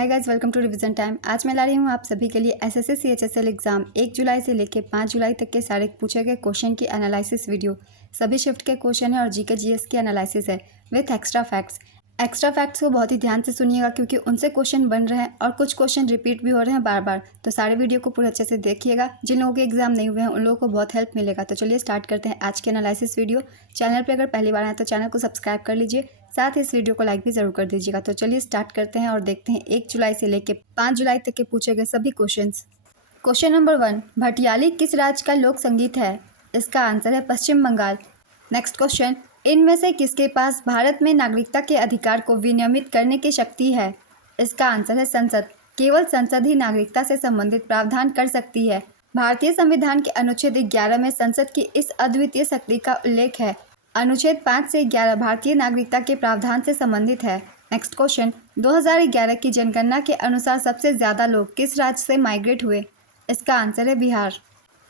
Hi guys, welcome to revision time. आज मैं ला रही हूँ आप सभी के लिए एसएससी सीएचएसएल एग्जाम 1 जुलाई से लेकर 5 जुलाई तक के सारे पूछे गए क्वेश्चन की एनालिसिस वीडियो। सभी शिफ्ट के क्वेश्चन है और जीके जीएस की एनालिसिस है with extra facts. Extra facts को बहुत ही ध्यान से सुनिएगा क्योंकि उनसे क्वेश्चन बन रहे हैं और कुछ क्वेश्चन रिपीट भी हो रहे हैं बार बार। तो सारे वीडियो को पूरे अच्छे से देखिएगा। जिन लोगों के एग्जाम नहीं हुए हैं उन लोगों को बहुत हेल्प मिलेगा। तो चलिए स्टार्ट करते हैं आज के एनालिसिस वीडियो। चैनल पर अगर पहली बार आए तो चैनल को सब्सक्राइब कर लीजिए, साथ ही इस वीडियो को लाइक भी जरूर कर दीजिएगा। तो चलिए स्टार्ट करते हैं और देखते हैं 1 जुलाई से लेकर 5 जुलाई तक के पूछे गए सभी क्वेश्चंस। क्वेश्चन नंबर 1, भटियाली किस राज्य का लोक संगीत है? इसका आंसर है पश्चिम बंगाल। नेक्स्ट क्वेश्चन, इनमें से किसके पास भारत में नागरिकता के अधिकार को विनियमित करने की शक्ति है? इसका आंसर है संसद। केवल संसद ही नागरिकता से संबंधित प्रावधान कर सकती है। भारतीय संविधान के अनुच्छेद 11 में संसद की इस अद्वितीय शक्ति का उल्लेख है। अनुच्छेद 5 से 11 भारतीय नागरिकता के प्रावधान से संबंधित है। नेक्स्ट क्वेश्चन, 2011 की जनगणना के अनुसार सबसे ज़्यादा लोग किस राज्य से माइग्रेट हुए? इसका आंसर है बिहार।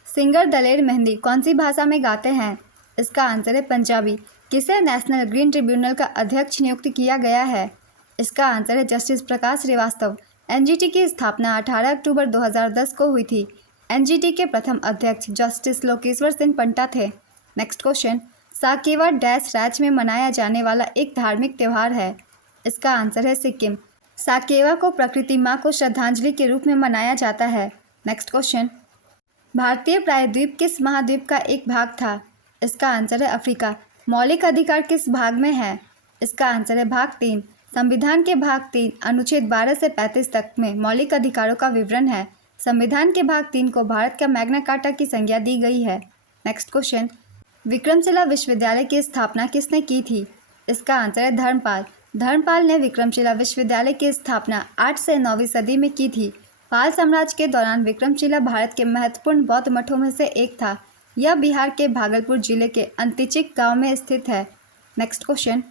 सिंगर दलेर मेहंदी कौन सी भाषा में गाते हैं? इसका आंसर है पंजाबी। किसे नेशनल ग्रीन ट्रिब्यूनल का अध्यक्ष नियुक्त किया गया है? इसका आंसर है जस्टिस प्रकाश श्रीवास्तव। एनजीटी की स्थापना 18 अक्टूबर 2010 को हुई थी। एनजीटी के प्रथम अध्यक्ष जस्टिस लोकेश्वर सिंह पंटा थे। नेक्स्ट क्वेश्चन, साकेवा डैश राज्य में मनाया जाने वाला एक धार्मिक त्यौहार है। इसका आंसर है सिक्किम। साकेवा को प्रकृति माँ को श्रद्धांजलि के रूप में मनाया जाता है। नेक्स्ट क्वेश्चन, भारतीय प्रायद्वीप किस महाद्वीप का एक भाग था? इसका आंसर है अफ्रीका। मौलिक अधिकार किस भाग में है? इसका आंसर है भाग 3। संविधान के भाग 3 अनुच्छेद 12 से 35 तक में मौलिक अधिकारों का विवरण है। संविधान के भाग 3 को भारत का मैग्ना कार्टा की संज्ञा दी गई है। नेक्स्ट क्वेश्चन, विक्रमशिला विश्वविद्यालय की स्थापना किसने की थी? इसका आंसर है धर्मपाल। धर्मपाल ने विक्रमशिला विश्वविद्यालय की स्थापना 8 से 9वीं सदी में की थी। पाल साम्राज्य के दौरान विक्रमशिला भारत के महत्वपूर्ण बौद्ध मठों में से एक था। यह बिहार के भागलपुर जिले के अंतिचिक गांव में स्थित है। नेक्स्ट क्वेश्चन,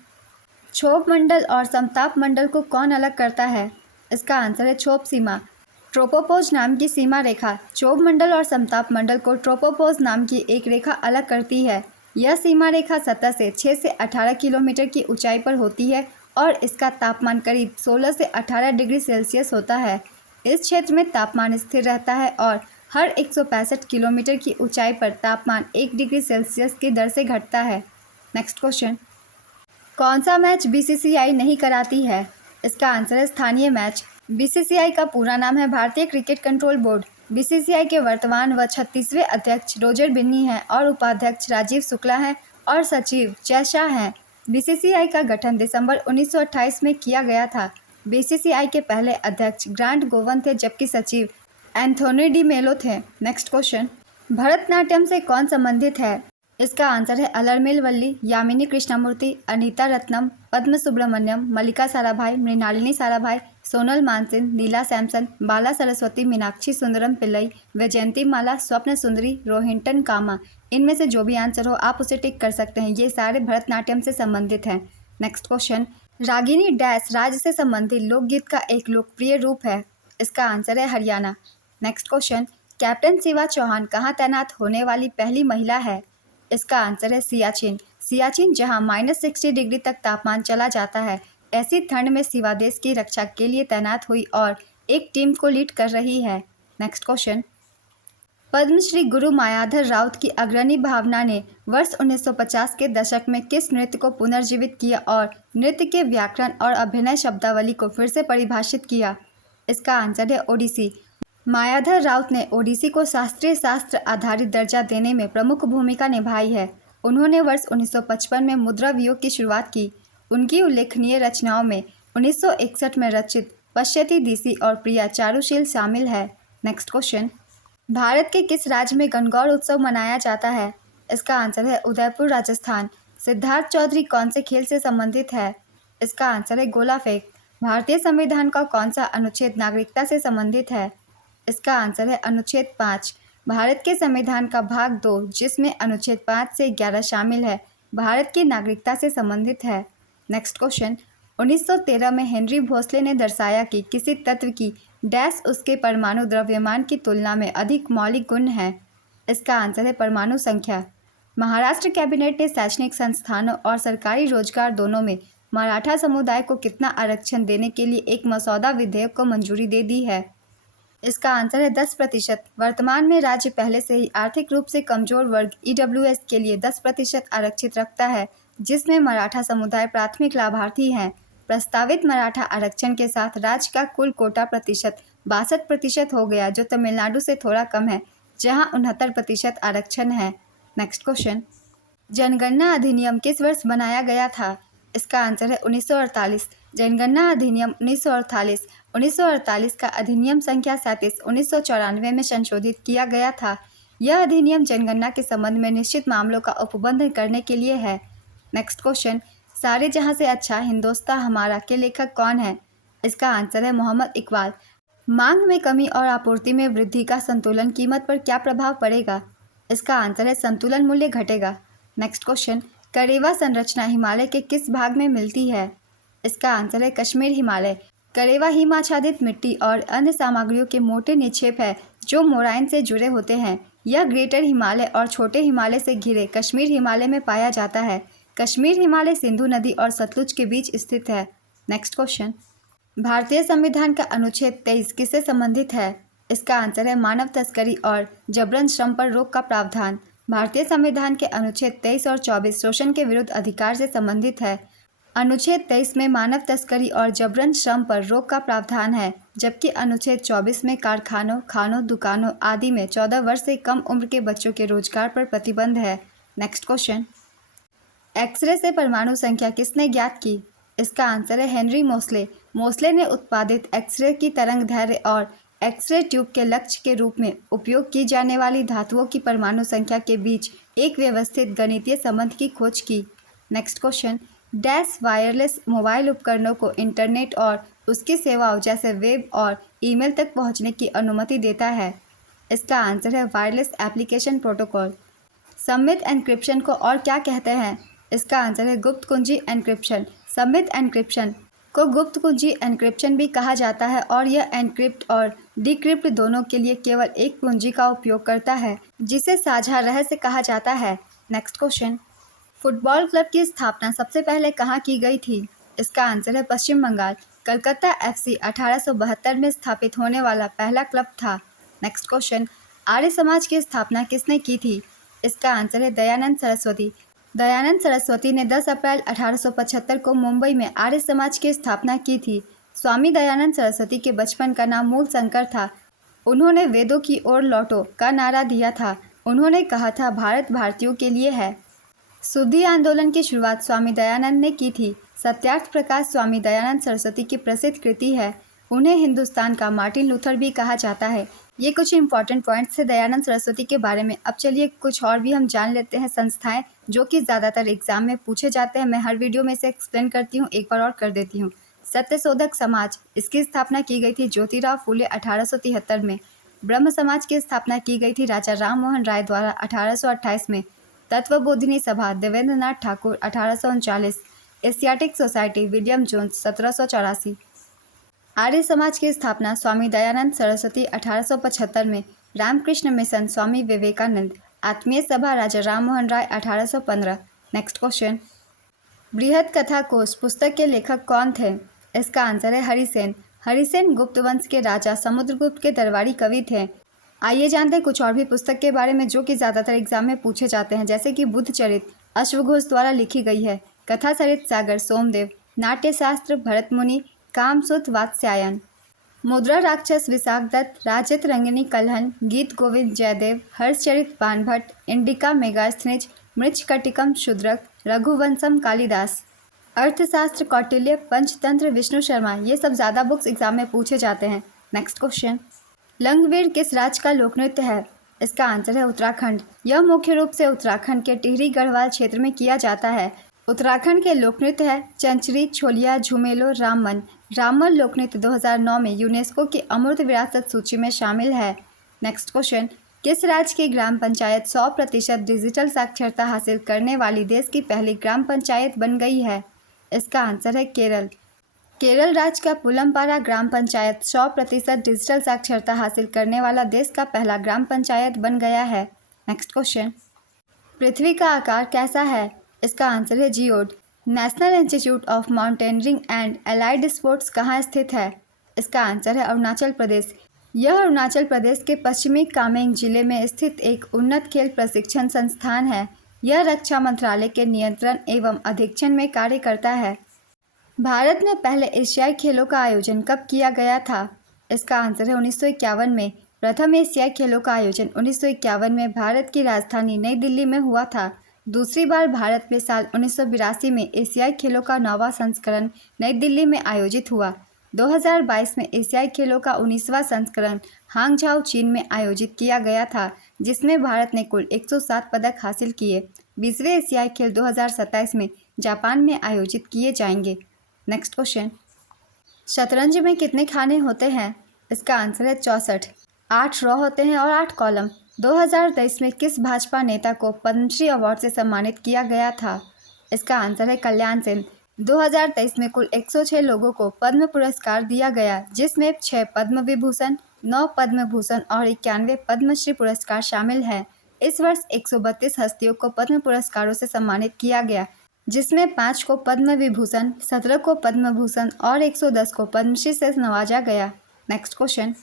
क्षोभ मंडल और समताप मंडल को कौन अलग करता है? इसका आंसर है क्षोभ सीमा। ट्रोपोपोज नाम की सीमा रेखा क्षोभ मंडल और समताप मंडल को ट्रोपोपोज नाम की एक रेखा अलग करती है। यह सीमा रेखा सतह से 6 से 18 किलोमीटर की ऊंचाई पर होती है और इसका तापमान करीब 16 से 18 डिग्री सेल्सियस होता है। इस क्षेत्र में तापमान स्थिर रहता है और हर 165 किलोमीटर की ऊंचाई पर तापमान 1 डिग्री सेल्सियस की दर से घटता है। नेक्स्ट क्वेश्चन, कौन सा मैच बीसीसीआई नहीं कराती है? इसका आंसर है स्थानीय मैच। बीसीसीआई का पूरा नाम है भारतीय क्रिकेट कंट्रोल बोर्ड। बीसीसीआई के वर्तमान व 36वें अध्यक्ष रोजर बिन्नी हैं और उपाध्यक्ष राजीव शुक्ला हैं और सचिव जय शाह हैं। बीसीसीआई का गठन दिसंबर 1928 में किया गया था। बीसीसीआई के पहले अध्यक्ष ग्रांट गोवन थे जबकि सचिव एंथोनी डी मेलो थे। नेक्स्ट क्वेश्चन, भरतनाट्यम से कौन संबंधित है? इसका आंसर है अलरमेल वल्ली, यामिनी कृष्णमूर्ति, अनीता रत्नम, पद्म सुब्रमण्यम, मल्लिका साराभाई, मृणालिनी साराभाई, सोनल मानसिंह, नीला सैमसन, बाला सरस्वती, मीनाक्षी सुंदरम पिल्लई, वैजयंती माला, स्वप्न सुंदरी, रोहिंटन कामा। इनमें से जो भी आंसर हो आप उसे टिक कर सकते हैं। ये सारे भरतनाट्यम से संबंधित हैं। नेक्स्ट क्वेश्चन, रागिनी डैश राज्य से संबंधित लोकगीत का एक लोकप्रिय रूप है। इसका आंसर है Haryana. Next question, captain Shiva Chauhan कहाँ तैनात होने वाली पहली महिला है? इसका आंसर है सियाचिन। सियाचिन जहां -60 डिग्री तक तापमान चला जाता है, ऐसी ठंड में शिवा देश की रक्षा के लिए तैनात हुई और एक टीम को लीड कर रही है। नेक्स्ट क्वेश्चन, पद्मश्री गुरु मायाधर राउत की अग्रणी भावना ने वर्ष 1950 के दशक में किस नृत्य को पुनर्जीवित किया और नृत्य के व्याकरण और अभिनय शब्दावली को फिर से परिभाषित किया? इसका आंसर है ओडिसी। मायाधर राउत ने ओडिसी को शास्त्रीय शास्त्र आधारित दर्जा देने में प्रमुख भूमिका निभाई है। उन्होंने वर्ष 1955 में मुद्रा वियोग की शुरुआत की। उनकी उल्लेखनीय रचनाओं में 1961 में रचित पश्यति दिशि और प्रिया चारुशील शामिल है। नेक्स्ट क्वेश्चन, भारत के किस राज्य में गणगौर उत्सव मनाया जाता है? इसका आंसर है उदयपुर राजस्थान। सिद्धार्थ चौधरी कौन से खेल से संबंधित है? इसका आंसर है गोला फेंक। भारतीय संविधान का कौन सा अनुच्छेद नागरिकता से संबंधित है? इसका आंसर है अनुच्छेद 5। भारत के संविधान का भाग 2 जिसमें अनुच्छेद 5 से 11 शामिल है, भारत की नागरिकता से संबंधित है। नेक्स्ट क्वेश्चन, 1913 में हेनरी भोसले ने दर्शाया कि किसी तत्व की डैश उसके परमाणु द्रव्यमान की तुलना में अधिक मौलिक गुण है। इसका आंसर है परमाणु संख्या। महाराष्ट्र कैबिनेट ने शैक्षणिक संस्थानों और सरकारी रोजगार दोनों में मराठा समुदाय को कितना आरक्षण देने के लिए एक मसौदा विधेयक को मंजूरी दे दी है? इसका आंसर है 10%। वर्तमान में राज्य पहले से ही आर्थिक रूप से कमजोर वर्ग EWS के लिए 10% आरक्षित रखता है, जिसमें मराठा समुदाय प्राथमिक लाभार्थी हैं। प्रस्तावित मराठा आरक्षण के साथ राज्य का कुल कोटा प्रतिशत 62% हो गया, जो तमिलनाडु से थोड़ा कम है, जहां 69% आरक्षण है। नेक्स्ट क्वेश्चन, जनगणना अधिनियम किस वर्ष बनाया गया था? इसका आंसर है 1948। जनगणना अधिनियम 1948 1948 का अधिनियम संख्या 37 1994 में संशोधित किया गया था। यह अधिनियम जनगणना के संबंध में निश्चित मामलों का उपबंध करने के लिए है। नेक्स्ट क्वेश्चन, सारे जहां से अच्छा हिंदोस्तां हमारा के लेखक कौन है? इसका आंसर है मोहम्मद इकबाल। मांग में कमी और आपूर्ति में वृद्धि का संतुलन कीमत पर क्या प्रभाव पड़ेगा? इसका आंसर है संतुलन मूल्य घटेगा। नेक्स्ट क्वेश्चन, करेवा संरचना हिमालय के किस भाग में मिलती है? इसका आंसर है कश्मीर हिमालय। करेवा हिमाच्छादित मिट्टी और अन्य सामग्रियों के मोटे निक्षेप है जो मोराइन से जुड़े होते हैं। यह ग्रेटर हिमालय और छोटे हिमालय से घिरे कश्मीर हिमालय में पाया जाता है। कश्मीर हिमालय सिंधु नदी और सतलुज के बीच स्थित है। नेक्स्ट क्वेश्चन, भारतीय संविधान का अनुच्छेद 23 किससे संबंधित है? इसका आंसर है मानव तस्करी और जबरन श्रम पर रोक का प्रावधान। भारतीय संविधान के अनुच्छेद 23 और 24 शोषण के विरुद्ध अधिकार से संबंधित है। अनुच्छेद 23 में मानव तस्करी और जबरन श्रम पर रोक का प्रावधान है, जबकि अनुच्छेद 24 में कारखानों, खानों, दुकानों आदि में 14 वर्ष से कम उम्र के बच्चों के रोजगार पर प्रतिबंध है। नेक्स्ट क्वेश्चन, एक्सरे से परमाणु संख्या किसने ज्ञात की? इसका आंसर है हेनरी मोसले। मोसले ने उत्पादित एक्सरे की तरंग दैर्घ्य और एक्सरे ट्यूब के लक्ष्य के रूप में उपयोग की जाने वाली धातुओं की परमाणु संख्या के बीच एक व्यवस्थित गणितीय संबंध की खोज की। Next question, dash wireless mobile उपकरणों को इंटरनेट और उसकी सेवाओं जैसे वेब और ईमेल तक पहुंचने की अनुमति देता है? इसका आंसर है वायरलेस एप्लीकेशन प्रोटोकॉल। सममित एन्क्रिप्शन को और क्या कहते हैं? इसका आंसर है गुप्त कुंजी एन्क्रिप्शन। सममित एन्क्रिप्शन को गुप्त कुंजी एन्क्रिप्शन भी कहा जाता है और यह एन्क्रिप्ट और डिक्रिप्ट दोनों के लिए केवल एक कुंजी का उपयोग करता है, जिसे साझा रहस्य कहा जाता है। नेक्स्ट क्वेश्चन, फुटबॉल क्लब की स्थापना सबसे पहले कहाँ की गई थी? इसका आंसर है पश्चिम बंगाल। कलकत्ता FC 1872 में स्थापित होने वाला पहला क्लब था। नेक्स्ट क्वेश्चन, आर्य समाज की स्थापना किसने की थी? इसका आंसर है दयानंद सरस्वती। दयानंद सरस्वती ने 10 अप्रैल 1875 को मुंबई में आर्य समाज की स्थापना की थी। स्वामी दयानंद सरस्वती के बचपन का नाम मूल शंकर था। उन्होंने वेदों की ओर लौटो का नारा दिया था। उन्होंने कहा था भारत भारतीयों के लिए है। शुद्धि आंदोलन की शुरुआत स्वामी दयानंद ने की थी। सत्यार्थ प्रकाश स्वामी दयानंद सरस्वती की प्रसिद्ध कृति है। उन्हें हिंदुस्तान का मार्टिन लूथर भी कहा जाता है। ये कुछ इंपॉर्टेंट पॉइंट्स थे दयानंद सरस्वती के बारे में। अब चलिए कुछ और भी हम जान लेते हैं संस्थाएं जो कि ज़्यादातर एग्जाम में पूछे जाते हैं। मैं हर वीडियो में इसे एक्सप्लेन करती हूँ, एक बार और कर देती हूँ। सत्यशोधक समाज, इसकी स्थापना की गई थी ज्योतिराव फूले 1873 में। ब्रह्म समाज की स्थापना की गई थी राजा राम मोहन राय द्वारा 1828 में। Tattvabodhini Sabha Devendranath Thakur 1839। Asiatic society William Jones 1784। Arya Samaj की स्थापना स्वामी दयानंद सरस्वती 1875 में। Ramakrishna mission Swami Vivekananda. Atmiya Sabha Raja Ram Mohan Roy 1815। Next question, Brihad Katha कोश पुस्तक के लेखक कौन थे? इसका आंसर है हरिसेन। हरिसेन गुप्त वंश के राजा समुद्रगुप्त के दरबारी कवि थे। आइए जानते हैं कुछ और भी पुस्तक के बारे में जो कि ज़्यादातर एग्जाम में पूछे जाते हैं, जैसे कि बुद्ध चरित अश्वघोष द्वारा लिखी गई है। कथा सरित सागर सोमदेव। नाट्यशास्त्र भरत मुनि कामसूत वात्स्यायन। मुद्रा राक्षस विशाख दत्त। राजत रंगिनी कल्हन। गीत गोविंद जयदेव। हर्षचरित बाणभट्ट। इंडिका मेगास्थनिज। मृच्छकटिकम शूद्रक। रघुवंशम कालिदास। अर्थशास्त्र कौटिल्य। पंचतंत्र विष्णु शर्मा। ये सब ज़्यादा बुक्स एग्जाम में पूछे जाते हैं। नेक्स्ट क्वेश्चन, लंगवीर किस राज्य का लोकनृत्य है? इसका आंसर है उत्तराखंड। यह मुख्य रूप से उत्तराखंड के टिहरी गढ़वाल क्षेत्र में किया जाता है। उत्तराखंड के लोकनृत्य है चंचरी, छोलिया, झुमेलो, राममन। राममन लोकनृत्य 2009 में यूनेस्को की अमूर्त विरासत सूची में शामिल है। नेक्स्ट क्वेश्चन, किस राज्य की ग्राम पंचायत 100% डिजिटल साक्षरता हासिल करने वाली देश की पहली ग्राम पंचायत बन गई है? इसका आंसर है केरल। केरल राज्य का पुलमपारा ग्राम पंचायत 100% डिजिटल साक्षरता हासिल करने वाला देश का पहला ग्राम पंचायत बन गया है। नेक्स्ट क्वेश्चन, पृथ्वी का आकार कैसा है? इसका आंसर है geode. National institute of mountaineering and allied sports कहाँ स्थित है? इसका आंसर है अरुणाचल प्रदेश। यह अरुणाचल प्रदेश के पश्चिमी कामेंग जिले में स्थित एक उन्नत खेल प्रशिक्षण संस्थान है। यह रक्षा मंत्रालय के नियंत्रण एवं अधीक्षण में कार्य करता है। भारत में पहले एशियाई खेलों का आयोजन कब किया गया था? इसका आंसर है 1951 में। प्रथम एशियाई खेलों का आयोजन 1951 में भारत की राजधानी नई दिल्ली में हुआ था। दूसरी बार भारत में साल 1982 में एशियाई खेलों का 9वां संस्करण नई दिल्ली में आयोजित हुआ। 2022 में एशियाई खेलों का 19वां संस्करण हांगझाओ चीन में आयोजित किया गया था, जिसमें भारत ने कुल 107 पदक हासिल किए। 20वें एशियाई खेल 2027 में जापान में आयोजित किए जाएंगे। नेक्स्ट क्वेश्चन, शतरंज में कितने खाने होते हैं? इसका आंसर है 64। 8 रो होते हैं और 8 कॉलम। 2023 में किस भाजपा नेता को पद्मश्री अवार्ड से सम्मानित किया गया था? इसका आंसर है कल्याण सिंह। 2023 में कुल 106 लोगों को पद्म पुरस्कार दिया गया, जिसमें 6 पद्म विभूषण, 9 पद्म भूषण और 91 पद्मश्री पुरस्कार शामिल हैं। इस वर्ष 132 हस्तियों को पद्म पुरस्कारों से सम्मानित किया गया, जिसमें 5 को पद्म विभूषण, 17 को पद्म भूषण और 110 को पद्मश्री से नवाजा गया। नेक्स्ट क्वेश्चन,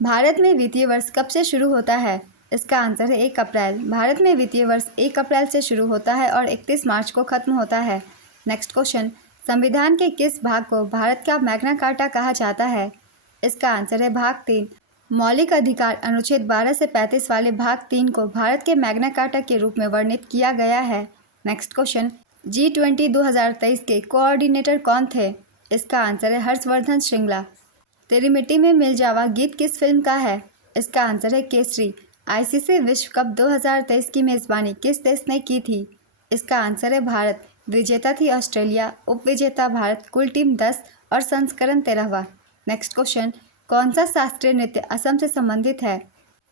भारत में वित्तीय वर्ष कब से शुरू होता है? इसका आंसर है 1 अप्रैल। भारत में वित्तीय वर्ष 1 अप्रैल से शुरू होता है और 31 मार्च को खत्म होता है। नेक्स्ट क्वेश्चन, संविधान के किस भाग को भारत का मैग्ना कार्टा कहा जाता है? इसका आंसर है भाग 3। मौलिक अधिकार अनुच्छेद 12 से 35 वाले भाग 3 को भारत के मैग्ना कार्टा के रूप में वर्णित किया गया है। नेक्स्ट क्वेश्चन, G20 2023 के कोऑर्डिनेटर कौन थे? इसका आंसर है हर्षवर्धन श्रृंगला। तेरी मिट्टी में मिल जावा गीत किस फिल्म का है? इसका आंसर है केसरी। आईसीसी विश्व कप 2023 की मेज़बानी किस देश ने की थी? इसका आंसर है भारत। विजेता थी ऑस्ट्रेलिया, उपविजेता भारत। कुल टीम 10 और संस्करण 13वां। नेक्स्ट क्वेश्चन, कौन सा शास्त्रीय नृत्य असम से संबंधित है?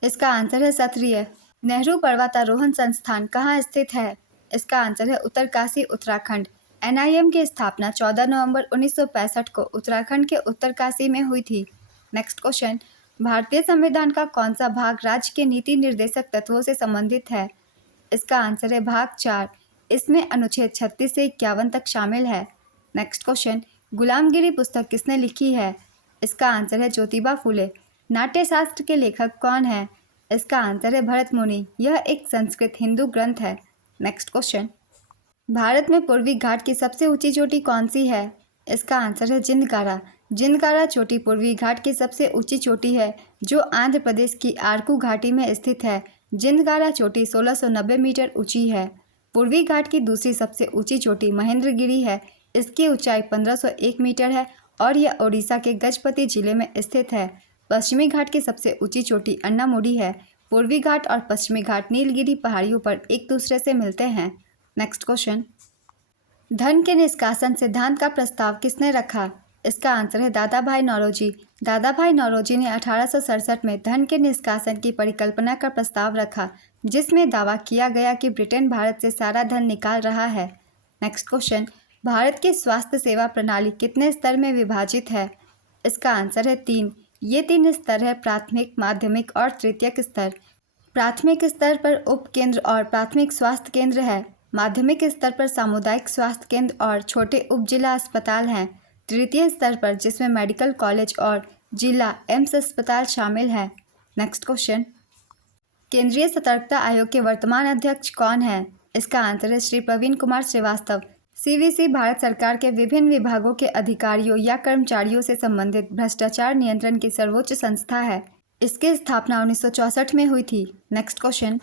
इसका आंसर है सत्रिय। नेहरू पर्वतारोहण संस्थान कहाँ स्थित है? इसका आंसर है उत्तरकाशी, उत्तराखंड। NIM की स्थापना 14 नवंबर 1965 को उत्तराखंड के उत्तरकाशी में हुई थी। नेक्स्ट क्वेश्चन, भारतीय संविधान का कौन सा भाग राज्य के नीति निर्देशक तत्वों से संबंधित है? इसका आंसर है भाग 4। इसमें अनुच्छेद 36 से 51 तक शामिल है। नेक्स्ट क्वेश्चन, गुलामगिरी पुस्तक किसने लिखी है? इसका आंसर है ज्योतिबा फुले। नाट्यशास्त्र के लेखक कौन है? इसका आंसर है भरत मुनि। यह एक संस्कृत हिंदू ग्रंथ है। नेक्स्ट क्वेश्चन, भारत में पूर्वी घाट की सबसे ऊंची चोटी कौन सी है? इसका आंसर है जिंदकारा। जिंदकारा चोटी पूर्वी घाट की सबसे ऊंची चोटी है, जो आंध्र प्रदेश की आरकू घाटी में स्थित है। जिंदकारा चोटी 1690 मीटर ऊंची है। पूर्वी घाट की दूसरी सबसे ऊंची चोटी महेंद्रगिरी है। इसकी ऊंचाई 1501 मीटर है और यह ओडिशा के गजपति जिले में स्थित है। पश्चिमी घाट की सबसे ऊंची चोटी अन्नामुडी है। पूर्वी घाट और पश्चिमी घाट नीलगिरी पहाड़ियों पर एक दूसरे से मिलते हैं। नेक्स्ट क्वेश्चन, धन के निष्कासन सिद्धांत का प्रस्ताव किसने रखा? इसका आंसर है दादा भाई नौरोजी। दादा भाई नौरोजी ने 1867 में धन के निष्कासन की परिकल्पना का प्रस्ताव रखा, जिसमें दावा किया गया कि ब्रिटेन भारत से सारा धन निकाल रहा है। नेक्स्ट क्वेश्चन, भारत की स्वास्थ्य सेवा प्रणाली कितने स्तर में विभाजित है? इसका आंसर है 3। ये 3 स्तर है, प्राथमिक, माध्यमिक और तृतीयक स्तर। प्राथमिक स्तर पर उप केंद्र और प्राथमिक स्वास्थ्य केंद्र है। माध्यमिक स्तर पर सामुदायिक स्वास्थ्य केंद्र और छोटे उप जिला अस्पताल हैं। तृतीय स्तर पर, जिसमें मेडिकल कॉलेज और जिला एम्स अस्पताल शामिल हैं। नेक्स्ट क्वेश्चन, केंद्रीय सतर्कता आयोग के वर्तमान अध्यक्ष कौन है? इसका आंसर है श्री प्रवीण कुमार श्रीवास्तव। CVC भारत सरकार के विभिन्न विभागों के अधिकारियों या कर्मचारियों से संबंधित भ्रष्टाचार नियंत्रण की सर्वोच्च संस्था है। इसकी स्थापना 1964 में हुई थी। नेक्स्ट क्वेश्चन,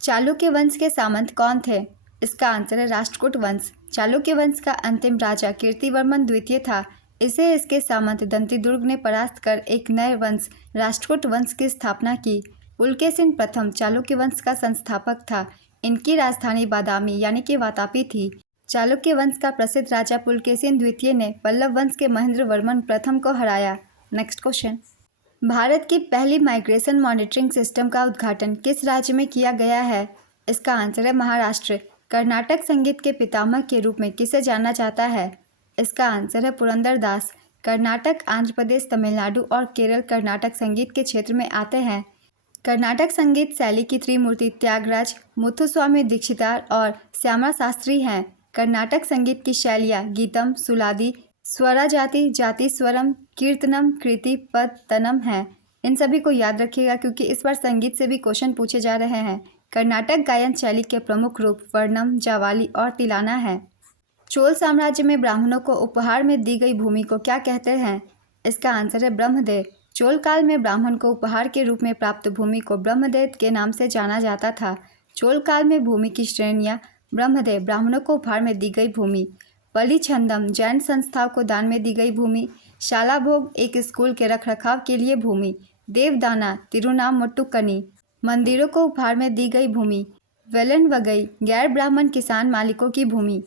चालुक्य वंश के सामंत कौन थे? इसका आंसर है राष्ट्रकूट वंश। चालुक्य वंश का अंतिम राजा कीर्तिवर्मन द्वितीय था। इसे इसके सामंत दंतिदुर्ग ने परास्त कर एक नए वंश राष्ट्रकूट वंश की स्थापना की। पुलकेशिन प्रथम चालुक्य वंश का संस्थापक था। इनकी राजधानी बादामी यानी कि वातापी थी। चालुक्य वंश का प्रसिद्ध राजा पुलकेशिन द्वितीय ने पल्लव वंश के महेंद्र वर्मन प्रथम को हराया। नेक्स्ट क्वेश्चन, भारत की पहली माइग्रेशन मॉनिटरिंग सिस्टम का उद्घाटन किस राज्य में किया गया है? इसका आंसर है महाराष्ट्र। कर्नाटक संगीत के पितामह के रूप में किसे जाना जाता है? इसका आंसर है पुरंदर दास। कर्नाटक, आंध्र प्रदेश, तमिलनाडु और केरल कर्नाटक संगीत के क्षेत्र में आते हैं। कर्नाटक संगीत शैली की त्रिमूर्ति त्यागराज, मुथुस्वामी दीक्षितार और श्यामा शास्त्री हैं। कर्नाटक संगीत की शैलियाँ गीतम, सुलादी, स्वराजाति, जाति स्वरम, कीर्तनम, कृति, पद, तनम है। इन सभी को याद रखिएगा क्योंकि इस बार संगीत से भी क्वेश्चन पूछे जा रहे हैं। कर्नाटक गायन शैली के प्रमुख रूप वर्णम, जावाली और तिलाना है। चोल साम्राज्य में ब्राह्मणों को उपहार में दी गई भूमि को क्या कहते हैं? इसका आंसर है ब्रह्मदेव। चोल काल में ब्राह्मण को उपहार के रूप में प्राप्त भूमि को ब्रह्मदेव के नाम से जाना जाता था। चोल काल में भूमि की श्रेणियाँ ब्रह्मदेव, ब्राह्मणों को उपहार में दी गई भूमि। पलिछंदम, जैन संस्थाओं को दान में दी गई भूमि। शाला भोग, एक स्कूल के रखरखाव के लिए भूमि। देवदाना, तिरुनामुट्टुकनी, मंदिरों को उपहार में दी गई भूमि। वेलन वगई, गैर ब्राह्मण किसान मालिकों की भूमि।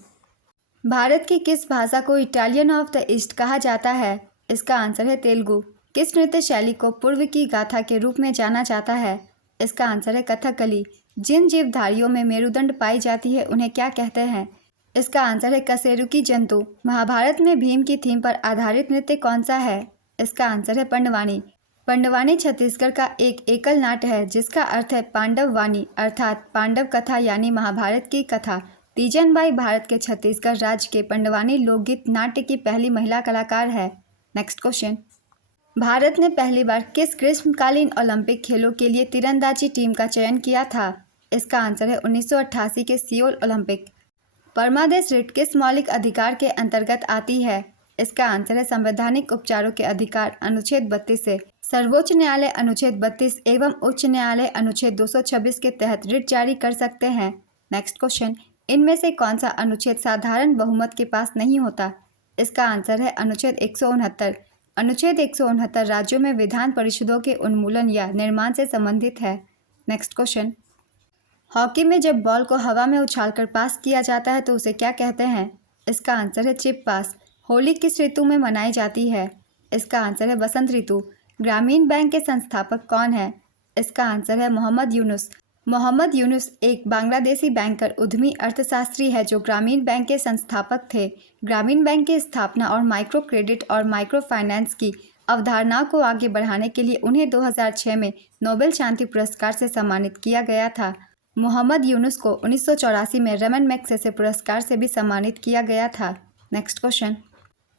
भारत की किस भाषा को इटालियन ऑफ द ईस्ट कहा जाता है? इसका आंसर है तेलुगु। किस नृत्य शैली को पूर्व की गाथा के रूप में जाना जाता है? इसका आंसर है कथकली। जिन जीवधारियों में मेरुदंड पाई जाती है उन्हें क्या कहते हैं? इसका आंसर है कशेरुकी जंतु। महाभारत में भीम की थीम पर आधारित नृत्य कौन सा है? इसका आंसर है पंडवानी। पंडवानी छत्तीसगढ़ का एक एकल नाट्य है जिसका अर्थ है पांडव वाणी अर्थात पांडव कथा यानी महाभारत की कथा। तीजनबाई भारत के छत्तीसगढ़ राज्य के पंडवानी लोकगीत नाट्य की पहली महिला कलाकार है। नेक्स्ट क्वेश्चन, भारत ने पहली बार किस ग्रीष्मकालीन ओलंपिक खेलों के लिए तीरंदाजी टीम का चयन किया था? इसका आंसर है 1988 के सियोल ओलंपिक। परमादेश रिट किस मौलिक अधिकार के अंतर्गत आती है? इसका आंसर है संवैधानिक उपचारों के अधिकार अनुच्छेद 32 से। सर्वोच्च न्यायालय अनुच्छेद 32 एवं उच्च न्यायालय अनुच्छेद 226 के तहत रिट जारी कर सकते हैं। नेक्स्ट क्वेश्चन, इनमें से कौन सा अनुच्छेद साधारण बहुमत के पास नहीं होता? इसका आंसर है अनुच्छेद 169। अनुच्छेद 169 राज्यों में विधान परिषदों के उन्मूलन या निर्माण से संबंधित है। नेक्स्ट क्वेश्चन, हॉकी में जब बॉल को हवा में उछालकर पास किया जाता है तो उसे क्या कहते हैं? इसका आंसर है चिप पास। होली किस ऋतु में मनाई जाती है? इसका आंसर है बसंत ऋतु। ग्रामीण बैंक के संस्थापक कौन है? इसका आंसर है मोहम्मद यूनुस। मोहम्मद यूनुस एक बांग्लादेशी बैंकर, उद्यमी, अर्थशास्त्री है जो ग्रामीण बैंक के संस्थापक थे। ग्रामीण बैंक की स्थापना और माइक्रो क्रेडिट और माइक्रो फाइनेंस की अवधारणाओं को आगे बढ़ाने के लिए उन्हें 2006 में नोबेल शांति पुरस्कार से सम्मानित किया गया था। मोहम्मद यूनुस को 1984 में रमन मैग्सेसे पुरस्कार से भी सम्मानित किया गया था। नेक्स्ट क्वेश्चन,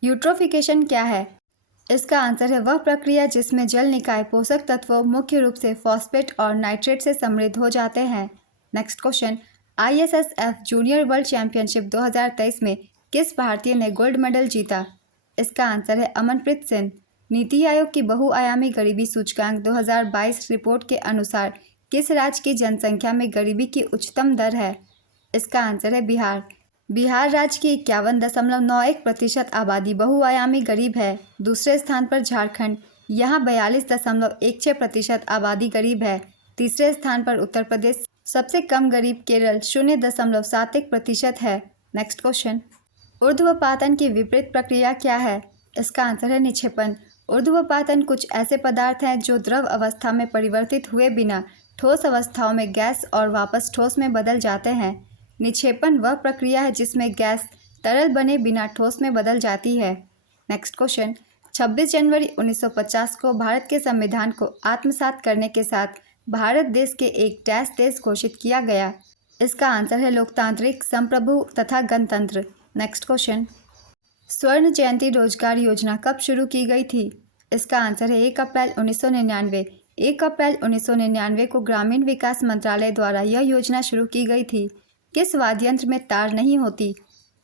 यूट्रोफिकेशन क्या है? इसका आंसर है वह प्रक्रिया जिसमें जल निकाय पोषक तत्वों मुख्य रूप से फॉस्फेट और नाइट्रेट से समृद्ध हो जाते हैं। Next question, ISSF junior world championship 2023 में किस भारतीय ने गोल्ड मेडल जीता? इसका आंसर है अमनप्रीत सिंह। नीति आयोग की बहुआयामी गरीबी सूचकांक 2022 रिपोर्ट के अनुसार किस राज्य की जनसंख्या में गरीबी की उच्चतम दर है? इसका आंसर है बिहार। बिहार राज्य की 51.91% आबादी बहुआयामी गरीब है। दूसरे स्थान पर झारखंड, यहाँ 42.16% आबादी गरीब है। तीसरे स्थान पर उत्तर प्रदेश, सबसे कम गरीब केरल 0.71% है। नेक्स्ट क्वेश्चन, ऊर्ध्वपातन की विपरीत प्रक्रिया क्या है? इसका आंसर है निक्षेपण। ऊर्ध्वपातन कुछ ऐसे पदार्थ हैं जो द्रव अवस्था में परिवर्तित हुए बिना ठोस अवस्थाओं में गैस और वापस ठोस में बदल जाते हैं। निक्षेपण वह प्रक्रिया है जिसमें गैस तरल बने बिना ठोस में बदल जाती है। नेक्स्ट क्वेश्चन, 26 जनवरी 1950 को भारत के संविधान को आत्मसात करने के साथ भारत देश के एक डैश देश घोषित किया गया। इसका आंसर है लोकतांत्रिक, संप्रभु तथा गणतंत्र। नेक्स्ट क्वेश्चन, स्वर्ण जयंती रोजगार योजना कब शुरू की गई थी? इसका आंसर है 1 अप्रैल 1999। 1 अप्रैल 1999 को ग्रामीण विकास मंत्रालय द्वारा यह योजना शुरू की गई थी। किस वाद्य यंत्र में तार नहीं होती?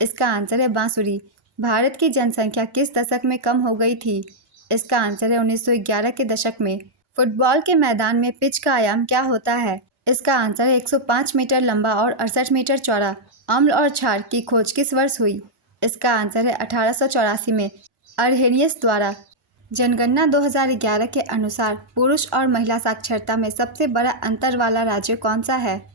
इसका आंसर है बांसुरी। भारत की जनसंख्या किस दशक में कम हो गई थी? इसका आंसर है 1911 के दशक में। फुटबॉल के मैदान में पिच का आयाम क्या होता है? इसका आंसर है 105 मीटर लंबा और 68 मीटर चौड़ा। अम्ल और क्षार की खोज किस वर्ष हुई? इसका आंसर है 1884 में अर्हेनियस द्वारा। जनगणना 2011 के अनुसार पुरुष और महिला साक्षरता में सबसे बड़ा अंतर वाला राज्य कौन सा है?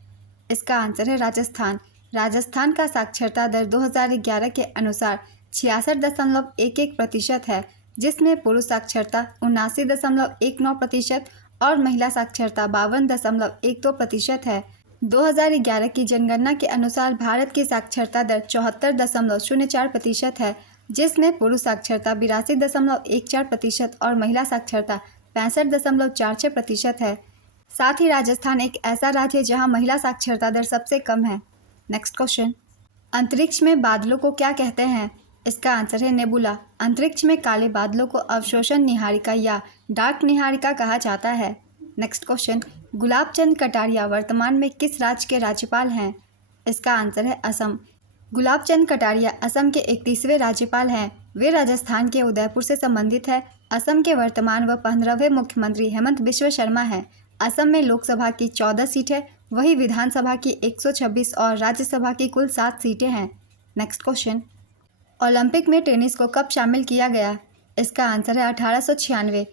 इसका आंसर है राजस्थान। राजस्थान का साक्षरता दर 2011 के अनुसार 66.11% है, जिसमें पुरुष साक्षरता 79.19% और महिला साक्षरता 52.12% है। 2011 की जनगणना के अनुसार भारत की साक्षरता दर 74.04% है, जिसमें पुरुष साक्षरता 82.14% और महिला साक्षरता 65.46% है। साथ ही राजस्थान एक ऐसा राज्य है जहां महिला साक्षरता दर सबसे कम है। नेक्स्ट क्वेश्चन, अंतरिक्ष में बादलों को क्या कहते हैं? इसका आंसर है नेबुला। अंतरिक्ष में काले बादलों को अवशोषण निहारिका या डार्क निहारिका कहा जाता है। नेक्स्ट क्वेश्चन, गुलाब चंद कटारिया वर्तमान में किस राज्य के राज्यपाल हैं? इसका आंसर है असम। गुलाब चंद कटारिया असम के 31वें राज्यपाल हैं। वे राजस्थान के उदयपुर से संबंधित है। असम के वर्तमान व 15वें मुख्यमंत्री हेमंत बिश्व शर्मा हैं। असम में लोकसभा की 14 सीटें, वही विधानसभा की 126 और राज्यसभा की कुल 7 सीटें हैं। नेक्स्ट क्वेश्चन, ओलंपिक में टेनिस को कब शामिल किया गया? इसका आंसर है 1896।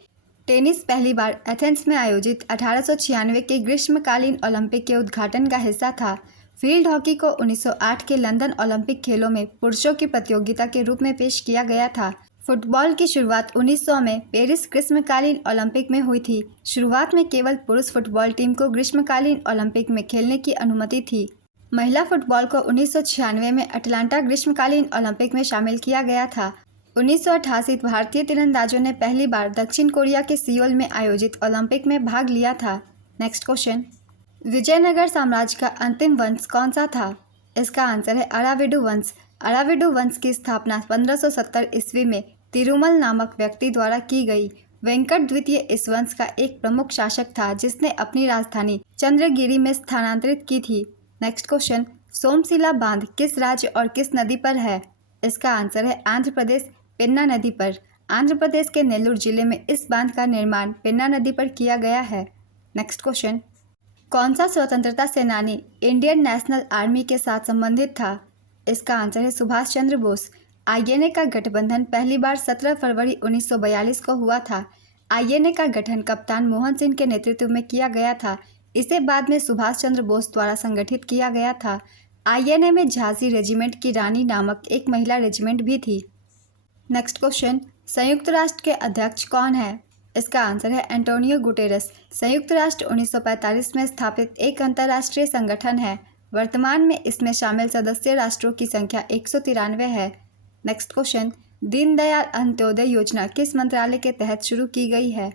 टेनिस पहली बार एथेंस में आयोजित 1896 के ग्रीष्मकालीन ओलंपिक के उद्घाटन का हिस्सा था। फील्ड हॉकी को 1908 के लंदन ओलंपिक खेलों में पुरुषों की प्रतियोगिता के रूप में पेश किया गया था। फुटबॉल की शुरुआत 1900 में पेरिस ग्रीष्मकालीन ओलंपिक में हुई थी। शुरुआत में केवल पुरुष फुटबॉल टीम को ग्रीष्मकालीन ओलंपिक में खेलने की अनुमति थी। महिला फुटबॉल को 1996 में अटलांटा ग्रीष्मकालीन ओलंपिक में शामिल किया गया था। 1988 भारतीय तीरंदाजों ने पहली बार दक्षिण कोरिया के सियोल में आयोजित ओलंपिक में भाग लिया था। नेक्स्ट क्वेश्चन, विजयनगर साम्राज्य का अंतिम वंश कौन सा था? इसका आंसर है अराविडु वंश। अराविडु वंश की स्थापना 1570 ईस्वी में तिरुमल नामक व्यक्ति द्वारा की गई। वेंकट द्वितीय इस वंश का एक प्रमुख शासक था जिसने अपनी राजधानी चंद्रगिरी में स्थानांतरित की थी। नेक्स्ट क्वेश्चन, सोमशिला बांध किस राज्य और किस नदी पर है? इसका आंसर है आंध्र प्रदेश, पेन्ना नदी पर। आंध्र प्रदेश के नेल्लूर जिले में इस बांध का निर्माण पेन्ना नदी पर किया गया है। नेक्स्ट क्वेश्चन, कौन सा स्वतंत्रता सेनानी इंडियन नेशनल आर्मी के साथ संबंधित था? इसका आंसर है सुभाष चंद्र बोस। आईएनए का गठबंधन पहली बार 17 फरवरी 1942 को हुआ था। आईएनए का गठन कप्तान मोहन सिंह के नेतृत्व में किया गया था। इसे बाद में सुभाष चंद्र बोस द्वारा संगठित किया गया था। आईएनए में झांसी रेजिमेंट की रानी नामक एक महिला रेजिमेंट भी थी। नेक्स्ट क्वेश्चन, संयुक्त राष्ट्र के अध्यक्ष कौन है? इसका आंसर है एंटोनियो गुटेरस। संयुक्त राष्ट्र 1945 में स्थापित एक अंतर्राष्ट्रीय संगठन है। वर्तमान में इसमें शामिल सदस्य राष्ट्रों की संख्या 193 है। नेक्स्ट क्वेश्चन, दीनदयाल अंत्योदय योजना किस मंत्रालय के तहत शुरू की गई है?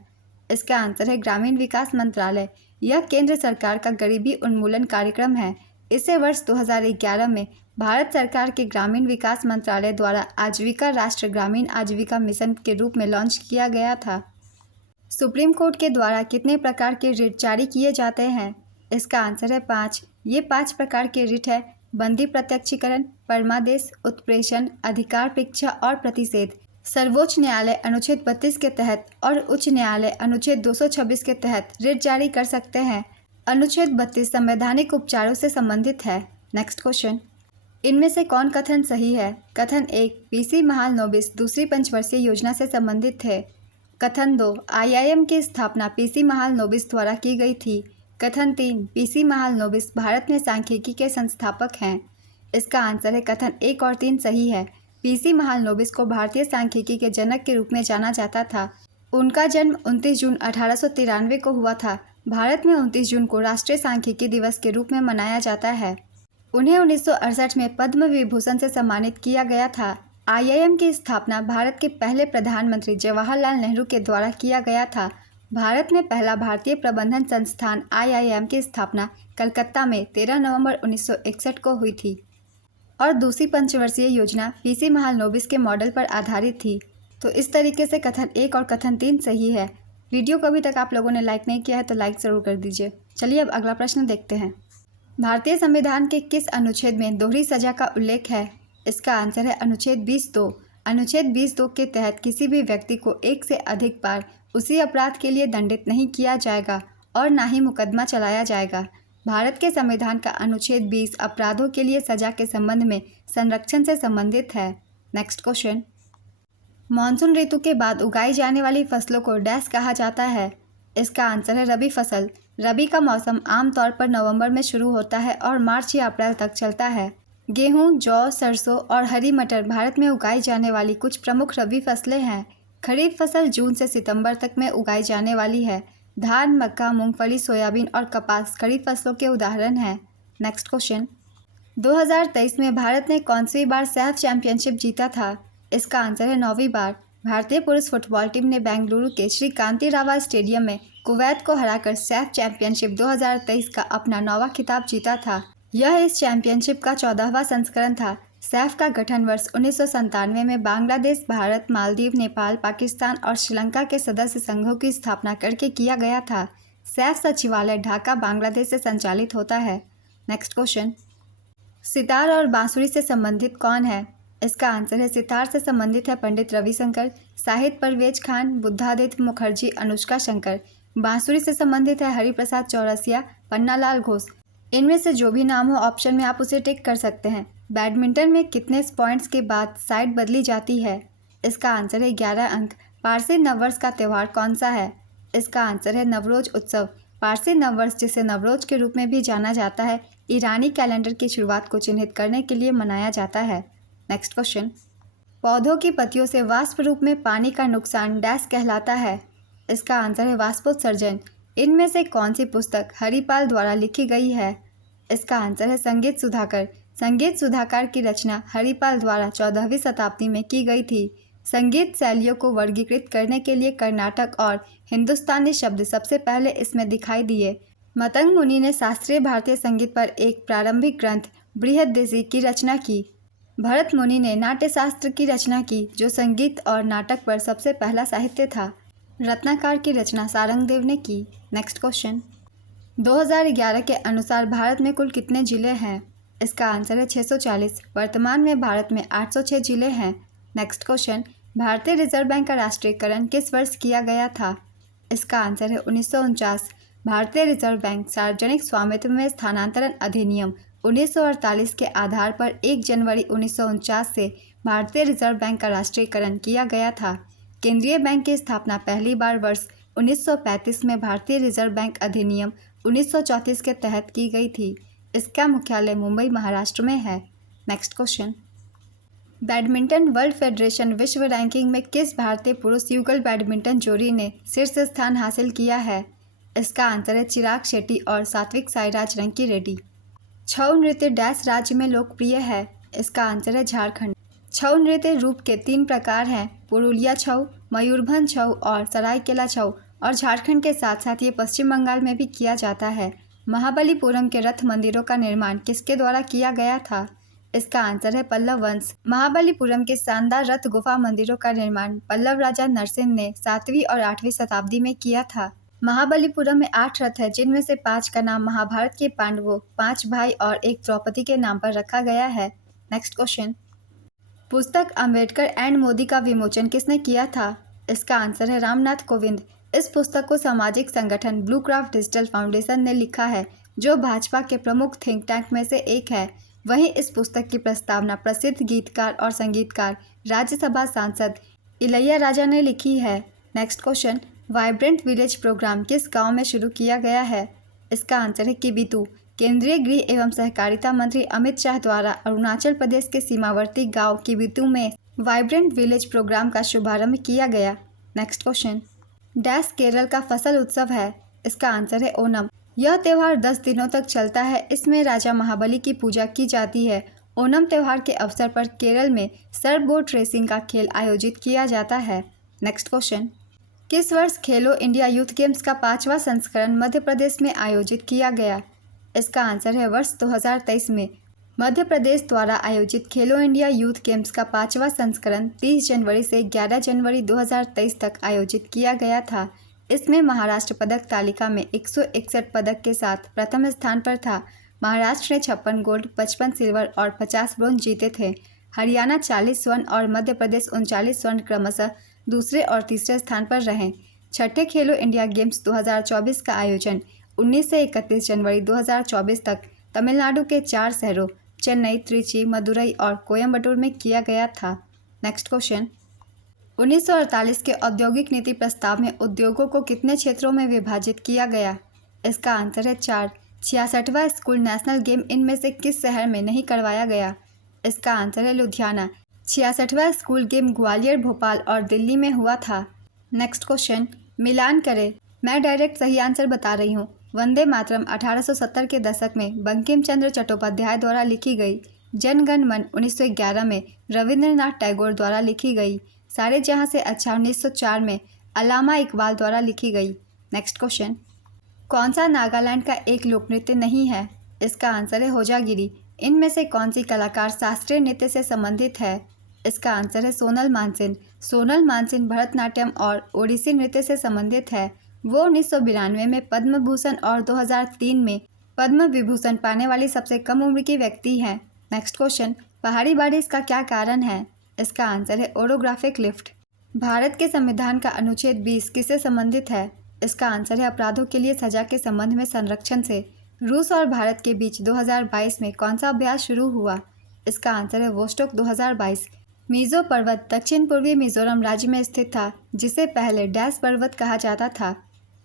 इसका आंसर है ग्रामीण विकास मंत्रालय। यह केंद्र सरकार का गरीबी उन्मूलन कार्यक्रम है। इसे वर्ष 2011 में भारत सरकार के ग्रामीण विकास मंत्रालय द्वारा आजीविका राष्ट्रीय ग्रामीण आजीविका मिशन के रूप में लॉन्च किया गया था। सुप्रीम कोर्ट के द्वारा कितने प्रकार के रिट जारी किए जाते हैं? इसका आंसर है 5। ये 5 प्रकार के रिट है: बंदी प्रत्यक्षीकरण, परमादेश, उत्प्रेषण, अधिकार परीक्षा और प्रतिषेध। सर्वोच्च न्यायालय अनुच्छेद 32 के तहत और उच्च न्यायालय अनुच्छेद 226 के तहत रिट जारी कर सकते हैं। अनुच्छेद 32 संवैधानिक उपचारों से संबंधित है। नेक्स्ट क्वेश्चन, इनमें से कौन कथन सही है? कथन 1, पीसी महालनोबिस दूसरी पंचवर्षीय योजना से संबंधित थे। कथन 2, आईआईएम की स्थापना पीसी महालनोबिस द्वारा की गई थी। कथन 3, पीसी महालनोबिस भारत में सांख्यिकी के संस्थापक हैं। इसका आंसर है कथन 1 और 3 सही है। पीसी महालनोबिस को भारतीय सांख्यिकी के जनक के रूप में जाना जाता था। उनका जन्म 29 जून 1893 को हुआ था। भारत में 29 जून को राष्ट्रीय सांख्यिकी दिवस के रूप में मनाया जाता है। उन्हें 1968 में पद्म विभूषण से सम्मानित किया गया था। आईआईएम की स्थापना भारत के पहले प्रधानमंत्री जवाहरलाल नेहरू के द्वारा किया गया था। भारत में पहला भारतीय प्रबंधन संस्थान आईआईएम की स्थापना कलकत्ता में 13 नवंबर 1961 को हुई थी और दूसरी पंचवर्षीय योजना पीसी महालनोबिस के मॉडल पर आधारित थी। तो इस तरीके से कथन 1 और कथन 3 सही है। वीडियो को अभी तक आप लोगों ने लाइक नहीं किया है तो लाइक ज़रूर कर दीजिए। चलिए अब अगला प्रश्न देखते हैं। भारतीय संविधान के किस अनुच्छेद में दोहरी सजा का उल्लेख है? इसका आंसर है अनुच्छेद 20(2). अनुच्छेद 20(2) के तहत किसी भी व्यक्ति को एक से अधिक बार उसी अपराध के लिए दंडित नहीं किया जाएगा और ना ही मुकदमा चलाया जाएगा। भारत के संविधान का अनुच्छेद 20 अपराधों के लिए सजा के संबंध में संरक्षण से संबंधित है। नेक्स्ट क्वेश्चन, मानसून ऋतु के बाद उगाई जाने वाली फसलों को डैश कहा जाता है? इसका आंसर है रबी फसल। रबी का मौसम आमतौर पर नवंबर में शुरू होता है और मार्च या अप्रैल तक चलता है। गेहूं, जौ, सरसों और हरी मटर भारत में उगाई जाने वाली कुछ प्रमुख रबी फसलें हैं। खरीफ फसल जून से सितंबर तक में उगाई जाने वाली है। धान, मक्का, मूंगफली, सोयाबीन और कपास खरीफ फसलों के उदाहरण हैं। नेक्स्ट क्वेश्चन, 2023 में भारत ने कौन सी बार सैफ चैंपियनशिप जीता था? इसका आंसर है 9वीं बार। भारतीय पुरुष फुटबॉल टीम ने बेंगलुरु के श्री कांतिरावा स्टेडियम में कुवैत को हराकर सैफ चैंपियनशिप 2023 का अपना 9वां खिताब जीता था। यह इस चैंपियनशिप का 14वां संस्करण था। सैफ का गठन वर्ष 1997 में बांग्लादेश, भारत, मालदीव, नेपाल, पाकिस्तान और श्रीलंका के सदस्य संघों की स्थापना करके किया गया था। सैफ सचिवालय ढाका, बांग्लादेश से संचालित होता है। नेक्स्ट क्वेश्चन, सितार और बांसुरी से संबंधित कौन है? इसका आंसर है सितार से संबंधित है पंडित रविशंकर, साहिद परवेज खान, बुद्धादित्य मुखर्जी, अनुष्का शंकर। बांसुरी से संबंधित है हरिप्रसाद चौरसिया, पन्नालाल घोष। इनमें से जो भी नाम हो ऑप्शन में आप उसे टिक कर सकते हैं। बैडमिंटन में कितने पॉइंट्स के बाद साइड बदली जाती है? इसका आंसर है 11 अंक। पारसी नववर्ष का त्यौहार कौन सा है? इसका आंसर है नवरोज उत्सव। पारसी नववर्ष, जिसे नवरोज के रूप में भी जाना जाता है, ईरानी कैलेंडर की शुरुआत को चिन्हित करने के लिए मनाया जाता है। नेक्स्ट क्वेश्चन, पौधों की पत्तियों से वाष्प रूप में पानी का नुकसान डैश कहलाता है? इसका आंसर है वाष्पोत्सर्जन। इनमें से कौन सी पुस्तक हरिपाल द्वारा लिखी गई है? इसका आंसर है संगीत सुधाकर। संगीत सुधाकर की रचना हरिपाल द्वारा 14वीं शताब्दी में की गई थी। संगीत शैलियों को वर्गीकृत करने के लिए कर्नाटक और हिंदुस्तानी शब्द सबसे पहले इसमें दिखाई दिए। मतंग मुनि ने शास्त्रीय भारतीय संगीत पर एक प्रारंभिक ग्रंथ बृहददेशी की रचना की। भरत मुनि ने नाट्यशास्त्र की रचना की, जो संगीत और नाटक पर सबसे पहला साहित्य था। रत्नाकर की रचना सारंगदेव ने की। नेक्स्ट क्वेश्चन, 2011 के अनुसार भारत में कुल कितने जिले हैं? इसका आंसर है 640। वर्तमान में भारत में 806 जिले हैं। नेक्स्ट क्वेश्चन, भारतीय रिजर्व बैंक का राष्ट्रीयकरण किस वर्ष किया गया था? इसका आंसर है 1949। भारतीय रिजर्व बैंक सार्वजनिक स्वामित्व में स्थानांतरण अधिनियम 1948 के आधार पर 1 जनवरी 1949 से भारतीय रिजर्व बैंक का राष्ट्रीयकरण किया गया था। केंद्रीय बैंक की स्थापना पहली बार वर्ष 1935 में भारतीय रिजर्व बैंक अधिनियम 1934 के तहत की गई थी। इसका मुख्यालय मुंबई, महाराष्ट्र में है। Next question, badminton world federation विश्व रैंकिंग में किस भारतीय पुरुष युगल बैडमिंटन जोड़ी ने शीर्ष स्थान हासिल किया है? इसका आंसर है चिराग शेट्टी और सात्विक साईराज रंकी रेड्डी। छऊ नृत्य डैश राज्य में लोकप्रिय है? इसका आंसर है झारखंड। छऊ नृत्य रूप के 3 प्रकार हैं, पुरुलिया छऊ, मयूरभंज छऊ और सरायकेला छऊ, और झारखंड के साथ साथ ये पश्चिम बंगाल में भी किया जाता है। महाबलीपुरम के रथ मंदिरों का निर्माण किसके द्वारा किया गया था? इसका आंसर है पल्लव वंश। महाबलीपुरम के शानदार रथ गुफा मंदिरों का निर्माण पल्लव राजा नरसिंह ने 7वीं और 8वीं शताब्दी में किया था। महाबलीपुरम में 8 रथ है, जिनमें से 5 का नाम महाभारत के पांडवों, 5 भाई और 1 द्रौपदी के नाम पर रखा गया है। नेक्स्ट क्वेश्चन, पुस्तक अंबेडकर एंड मोदी का विमोचन किसने किया था? इसका आंसर है रामनाथ कोविंद। इस पुस्तक को सामाजिक संगठन ब्लू क्राफ्ट डिजिटल फाउंडेशन ने लिखा है, जो भाजपा के प्रमुख थिंक टैंक में से एक है। वहीं इस पुस्तक की प्रस्तावना प्रसिद्ध गीतकार और संगीतकार, राज्यसभा सांसद इलैया राजा ने लिखी है। Next question, vibrant village programme किस गांव में शुरू किया गया है? इसका आंसर है किबितू। केंद्रीय गृह एवं सहकारिता मंत्री अमित शाह द्वारा अरुणाचल प्रदेश के सीमावर्ती गांव किबितू में वाइब्रेंट विलेज प्रोग्राम का शुभारंभ किया गया। नेक्स्ट क्वेश्चन, डैश केरल का फसल उत्सव है? इसका आंसर है ओनम। यह त्यौहार 10 दिनों तक चलता है। इसमें राजा महाबली की पूजा की जाती है। ओनम त्यौहार के अवसर पर केरल में सर्फ बोट रेसिंग का खेल आयोजित किया जाता है। नेक्स्ट क्वेश्चन, किस वर्ष खेलो इंडिया यूथ गेम्स का 5वां संस्करण मध्य प्रदेश में आयोजित किया गया? इसका आंसर है वर्ष 2023 में। मध्य प्रदेश द्वारा आयोजित खेलो इंडिया यूथ गेम्स का 5वां संस्करण 30 जनवरी से 11 जनवरी 2023 तक आयोजित किया गया था। इसमें महाराष्ट्र पदक तालिका में 161 पदक के साथ प्रथम स्थान पर था। महाराष्ट्र ने 56 गोल्ड, 55 सिल्वर और 50 ब्रोंज जीते थे। हरियाणा 40 स्वर्ण और मध्य प्रदेश 39 स्वर्ण क्रमशः दूसरे और तीसरे स्थान पर रहे। छठे खेलो इंडिया गेम्स 2024 का आयोजन 19 से 31 जनवरी 2024 तक तमिलनाडु के 4 शहरों चेन्नई, त्रिची, मदुरई और कोयम्बटूर में किया गया था। नेक्स्ट क्वेश्चन, 1948 के औद्योगिक नीति प्रस्ताव में उद्योगों को कितने क्षेत्रों में विभाजित किया गया? इसका आंसर है 4। 66वां स्कूल नेशनल गेम इनमें से किस शहर में नहीं करवाया गया? इसका आंसर है लुधियाना। 66वां स्कूल गेम ग्वालियर, भोपाल और दिल्ली में हुआ था। नेक्स्ट क्वेश्चन, मिलान करें। मैं डायरेक्ट सही आंसर बता रही हूँ। वंदे मातरम 1870 के दशक में बंकिम चंद्र चट्टोपाध्याय द्वारा लिखी गई। जन गण मन 1911 में रविंद्रनाथ टैगोर द्वारा लिखी गई। सारे जहाँ से अच्छा 1904 में अल्लामा इकबाल द्वारा लिखी गई। नेक्स्ट क्वेश्चन, कौन सा नागालैंड का एक लोक नृत्य नहीं है? इसका आंसर है होजागिरी। इनमें से कौन सी कलाकार शास्त्रीय नृत्य से संबंधित है? इसका आंसर है सोनल मानसिंह। सोनल मानसिंह भरतनाट्यम और ओडिसी नृत्य से संबंधित है। वो 1992 में पद्म भूषण और 2003 में पद्म विभूषण पाने वाली सबसे कम उम्र की व्यक्ति हैं। नेक्स्ट क्वेश्चन, पहाड़ी बारिश का क्या कारण है? इसका आंसर है ओरोग्राफिक लिफ्ट। भारत के संविधान का अनुच्छेद 20 किससे संबंधित है? इसका आंसर है अपराधों के लिए सजा के संबंध में संरक्षण से। रूस और भारत के बीच 2022 में कौन सा अभ्यास शुरू हुआ? इसका आंसर है वोस्टोक 2022। मिजो पर्वत दक्षिण पूर्वी मिजोरम राज्य में स्थित था, जिसे पहले डैश पर्वत कहा जाता था।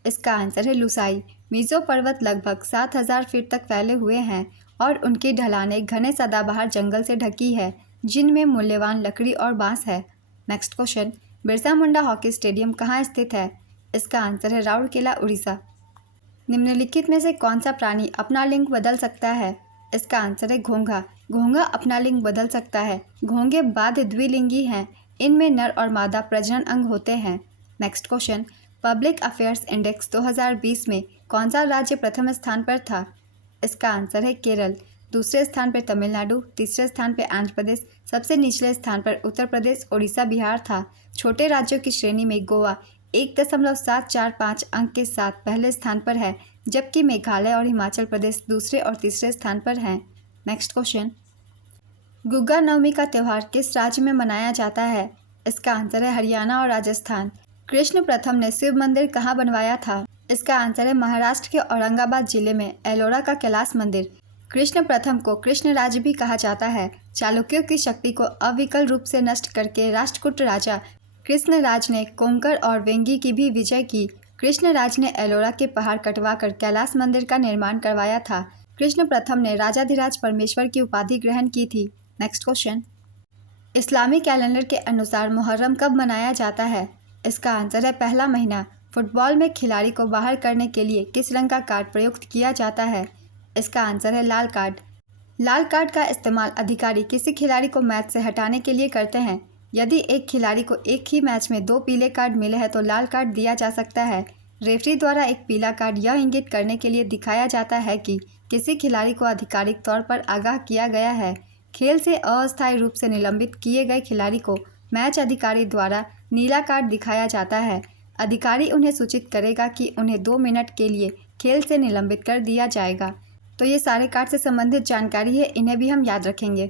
इसका आंसर है लुसाई। मिजो पर्वत लगभग 7000 फीट तक फैले हुए हैं और उनकी ढलानें घने सदाबहार जंगल से ढकी है, जिनमें मूल्यवान लकड़ी और बांस है। Next question, Birsa Munda hockey stadium कहाँ स्थित है? इसका आंसर है राउरकेला, उड़ीसा। निम्नलिखित में से कौन सा प्राणी अपना लिंग बदल सकता है? इसका आंसर है घोंघा। घोंघा अपना लिंग बदल सकता है। घोंघे बाध्य द्विलिंगी हैं। इनमें नर और मादा प्रजनन अंग होते हैं। Next question, public affairs index 2020 में कौन सा राज्य प्रथम स्थान पर था? इसका आंसर है केरल। दूसरे स्थान पर तमिलनाडु, तीसरे स्थान पर आंध्र प्रदेश, सबसे निचले स्थान पर उत्तर प्रदेश, उड़ीसा, बिहार था। छोटे राज्यों की श्रेणी में गोवा 1.745 अंक के साथ पहले स्थान पर है, जबकि मेघालय और हिमाचल प्रदेश दूसरे और तीसरे स्थान पर हैं। नेक्स्ट क्वेश्चन, गुग्गा नवमी का त्यौहार किस राज्य में मनाया जाता है? इसका आंसर है हरियाणा और राजस्थान। कृष्ण प्रथम ने शिव मंदिर कहाँ बनवाया था? इसका आंसर है महाराष्ट्र के औरंगाबाद जिले में एलोरा का कैलाश मंदिर। कृष्ण प्रथम को कृष्ण राज्य भी कहा जाता है। चालुक्यों की शक्ति को अविकल रूप से नष्ट करके राष्ट्रकूट राजा कृष्णराज ने कोंकण और वेंगी की भी विजय की। कृष्णराज ने एलोरा के पहाड़ कटवाकर कैलाश मंदिर का निर्माण करवाया था। कृष्ण प्रथम ने राजाधिराज परमेश्वर की उपाधि ग्रहण की थी। नेक्स्ट क्वेश्चन, इस्लामी कैलेंडर के अनुसार मुहर्रम कब मनाया जाता है? इसका आंसर है पहला महीना। फुटबॉल में खिलाड़ी को बाहर करने के लिए किस रंग का कार्ड प्रयुक्त किया जाता है? इसका आंसर है लाल कार्ड। लाल कार्ड का इस्तेमाल अधिकारी किसी खिलाड़ी को मैच से हटाने के लिए करते हैं। यदि एक खिलाड़ी को एक ही मैच में 2 पीले कार्ड मिले हैं तो लाल कार्ड दिया जा सकता है। रेफरी द्वारा एक पीला कार्ड यह इंगित करने के लिए दिखाया जाता है कि किसी खिलाड़ी को आधिकारिक तौर पर आगाह किया गया है। खेल से अस्थायी रूप से निलंबित किए गए खिलाड़ी को मैच अधिकारी द्वारा नीला कार्ड दिखाया जाता है। अधिकारी उन्हें सूचित करेगा कि उन्हें 2 मिनट के लिए खेल से निलंबित कर दिया जाएगा। तो ये सारे कार्ड से संबंधित जानकारी है, इन्हें भी हम याद रखेंगे।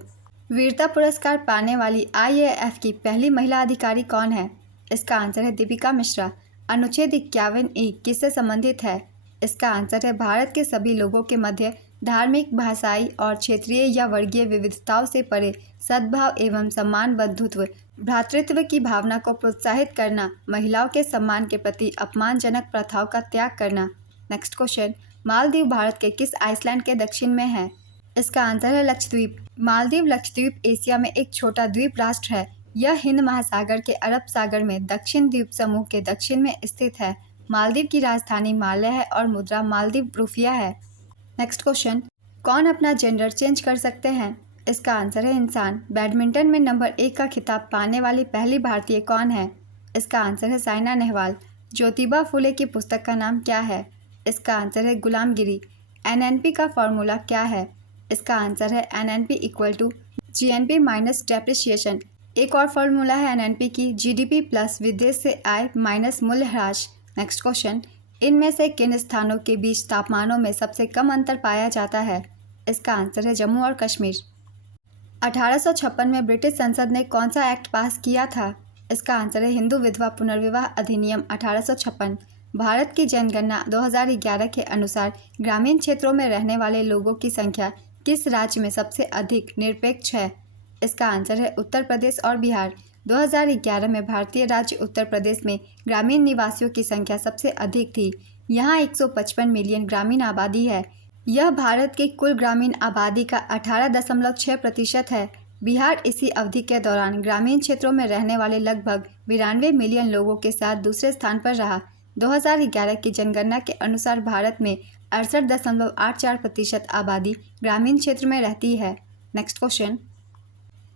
वीरता पुरस्कार पाने वाली IAF की पहली महिला अधिकारी कौन है? इसका आंसर है दीपिका मिश्रा। अनुच्छेद 51E किससे संबंधित है? इसका आंसर है भारत के सभी लोगों के मध्य धार्मिक, भाषाई और क्षेत्रीय या वर्गीय विविधताओं से परे सद्भाव एवं सम्मान, बंधुत्व, भ्रातृत्व की भावना को प्रोत्साहित करना, महिलाओं के सम्मान के प्रति अपमानजनक प्रथाओं का त्याग करना। नेक्स्ट क्वेश्चन, मालदीव भारत के किस आइसलैंड के दक्षिण में है? इसका आंसर है लक्षद्वीप। मालदीव लक्षद्वीप एशिया में एक छोटा द्वीप राष्ट्र है। यह हिंद महासागर के अरब सागर में दक्षिण द्वीप समूह के दक्षिण में स्थित है। मालदीव की राजधानी माले है और मुद्रा मालदीव रुपया है। नेक्स्ट क्वेश्चन, कौन अपना जेंडर चेंज कर सकते हैं? इसका आंसर है इंसान। बैडमिंटन में नंबर 1 का खिताब पाने वाली पहली भारतीय कौन है? इसका आंसर है साइना नेहवाल। ज्योतिबा फुले की पुस्तक का नाम क्या है? इसका आंसर है गुलामगिरी। NNP का फॉर्मूला क्या है? इसका आंसर है NNP = GNP - डेप्रिसिएशन। एक और फॉर्मूला है NNP की GDP + विदेश से आय - मूल्यह्रास। नेक्स्ट क्वेश्चन, इनमें से किन स्थानों के बीच तापमानों में सबसे कम अंतर पाया जाता है? इसका आंसर है जम्मू और कश्मीर। 1856 में ब्रिटिश संसद ने कौन सा एक्ट पास किया था? इसका आंसर है हिंदू विधवा पुनर्विवाह अधिनियम 1856। भारत की जनगणना 2011 के अनुसार ग्रामीण क्षेत्रों में रहने वाले लोगों की संख्या किस राज्य में सबसे अधिक निरपेक्ष है? इसका आंसर है उत्तर प्रदेश और बिहार। 2011 में भारतीय राज्य उत्तर प्रदेश में ग्रामीण निवासियों की संख्या सबसे अधिक थी। यहाँ 155 मिलियन ग्रामीण आबादी है। यह भारत की कुल ग्रामीण आबादी का 18.6% है। बिहार इसी अवधि के दौरान ग्रामीण क्षेत्रों में रहने वाले लगभग 92 मिलियन लोगों के साथ दूसरे स्थान पर रहा। 2011 की जनगणना के अनुसार भारत में 68.84% आबादी ग्रामीण क्षेत्र में रहती है। नेक्स्ट क्वेश्चन,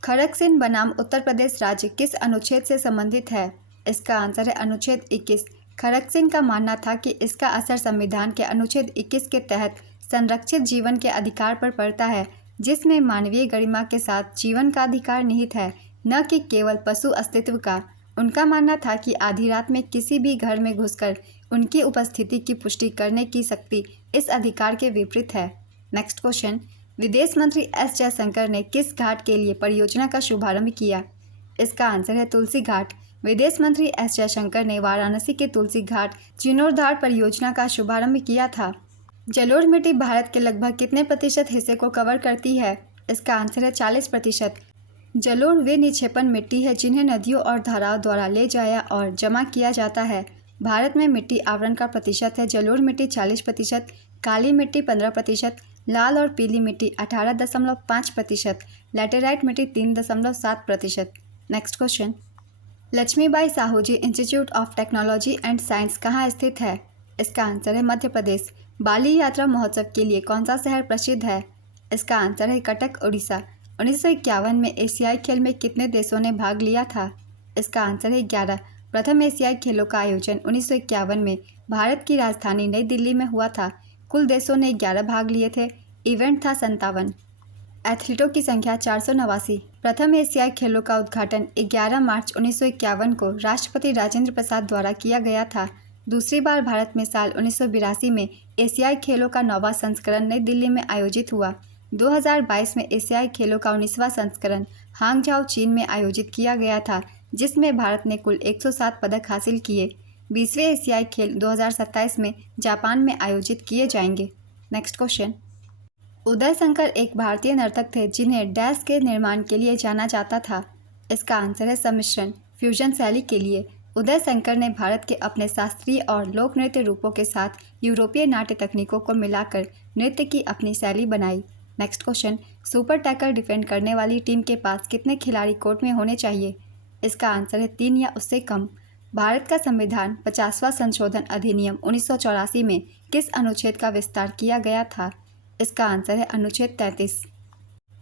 खड़गसिन बनाम उत्तर प्रदेश राज्य किस अनुच्छेद से संबंधित है? इसका आंसर है अनुच्छेद 21। खड़गसिन का मानना था कि इसका असर संविधान के अनुच्छेद 21 के तहत संरक्षित जीवन के अधिकार पर पड़ता है, जिसमें मानवीय गरिमा के साथ जीवन का अधिकार निहित है, न कि केवल पशु अस्तित्व का। उनका मानना था कि आधी रात में किसी भी घर में घुसकर उनकी उपस्थिति की पुष्टि करने की शक्ति इस अधिकार के विपरीत है। नेक्स्ट क्वेश्चन, विदेश मंत्री एस जयशंकर ने किस घाट के लिए परियोजना का शुभारंभ किया? इसका आंसर है तुलसी घाट। विदेश मंत्री एस जयशंकर ने वाराणसी के तुलसी घाट जीर्णोद्धार परियोजना का शुभारंभ किया था। जलोढ़ मिट्टी भारत के लगभग कितने प्रतिशत हिस्से को कवर करती है? इसका आंसर है 40%। जलोढ़ वे निक्षेपण मिट्टी है जिन्हें नदियों और धाराओं द्वारा ले जाया और जमा किया जाता है। भारत में मिट्टी आवरण का प्रतिशत है जलोढ़ मिट्टी 40%, काली मिट्टी 15%, लाल और पीली मिट्टी 18.5%, लैटेराइट मिट्टी 3.7%। Next question, Lakshmibai Sahuji institute of technology and science कहाँ स्थित है? इसका आंसर है मध्य प्रदेश। बाली यात्रा महोत्सव के लिए कौन सा शहर प्रसिद्ध है? इसका आंसर है कटक, उड़ीसा। 1951 में एशियाई खेल में कितने देशों ने भाग लिया था? इसका आंसर है 11। प्रथम एशियाई खेलों का आयोजन 1951 में भारत की राजधानी नई दिल्ली में हुआ था। कुल देशों ने 11 भाग लिए थे। इवेंट था 57। एथलीटों की संख्या 489। प्रथम एशियाई खेलों का उद्घाटन 11 मार्च 1951 को राष्ट्रपति राजेंद्र प्रसाद द्वारा किया गया था। दूसरी बार भारत में साल 1982 में एशियाई खेलों का 9वां संस्करण नई दिल्ली में आयोजित हुआ। 2022 में एशियाई खेलों का 19वां संस्करण हांगझाओ, चीन में आयोजित किया गया था, जिसमें भारत ने कुल 107 पदक हासिल किए। 20वें एशियाई खेल 2027 में जापान में आयोजित किए जाएंगे। नेक्स्ट क्वेश्चन, उदय शंकर एक भारतीय नर्तक थे जिन्हें डैश के निर्माण के लिए जाना जाता था। इसका आंसर है सम्मिश्रण, फ्यूजन शैली के लिए। उदय शंकर ने भारत के अपने शास्त्रीय और लोक नृत्य रूपों के साथ यूरोपीय नाट्य तकनीकों को मिलाकर नृत्य की अपनी शैली बनाई। Next question, super tackle defend करने वाली टीम के पास कितने खिलाड़ी कोर्ट में होने चाहिए? इसका आंसर है 3 या उससे कम। भारत का संविधान 50वां संशोधन अधिनियम 1984 में किस अनुच्छेद का विस्तार किया गया था? इसका आंसर है अनुच्छेद 33।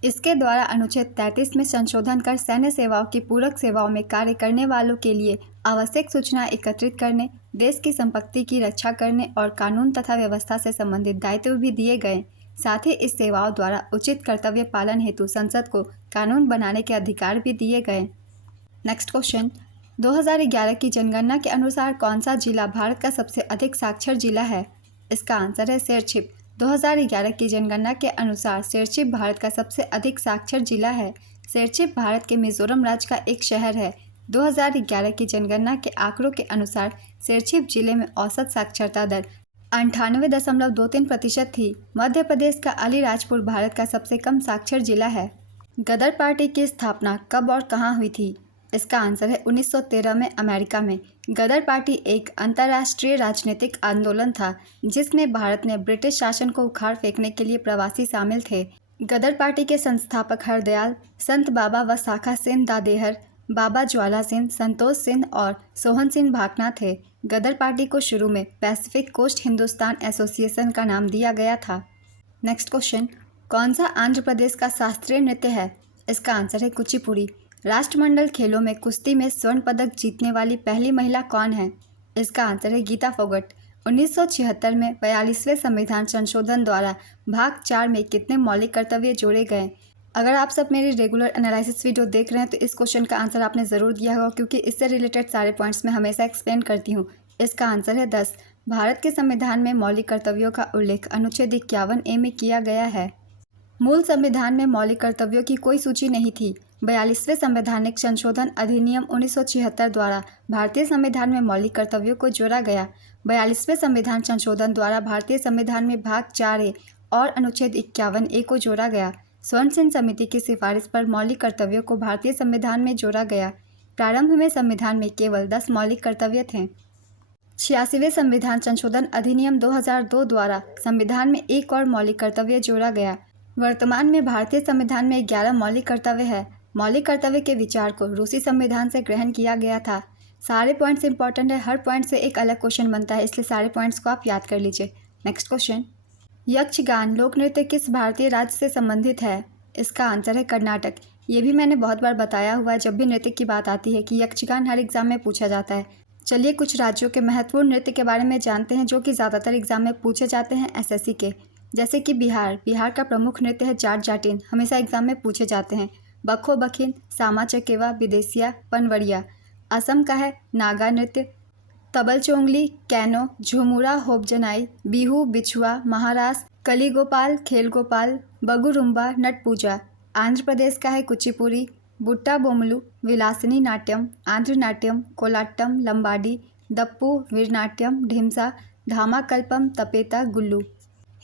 इसके द्वारा अनुच्छेद 33 में संशोधन कर सैन्य सेवाओं की पूरक सेवाओं में कार्य करने वालों के लिए आवश्यक सूचना एकत्रित करने, देश की संपत्ति की रक्षा करने और कानून तथा व्यवस्था से संबंधित दायित्व भी दिए गए। साथ ही इस सेवाओं द्वारा उचित कर्तव्य पालन हेतु संसद को कानून बनाने के अधिकार भी दिए गए। नेक्स्ट क्वेश्चन, 2011 की जनगणना के अनुसार कौन सा जिला भारत का सबसे अधिक साक्षर जिला है? इसका आंसर है शेरछिप। 2011 की जनगणना के अनुसार शेरछिप भारत का सबसे अधिक साक्षर जिला है। शेरछिप भारत के मिजोरम राज्य का एक शहर है। 2011 की जनगणना के आंकड़ों के अनुसार शेरछिप जिले में औसत साक्षरता दर 98.23% थी। मध्य प्रदेश का अलीराजपुर भारत का सबसे कम साक्षर जिला है। गदर पार्टी की स्थापना कब और कहाँ हुई थी? इसका आंसर है 1913 में अमेरिका में। गदर पार्टी एक अंतर्राष्ट्रीय राजनीतिक आंदोलन था जिसमें भारत ने ब्रिटिश शासन को उखाड़ फेंकने के लिए प्रवासी शामिल थे। गदर पार्टी के संस्थापक हरदयाल, संत बाबा व शाखा सिंह दादेहर, बाबा ज्वाला सिंह, संतोष सिंह और सोहन सिंह भाकना थे। गदर पार्टी को शुरू में पैसिफिक कोस्ट हिंदुस्तान एसोसिएशन का नाम दिया गया था। नेक्स्ट क्वेश्चन, कौन सा आंध्र प्रदेश का शास्त्रीय नृत्य है? इसका आंसर है कुचिपुड़ी। राष्ट्रमंडल खेलों में कुश्ती में स्वर्ण पदक जीतने वाली पहली महिला कौन है? इसका आंसर है गीता फोगट। 1976 में 42वें संविधान संशोधन द्वारा भाग 4 में कितने मौलिक कर्तव्य जोड़े गए? अगर आप सब मेरी रेगुलर एनालिसिस वीडियो देख रहे हैं तो इस क्वेश्चन का आंसर आपने ज़रूर दिया होगा, क्योंकि इससे रिलेटेड सारे पॉइंट्स मैं हमेशा एक्सप्लेन करती हूँ। इसका आंसर है 10। भारत के संविधान में मौलिक कर्तव्यों का उल्लेख अनुच्छेद 51A में किया गया है। मूल संविधान में मौलिक कर्तव्यों की कोई सूची नहीं थी। 42वें संवैधानिक संशोधन अधिनियम 1976 द्वारा भारतीय संविधान में मौलिक कर्तव्यों को जोड़ा गया। 42वें संविधान संशोधन द्वारा भारतीय संविधान में भाग 4A और अनुच्छेद 51A को जोड़ा गया। स्वर्ण सिंह समिति की सिफारिश पर मौलिक कर्तव्यों को भारतीय संविधान में जोड़ा गया। प्रारंभ में संविधान में केवल 10 मौलिक कर्तव्य थे। 86वें संविधान संशोधन अधिनियम 2002 द्वारा संविधान में एक और मौलिक कर्तव्य जोड़ा गया। वर्तमान में भारतीय संविधान में 11 मौलिक कर्तव्य है। मौलिक कर्तव्य के विचार को रूसी संविधान से ग्रहण किया गया था। सारे पॉइंट्स इंपॉर्टेंट है, हर पॉइंट से एक अलग क्वेश्चन बनता है, इसलिए सारे पॉइंट्स को आप याद कर लीजिए। नेक्स्ट क्वेश्चन, यक्षगान लोक नृत्य किस भारतीय राज्य से संबंधित है? इसका आंसर है कर्नाटक। ये भी मैंने बहुत बार बताया हुआ है जब भी नृत्य की बात आती है कि यक्षगान हर एग्जाम में पूछा जाता है। चलिए कुछ राज्यों के महत्वपूर्ण नृत्य के बारे में जानते हैं जो कि ज़्यादातर एग्जाम में पूछे जाते हैं एसएससी के। जैसे कि बिहार, बिहार का प्रमुख नृत्य है जाट जाटिन, हमेशा एग्जाम में पूछे जाते हैं। बखो बखिन, सामा चकेवा, विदेसिया, पनवरिया। असम का है नागा नृत्य। तबल चोंगली, कैनो, झुमुरा, होपजनाई, बिहू, बिछुआ, महारास, कली गोपाल, खेल गोपाल, बगुरुम्बा, नट पूजा। आंध्र प्रदेश का है कुचिपुड़ी, बुट्टा बोमलू, विलासिनी नाट्यम, आंध्र नाट्यम, कोलाट्टम, लंबाडी, दप्पू, वीरनाट्यम, ढिमसा, धामा कल्पम, तपेता, गुल्लू।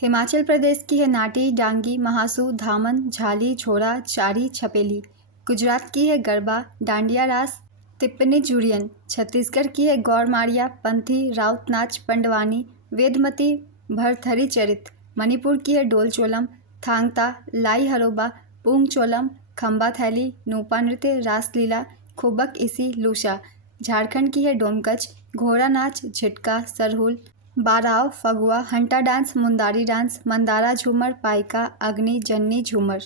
हिमाचल प्रदेश की है नाटी, डांगी, महासू, धामन, झाली, छोड़ा, चारी, छपेली। गुजरात की है गरबा, डांडिया रास, तिप्पनी जुड़ियन। छत्तीसगढ़ की है गौरमारिया, पंथी, राउत नाच, पंडवानी, वेदमती, भरथरी चरित। मणिपुर की है डोलचोलम, थांगता, लाई हरोबा, पूंग चोलम, खम्बा थैली, नूपा नृत्य, रासलीला, खुबक इसी, लूशा। झारखंड की है डोमकच, घोड़ा नाच, झिटका, सरहुल, बाराव, Phagua, hanta dance, Mundari dance, Mandhana झूमर, पाइका, अग्नि, जन्नी, झूमर।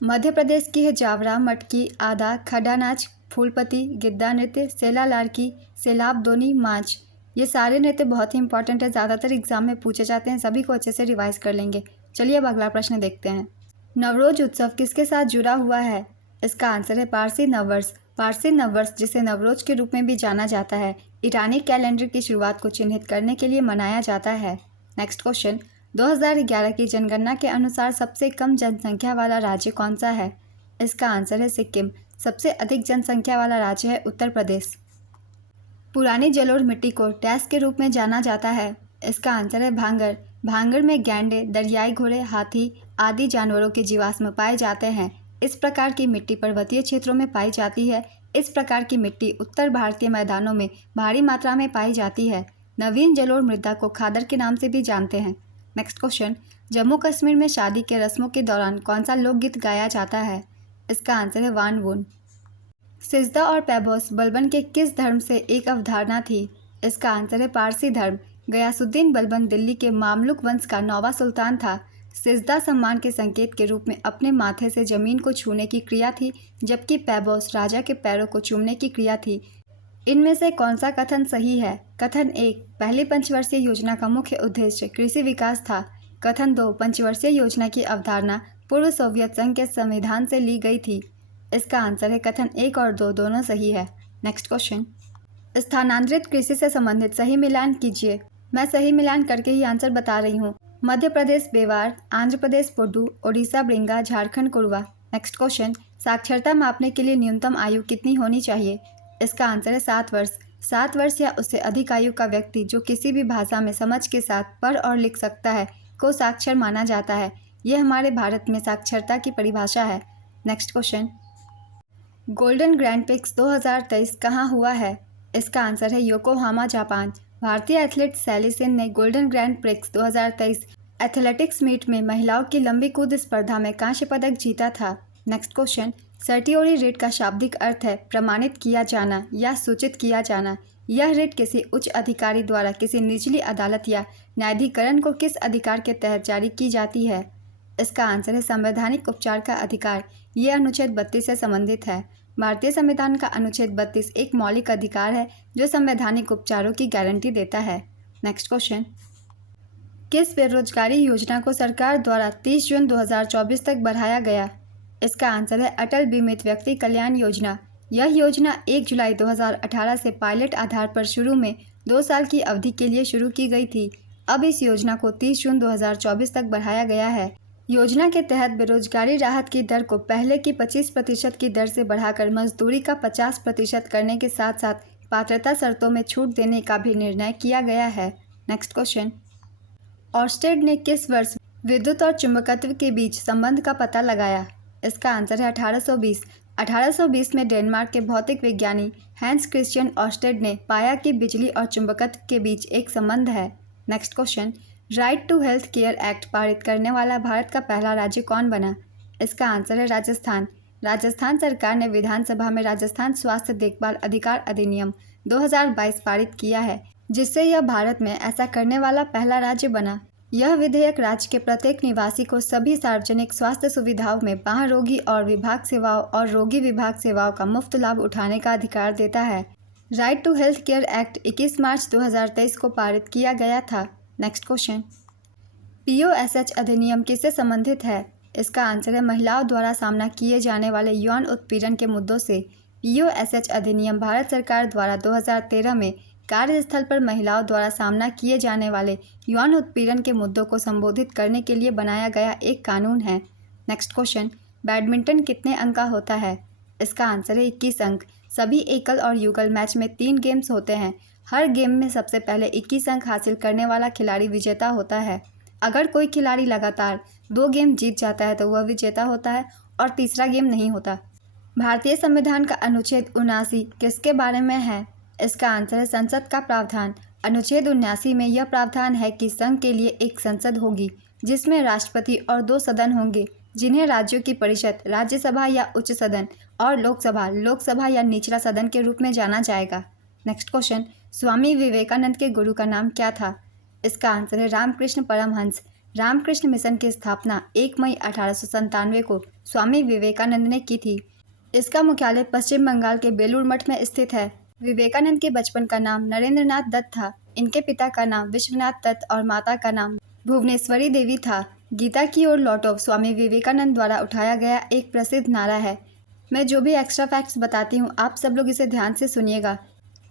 मध्य प्रदेश की है जावरा, मटकी, आदा, खड़ा नाच, फूलपति, गिद्दा नृत्य, सेला लाड़की, सेलाब दोनी, मांझ। ये सारे नृत्य बहुत ही इंपॉर्टेंट है, ज़्यादातर एग्जाम में पूछे जाते हैं, सभी को अच्छे से रिवाइज कर लेंगे। चलिए अब अगला प्रश्न देखते हैं। नवरोज उत्सव किसके साथ जुड़ा हुआ है? इसका आंसर है पारसी नववर्ष। पारसी नववर्ष, जिसे नवरोज के रूप में भी जाना जाता है, ईरानी कैलेंडर की शुरुआत को चिन्हित करने के लिए मनाया जाता है। नेक्स्ट क्वेश्चन, 2011 की जनगणना के अनुसार सबसे कम जनसंख्या वाला राज्य कौन सा है? इसका आंसर है सिक्किम। सबसे अधिक जनसंख्या वाला राज्य है उत्तर प्रदेश। पुरानी जलोढ़ मिट्टी को डैश के रूप में जाना जाता है? इसका आंसर है भांगर। भांगर में गैंडे, दरियाई घोड़े, हाथी आदि जानवरों के जीवाश्म पाए जाते हैं। इस प्रकार की मिट्टी पर्वतीय क्षेत्रों में पाई जाती है। इस प्रकार की मिट्टी उत्तर भारतीय मैदानों में भारी मात्रा में पाई जाती है। नवीन जलोढ़ मृदा को खादर के नाम से भी जानते हैं। नेक्स्ट क्वेश्चन, जम्मू कश्मीर में शादी के रस्मों के दौरान कौन सा लोकगीत गाया जाता है? इसका आंसर है वान वून। सिजदा और पैबोस बलबन के किस धर्म से एक अवधारणा थी? इसका आंसर है पारसी धर्म। गयासुद्दीन बलबन दिल्ली के मामलुक वंश का 9वां सुल्तान था। सिजदा सम्मान के संकेत के रूप में अपने माथे से जमीन को छूने की क्रिया थी, जबकि पैबोस राजा के पैरों को चूमने की क्रिया थी। इनमें से कौन सा कथन सही है? कथन 1, पहली पंचवर्षीय योजना का मुख्य उद्देश्य कृषि विकास था। कथन 2, पंचवर्षीय योजना की अवधारणा पूर्व सोवियत संघ के संविधान से ली गई थी। इसका आंसर है कथन 1 और 2 दोनों सही है। नेक्स्ट क्वेश्चन, स्थानांतरित कृषि से संबंधित सही मिलान कीजिए। मैं सही मिलान करके ही आंसर बता रही हूँ। मध्य प्रदेश बेवार, आंध्र प्रदेश पोडू, ओडिशा ब्रिंगा, झारखंड कुरवा। नेक्स्ट क्वेश्चन, साक्षरता मापने के लिए न्यूनतम आयु कितनी होनी चाहिए? इसका आंसर है 7 वर्ष। 7 वर्ष या उससे अधिक आयु का व्यक्ति जो किसी भी भाषा में समझ के साथ पढ़ और लिख सकता है को साक्षर माना जाता है। यह हमारे भारत में साक्षरता की परिभाषा है। Next question, golden grand prix 2023 कहाँ हुआ है? इसका आंसर है योकोहामा, जापान। भारतीय एथलीट सैली सिंह ने golden grand prix 2023 athletics meet में महिलाओं की लंबी कूद स्पर्धा में कांस्य पदक जीता था। नेक्स्ट क्वेश्चन, सर्टियोरी रिट का शाब्दिक अर्थ है प्रमाणित किया जाना या सूचित किया जाना। यह रिट किसी उच्च अधिकारी द्वारा किसी निचली अदालत या न्यायाधिकरण को किस अधिकार के तहत जारी की जाती है? इसका आंसर है संवैधानिक उपचार का अधिकार। यह अनुच्छेद 32 से संबंधित है। भारतीय संविधान का अनुच्छेद 32 एक मौलिक अधिकार है जो संवैधानिक उपचारों की गारंटी देता है। नेक्स्ट क्वेश्चन, किस बेरोजगारी योजना को सरकार द्वारा 30 जून 2024 तक बढ़ाया गया? इसका आंसर है अटल बीमित व्यक्ति कल्याण योजना। यह योजना 1 जुलाई 2018 से पायलट आधार पर शुरू में 2 साल की अवधि के लिए शुरू की गई थी। अब इस योजना को 30 जून 2024 तक बढ़ाया गया है। योजना के तहत बेरोजगारी राहत की दर को पहले की 25% की दर से बढ़ाकर मजदूरी का 50% करने के साथ साथ पात्रता शर्तों में छूट देने का भी निर्णय किया गया है। नेक्स्ट क्वेश्चन, ऑर्स्टेड ने किस वर्ष विद्युत और चुंबकत्व के बीच संबंध का पता लगाया? इसका आंसर है 1820। 1820 में डेनमार्क के भौतिक विज्ञानी हैंस क्रिश्चियन ऑर्स्टेड ने पाया कि बिजली और चुंबकत्व के बीच एक संबंध है। Next question, right to health care act पारित करने वाला भारत का पहला राज्य कौन बना? इसका आंसर है राजस्थान। राजस्थान सरकार ने विधानसभा में राजस्थान स्वास्थ्य देखभाल अधिकार अधिनियम 2022 पारित किया है, जिससे यह भारत में ऐसा करने वाला पहला राज्य बना। यह विधेयक राज्य के प्रत्येक निवासी को सभी सार्वजनिक स्वास्थ्य सुविधाओं में महारोगी और विभाग सेवाओं और रोगी विभाग सेवाओं का मुफ्त लाभ उठाने का अधिकार देता है। Right to health care act 21 मार्च 2023 को पारित किया गया था। नेक्स्ट क्वेश्चन, POSH अधिनियम किससे संबंधित है? इसका आंसर है महिलाओं द्वारा सामना किए जाने वाले यौन उत्पीड़न के मुद्दों से। POSH अधिनियम भारत सरकार द्वारा 2013 में कार्यस्थल पर महिलाओं द्वारा सामना किए जाने वाले यौन उत्पीड़न के मुद्दों को संबोधित करने के लिए बनाया गया एक कानून है। नेक्स्ट क्वेश्चन, बैडमिंटन कितने अंक का होता है? इसका आंसर है 21 अंक। सभी एकल और युगल मैच में 3 गेम्स होते हैं। हर गेम में सबसे पहले 21 अंक हासिल करने वाला खिलाड़ी विजेता होता है। अगर कोई खिलाड़ी लगातार 2 गेम जीत जाता है तो वह विजेता होता है और तीसरा गेम नहीं होता। भारतीय संविधान का अनुच्छेद 79 किसके बारे में है? इसका आंसर है संसद का प्रावधान। अनुच्छेद 79 में यह प्रावधान है कि संघ के लिए एक संसद होगी जिसमें राष्ट्रपति और 2 सदन होंगे जिन्हें राज्यों की परिषद, राज्यसभा या उच्च सदन और लोकसभा या निचला सदन के रूप में जाना जाएगा। नेक्स्ट क्वेश्चन, स्वामी विवेकानंद के गुरु का नाम क्या था? इसका आंसर है रामकृष्ण परमहंस। रामकृष्ण मिशन की स्थापना 1 मई 1897 को स्वामी विवेकानंद ने की थी। इसका मुख्यालय पश्चिम बंगाल के बेलूर मठ में स्थित है। विवेकानंद के बचपन का नाम नरेंद्रनाथ दत्त था। इनके पिता का नाम विश्वनाथ दत्त और माता का नाम भुवनेश्वरी देवी था। गीता की ओर लौटो स्वामी विवेकानंद द्वारा उठाया गया एक प्रसिद्ध नारा है। मैं जो भी एक्स्ट्रा फैक्ट्स बताती हूँ आप सब लोग इसे ध्यान से सुनिएगा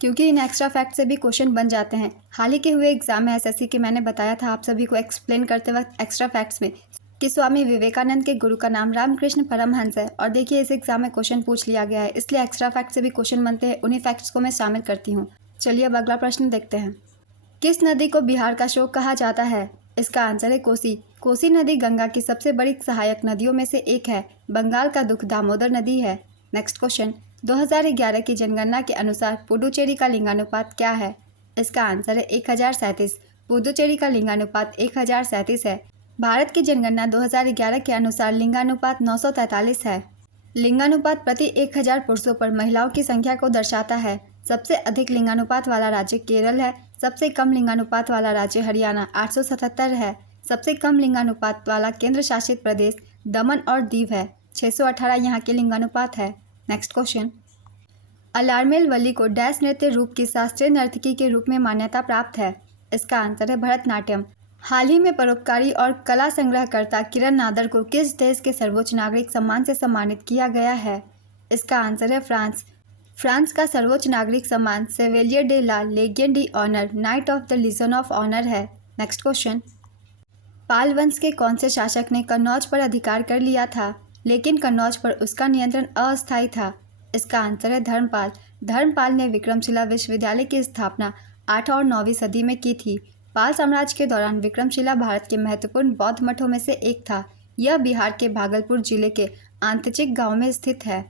क्योंकि इन एक्स्ट्रा फैक्ट से भी क्वेश्चन बन जाते हैं। हाल ही के हुए एग्जाम में SSC के मैंने बताया था आप सभी को एक्सप्लेन करते वक्त एक्स्ट्रा फैक्ट्स में कि स्वामी विवेकानंद के गुरु का नाम रामकृष्ण परमहंस है। और देखिए इस एग्जाम में क्वेश्चन पूछ लिया गया है, इसलिए एक्स्ट्रा फैक्ट से भी क्वेश्चन बनते हैं। उन्हीं फैक्ट्स को मैं शामिल करती हूँ। चलिए अब अगला प्रश्न देखते हैं। किस नदी को बिहार का शोक कहा जाता है? इसका आंसर है कोसी। कोसी नदी गंगा की सबसे बड़ी सहायक नदियों में से एक है। बंगाल का दुख दामोदर नदी है। नेक्स्ट क्वेश्चन, 2011 की जनगणना के अनुसार पुडुचेरी का लिंगानुपात क्या है? इसका आंसर है 1037। पुडुचेरी का लिंगानुपात 1037 है। भारत की जनगणना 2011 के अनुसार लिंगानुपात 943 है। लिंगानुपात प्रति 1000 पुरुषों पर महिलाओं की संख्या को दर्शाता है। सबसे अधिक लिंगानुपात वाला राज्य केरल है। सबसे कम लिंगानुपात वाला राज्य हरियाणा 877 है। सबसे कम लिंगानुपात वाला केंद्र शासित प्रदेश दमन और दीव है। 618 यहाँ के लिंगानुपात है। नेक्स्ट क्वेश्चन, अलार्मेल वल्ली को डैश नृत्य रूप की शास्त्रीय नर्तकी के रूप में मान्यता प्राप्त है। इसका आंसर है भरतनाट्यम। हाल ही में परोपकारी और कला संग्रहकर्ता किरण नादर को किस देश के सर्वोच्च नागरिक सम्मान से सम्मानित किया गया है? इसका आंसर है फ्रांस। फ्रांस का सर्वोच्च नागरिक सम्मान सेवेलियर डे ला लेगियन डी ऑनर knight of the Legion of Honour है। नेक्स्ट क्वेश्चन, पाल वंश के कौन से शासक ने कन्नौज पर अधिकार कर लिया था लेकिन कन्नौज पर उसका नियंत्रण अस्थायी था? इसका आंसर है धर्मपाल। धर्मपाल ने विक्रमशिला विश्वविद्यालय की स्थापना 8 और 9वीं सदी में की थी। पाल साम्राज्य के दौरान विक्रमशिला भारत के महत्वपूर्ण बौद्ध मठों में से एक था। यह बिहार के भागलपुर जिले के आंतचिक गांव में स्थित है।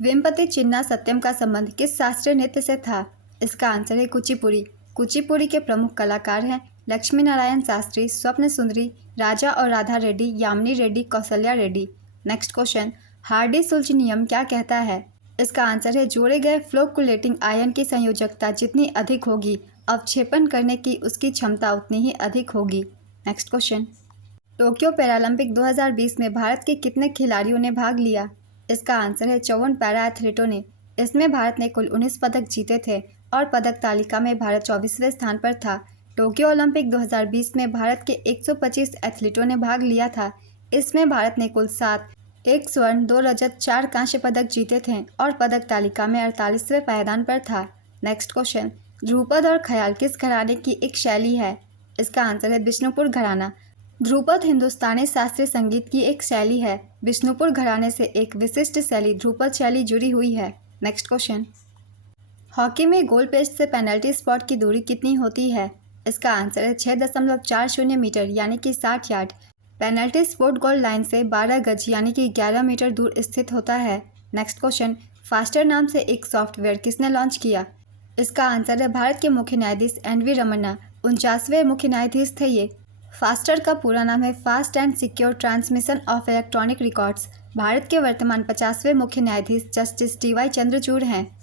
वेम्पति चिन्ना सत्यम का संबंध किस शास्त्रीय नृत्य से था? इसका आंसर है कुचिपुड़ी। कुचिपुड़ी के प्रमुख कलाकार हैं लक्ष्मी नारायण शास्त्री, स्वप्न सुंदरी, राजा और Radha Reddy, Yamini Reddy, Kaushalya Reddy. Next question, Hardy-Schultz नियम क्या कहता है? इसका आंसर है जोड़े गए फ्लोकुलेटिंग आयन की संयोजकता जितनी अधिक होगी अवक्षेपण करने की उसकी क्षमता उतनी ही अधिक होगी। नेक्स्ट क्वेश्चन, टोक्यो पैरालंपिक 2020 में भारत के कितने खिलाड़ियों ने भाग लिया? इसका आंसर है 54 पैरा एथलीटों ने। इसमें भारत ने कुल 19 पदक जीते थे और पदक तालिका में भारत 24वें स्थान पर था। टोक्यो ओलंपिक 2020 में भारत के 125 एथलीटों ने भाग लिया था। इसमें भारत ने कुल 7 1 स्वर्ण, 2 रजत, 4 कांस्य पदक जीते थे और पदक तालिका में 48वें पायदान पर था। नेक्स्ट क्वेश्चन, ध्रुपद और ख्याल किस घराने की एक शैली है? इसका आंसर है बिष्णुपुर घराना। ध्रुपद हिंदुस्तानी शास्त्रीय संगीत की एक शैली है। बिष्णुपुर घराने से एक विशिष्ट शैली ध्रुपद शैली जुड़ी हुई है। नेक्स्ट क्वेश्चन, हॉकी में गोल पोस्ट से पेनल्टी स्पॉट की दूरी कितनी होती है? इसका आंसर है 6.40 मीटर यानी कि 60 yard. Penalty spot goal line से 12 गज यानी कि 11 मीटर दूर स्थित होता है। नेक्स्ट क्वेश्चन, फास्टर नाम से एक सॉफ्टवेयर किसने लॉन्च किया? इसका आंसर है भारत के मुख्य न्यायाधीश NV रमन्ना। 49वें मुख्य न्यायाधीश थे ये। फास्टर का पूरा नाम है fast and secure transmission of electronic records. Bharat के वर्तमान 50वें मुख्य न्यायाधीश जस्टिस TY चंद्रचूड़ हैं।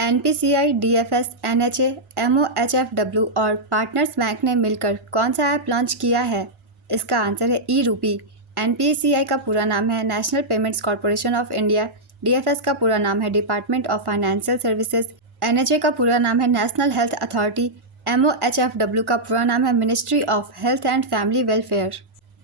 NPCI, DFS, NHA, MOHFW और पार्टनर्स बैंक ने मिलकर कौन सा ऐप लॉन्च किया है? इसका आंसर है ई-रूपी। NPCI का पूरा नाम है national payments corporation of India. DFS का पूरा नाम है department of financial services. NHA का पूरा नाम है नेशनल हेल्थ अथॉरिटी। MOHFW का पूरा नाम है ministry of health and family welfare.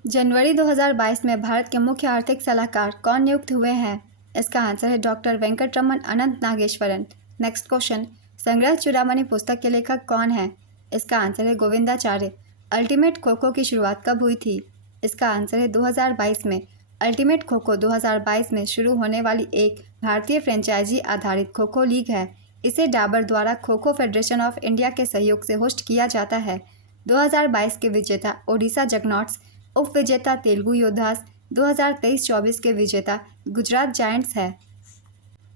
जनवरी 2022 में भारत के मुख्य आर्थिक सलाहकार कौन नियुक्त हुए हैं? इसका आंसर है डॉक्टर वेंकटरमन अनंत नागेश्वरन। नेक्स्ट क्वेश्चन, संग्रह चूड़ामणि पुस्तक के लेखक कौन है? इसका आंसर है गोविंदाचार्य। अल्टीमेट खो खो की शुरुआत कब हुई थी? इसका आंसर है 2022 में। अल्टीमेट खो खो 2022 में शुरू होने वाली एक भारतीय फ्रेंचाइजी आधारित खो खो लीग है। इसे डाबर द्वारा kho kho federation of India के सहयोग से होस्ट किया जाता है। 2022 के विजेता ओडिशा जगनॉट्स, उप विजेता तेलुगु योद्धास, 2023-24 के विजेता गुजरात जायंट्स है।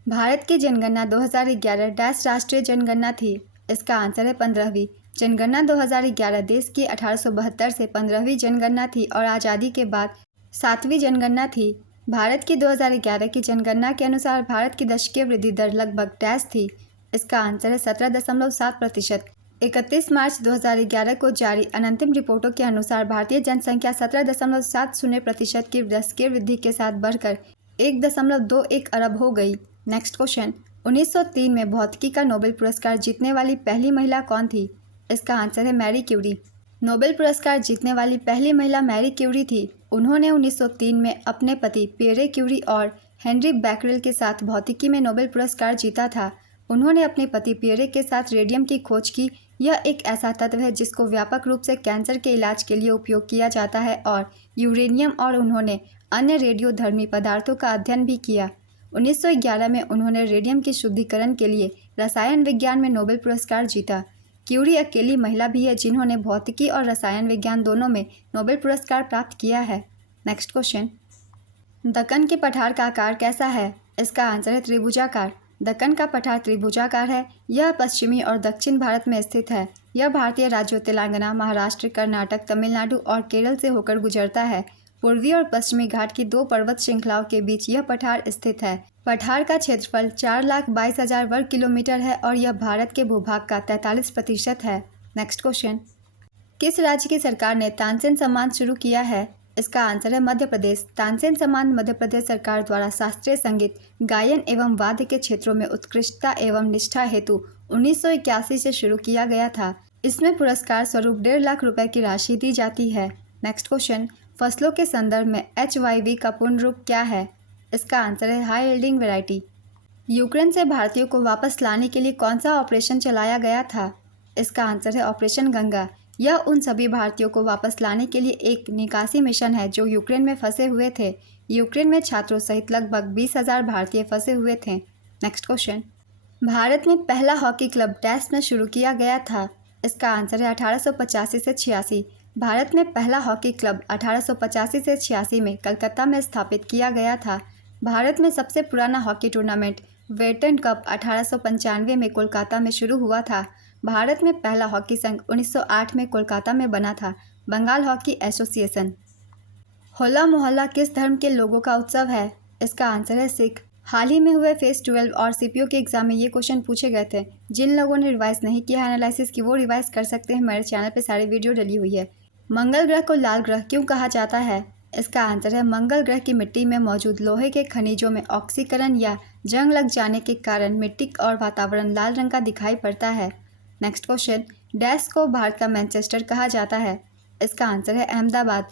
भारत की जनगणना 2011 डैश राष्ट्रीय जनगणना थी। इसका आंसर है 15वीं। जनगणना 2011 देश की 1872 से 15वीं जनगणना थी और आज़ादी के बाद 7वीं जनगणना थी। भारत की 2011 की जनगणना के अनुसार भारत की दशकीय वृद्धि दर लगभग डैश थी। इसका आंसर है 17.7%। 31 मार्च 2011 को जारी अनंतिम रिपोर्टों के अनुसार भारतीय जनसंख्या 17.70% की दशकीय वृद्धि के साथ बढ़कर 1.21 अरब हो गई। नेक्स्ट क्वेश्चन, 1903 में भौतिकी का नोबेल पुरस्कार जीतने वाली पहली महिला कौन थी? इसका आंसर है मैरी क्यूरी। नोबेल पुरस्कार जीतने वाली पहली महिला मैरी क्यूरी थी। उन्होंने 1903 में अपने पति पियरे क्यूरी और हेनरी बैकरेल के साथ भौतिकी में नोबेल पुरस्कार जीता था। उन्होंने अपने पति पियरे के साथ रेडियम की खोज की। यह एक ऐसा तत्व है जिसको व्यापक रूप से कैंसर के इलाज के लिए उपयोग किया जाता है, और यूरेनियम, और उन्होंने अन्य रेडियोधर्मी पदार्थों का अध्ययन भी किया। 1911 में उन्होंने रेडियम के शुद्धिकरण के लिए रसायन विज्ञान में नोबेल पुरस्कार जीता। क्यूरी अकेली महिला भी है जिन्होंने भौतिकी और रसायन विज्ञान दोनों में नोबेल पुरस्कार प्राप्त किया है। नेक्स्ट क्वेश्चन, दक्कन के पठार का आकार कैसा है? इसका आंसर है त्रिभुजाकार। दक्कन का पठार त्रिभुजाकार है। यह पश्चिमी और दक्षिण भारत में स्थित है। यह भारतीय राज्यों तेलंगाना, महाराष्ट्र, कर्नाटक, तमिलनाडु और केरल से होकर गुजरता है। पूर्वी और पश्चिमी घाट की 2 पर्वत श्रृंखलाओं के बीच यह पठार स्थित है। पठार का क्षेत्रफल 4,22,000 वर्ग किलोमीटर है और यह भारत के भूभाग का 43% है। नेक्स्ट क्वेश्चन, किस राज्य की सरकार ने तानसेन सम्मान शुरू किया है? इसका आंसर है मध्य प्रदेश। तानसेन सम्मान मध्य प्रदेश सरकार द्वारा शास्त्रीय संगीत, गायन एवं वाद्य के क्षेत्रों में उत्कृष्टता एवं निष्ठा हेतु 1981 से शुरू किया गया था। इसमें पुरस्कार स्वरूप 1.5 लाख रुपए की राशि दी जाती है। नेक्स्ट क्वेश्चन, फसलों के संदर्भ में HYV का पूर्ण रूप क्या है? इसका आंसर है हाई यील्डिंग वैरायटी। यूक्रेन से भारतीयों को वापस लाने के लिए कौन सा ऑपरेशन चलाया गया था? इसका आंसर है ऑपरेशन गंगा। यह उन सभी भारतीयों को वापस लाने के लिए एक निकासी मिशन है जो यूक्रेन में फंसे हुए थे। यूक्रेन में छात्रों सहित लगभग 20,000 भारतीय फंसे हुए थे। नेक्स्ट क्वेश्चन, भारत में पहला हॉकी क्लब डैश में शुरू किया गया था। इसका आंसर है 1885 से 86। भारत में पहला हॉकी क्लब 1885 से 86 में कलकत्ता में स्थापित किया गया था। भारत में सबसे पुराना हॉकी टूर्नामेंट वेटन कप 1895 में कोलकाता में शुरू हुआ था। भारत में पहला हॉकी संघ 1908 में कोलकाता में बना था, बंगाल हॉकी एसोसिएशन। होला मोहल्ला किस धर्म के लोगों का उत्सव है? इसका आंसर है सिख। हाल ही में हुए फेज 12 और CPO के एग्जाम में ये क्वेश्चन पूछे गए थे। जिन लोगों ने रिवाइज नहीं किया है एनालिसिस की, वो रिवाइज कर सकते हैं। मेरे चैनल पे सारी वीडियो डली हुई है। मंगल ग्रह को लाल ग्रह क्यों कहा जाता है? इसका आंसर है मंगल ग्रह की मिट्टी में मौजूद लोहे के खनिजों में ऑक्सीकरण या जंग लग जाने के कारण मिट्टी और वातावरण लाल रंग का दिखाई पड़ता है। नेक्स्ट क्वेश्चन, डैश को भारत का मैनचेस्टर कहा जाता है। इसका आंसर है अहमदाबाद।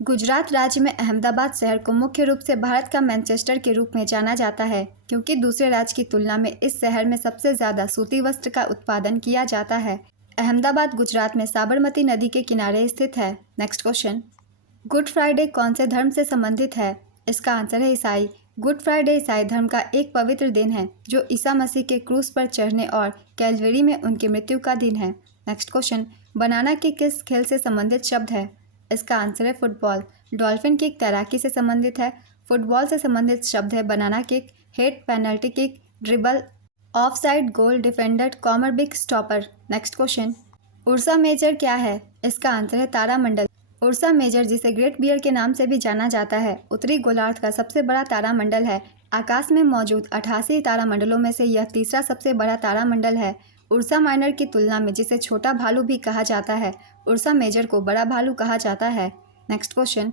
गुजरात राज्य में अहमदाबाद शहर को मुख्य रूप से भारत का मैनचेस्टर के रूप में जाना जाता है, क्योंकि दूसरे राज्य की तुलना में इस शहर में सबसे ज़्यादा सूती वस्त्र का उत्पादन किया जाता है। अहमदाबाद गुजरात में साबरमती नदी के किनारे स्थित है। नेक्स्ट क्वेश्चन, गुड फ्राइडे कौन से धर्म से संबंधित है? इसका आंसर है ईसाई। गुड फ्राइडे ईसाई धर्म का एक पवित्र दिन है जो ईसा मसीह के क्रूस पर चढ़ने और कैलवरी में उनकी मृत्यु का दिन है। नेक्स्ट क्वेश्चन, बनाना किक किस खेल से संबंधित शब्द है? इसका आंसर है फुटबॉल। डॉल्फिन किक तैराकी से संबंधित है। फुटबॉल से संबंधित शब्द है banana kick, head, penalty kick, dribble, off side, goal, defender, corner big, stopper. Next question, Ursa Major क्या है? इसका आंसर है तारामंडल। उर्सा मेजर, जिसे ग्रेट बियर के नाम से भी जाना जाता है, उत्तरी गोलार्ध का सबसे बड़ा तारामंडल है। आकाश में मौजूद 88 तारामंडलों में से यह तीसरा सबसे बड़ा तारामंडल है। उर्सा माइनर की तुलना में जिसे छोटा भालू भी कहा जाता है, उर्सा मेजर को बड़ा भालू कहा जाता है। नेक्स्ट क्वेश्चन,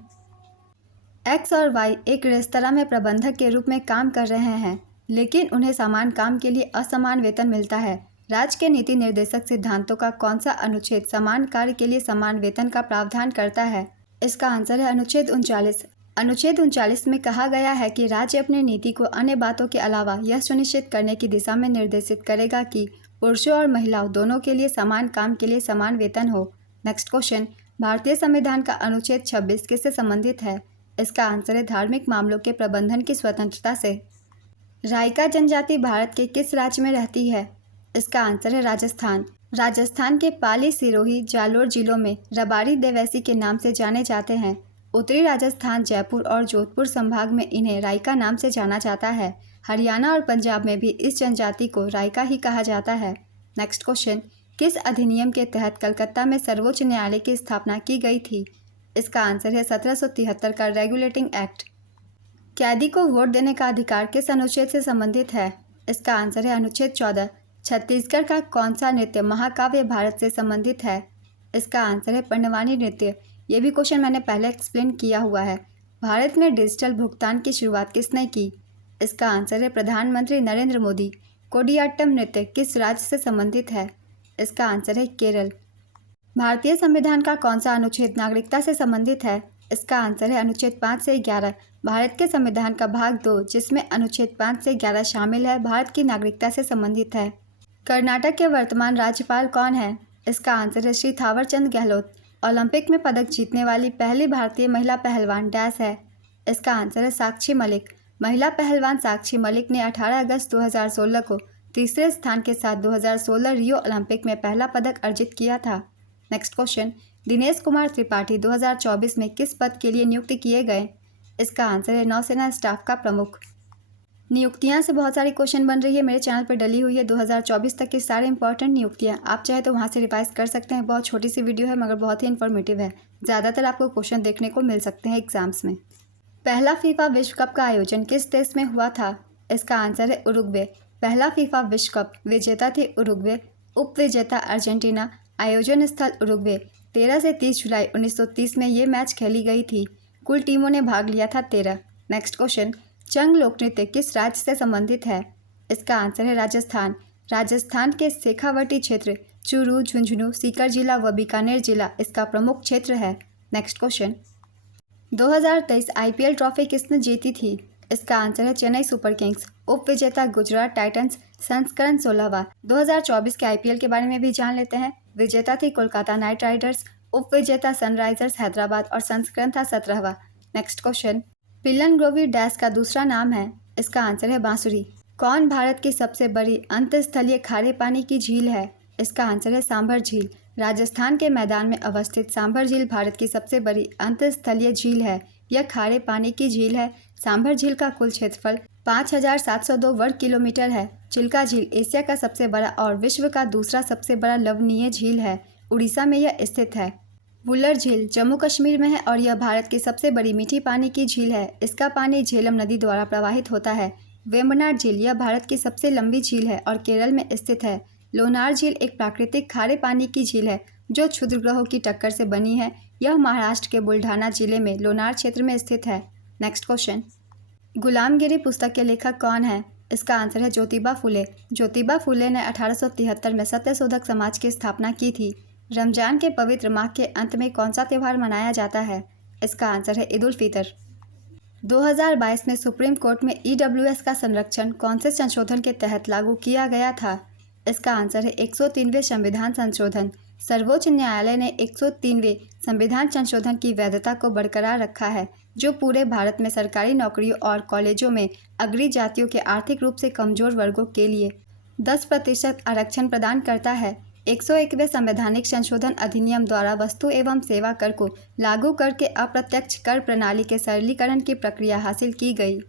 एक्स और वाई एक रेस्तरां में प्रबंधक के रूप में काम कर रहे हैं, लेकिन उन्हें समान काम के लिए असमान वेतन मिलता है। राज्य के नीति निर्देशक सिद्धांतों का कौन सा अनुच्छेद समान कार्य के लिए समान वेतन का प्रावधान करता है? इसका आंसर है अनुच्छेद 39। अनुच्छेद 39 में कहा गया है कि राज्य अपनी नीति को अन्य बातों के अलावा यह सुनिश्चित करने की दिशा में निर्देशित करेगा कि पुरुषों और महिलाओं दोनों के लिए समान काम के लिए समान वेतन हो। नेक्स्ट क्वेश्चन, भारतीय संविधान का अनुच्छेद 26 किससे संबंधित है? इसका आंसर है धार्मिक मामलों के प्रबंधन की स्वतंत्रता से। राइका जनजाति भारत के किस राज्य में रहती है? इसका आंसर है राजस्थान। राजस्थान के पाली, सिरोही, जालोर जिलों में रबारी देवैसी के नाम से जाने जाते हैं। उत्तरी राजस्थान, जयपुर और जोधपुर संभाग में इन्हें राइका नाम से जाना जाता है। हरियाणा और पंजाब में भी इस जनजाति को राइका ही कहा जाता है। नेक्स्ट क्वेश्चन, किस अधिनियम के तहत कलकत्ता में सर्वोच्च न्यायालय की स्थापना की गई थी? इसका आंसर है 1773 का रेगुलेटिंग एक्ट। कैदी को वोट देने का अधिकार किस अनुच्छेद से संबंधित है? इसका आंसर है अनुच्छेद 14। छत्तीसगढ़ का कौन सा नृत्य महाकाव्य भारत से संबंधित है? इसका आंसर है पंडवानी नृत्य। ये भी क्वेश्चन मैंने पहले एक्सप्लेन किया हुआ है। भारत में डिजिटल भुगतान की शुरुआत किसने की? इसका आंसर है प्रधानमंत्री नरेंद्र मोदी। कोडियाट्टम नृत्य किस राज्य से संबंधित है? इसका आंसर है केरल। भारतीय संविधान का कौन सा अनुच्छेद नागरिकता से संबंधित है? इसका आंसर है अनुच्छेद 5 से 11। भारत के संविधान का भाग 2 जिसमें अनुच्छेद 5 से 11 शामिल है, भारत की नागरिकता से संबंधित है। कर्नाटक के वर्तमान राज्यपाल कौन है? इसका आंसर है श्री थावरचंद गहलोत। ओलंपिक में पदक जीतने वाली पहली भारतीय महिला पहलवान डैश है। इसका आंसर है साक्षी मलिक। महिला पहलवान साक्षी मलिक ने 18 अगस्त 2016 को तीसरे स्थान के साथ 2016 रियो ओलंपिक में पहला पदक अर्जित किया था। नेक्स्ट क्वेश्चन, दिनेश कुमार त्रिपाठी 2024 में किस पद के लिए नियुक्त किए गए? इसका आंसर है नौसेना स्टाफ का प्रमुख। नियुक्तियां से बहुत सारी क्वेश्चन बन रही है, मेरे चैनल पर डली हुई है 2024 तक की सारे इंपॉर्टेंट नियुक्तियां। आप चाहे तो वहां से रिवाइज कर सकते हैं। बहुत छोटी सी वीडियो है मगर बहुत ही इन्फॉर्मेटिव है। ज़्यादातर आपको क्वेश्चन देखने को मिल सकते हैं एग्जाम्स में। पहला फीफा विश्व कप का आयोजन किस देश में हुआ था? इसका आंसर है उरुग्वे। पहला फीफा विश्व कप विजेता थे उरुग्वे, उप विजेता अर्जेंटीना, आयोजन स्थल उरुग्वे। 13 से 30 जुलाई 1930 में ये मैच खेली गई थी। कुल टीमों ने भाग लिया था 13। नेक्स्ट क्वेश्चन, चंग लोक नृत्य किस राज्य से संबंधित है? इसका आंसर है राजस्थान। राजस्थान के शेखावटी क्षेत्र चूरू, झुंझुनू, सीकर जिला व बीकानेर जिला इसका प्रमुख क्षेत्र है। नेक्स्ट क्वेश्चन, 2023 आईपीएल ट्रॉफी किसने जीती थी? इसका आंसर है चेन्नई सुपर किंग्स। उप विजेता गुजरात टाइटंस, संस्करण 16वां। 2024 के आईपीएल के बारे में भी जान लेते हैं। विजेता थी कोलकाता नाइट राइडर्स, उप विजेता सनराइजर्स हैदराबाद और संस्करण था 17वां। नेक्स्ट क्वेश्चन, पिलन ग्रोवी डैश का दूसरा नाम है? इसका आंसर है बांसुरी। कौन भारत की सबसे बड़ी अंतस्थलीय खारे पानी की झील है? इसका आंसर है सांभर झील। राजस्थान के मैदान में अवस्थित सांभर झील भारत की सबसे बड़ी अंतस्थलीय झील है। यह खारे पानी की झील है। सांभर झील का कुल क्षेत्रफल 5702 वर्ग किलोमीटर है। चिल्का झील एशिया का सबसे बड़ा और विश्व का दूसरा सबसे बड़ा लवणीय झील है। उड़ीसा में यह स्थित है। वुलर झील जम्मू कश्मीर में है और यह भारत की सबसे बड़ी मीठी पानी की झील है। इसका पानी झेलम नदी द्वारा प्रवाहित होता है। वेम्बनाड झील यह भारत की सबसे लंबी झील है और केरल में स्थित है। लोनार झील एक प्राकृतिक खारे पानी की झील है जो क्षुद्रग्रहों की टक्कर से बनी है। यह महाराष्ट्र के बुल्ढाना जिले में लोनार क्षेत्र में स्थित है। नेक्स्ट क्वेश्चन, गुलामगिरी पुस्तक के लेखक कौन है? इसका आंसर है ज्योतिबा फुले। ज्योतिबा फुले ने 1873 में सत्यशोधक समाज की स्थापना की थी। रमजान के पवित्र माह के अंत में कौन सा त्यौहार मनाया जाता है? इसका आंसर है ईद उल फितर। 2022 में सुप्रीम कोर्ट में ईडब्ल्यूएस का संरक्षण कौन से संशोधन के तहत लागू किया गया था? इसका आंसर है 103वें संविधान संशोधन। सर्वोच्च न्यायालय ने 103वें संविधान संशोधन की वैधता को बरकरार रखा है, जो पूरे भारत में सरकारी नौकरियों और कॉलेजों में अग्रणी जातियों के आर्थिक रूप से कमजोर वर्गों के लिए 10% आरक्षण प्रदान करता है। 101वें संवैधानिक संशोधन अधिनियम द्वारा वस्तु एवं सेवा कर को लागू करके अप्रत्यक्ष कर प्रणाली के सरलीकरण की प्रक्रिया हासिल की गई।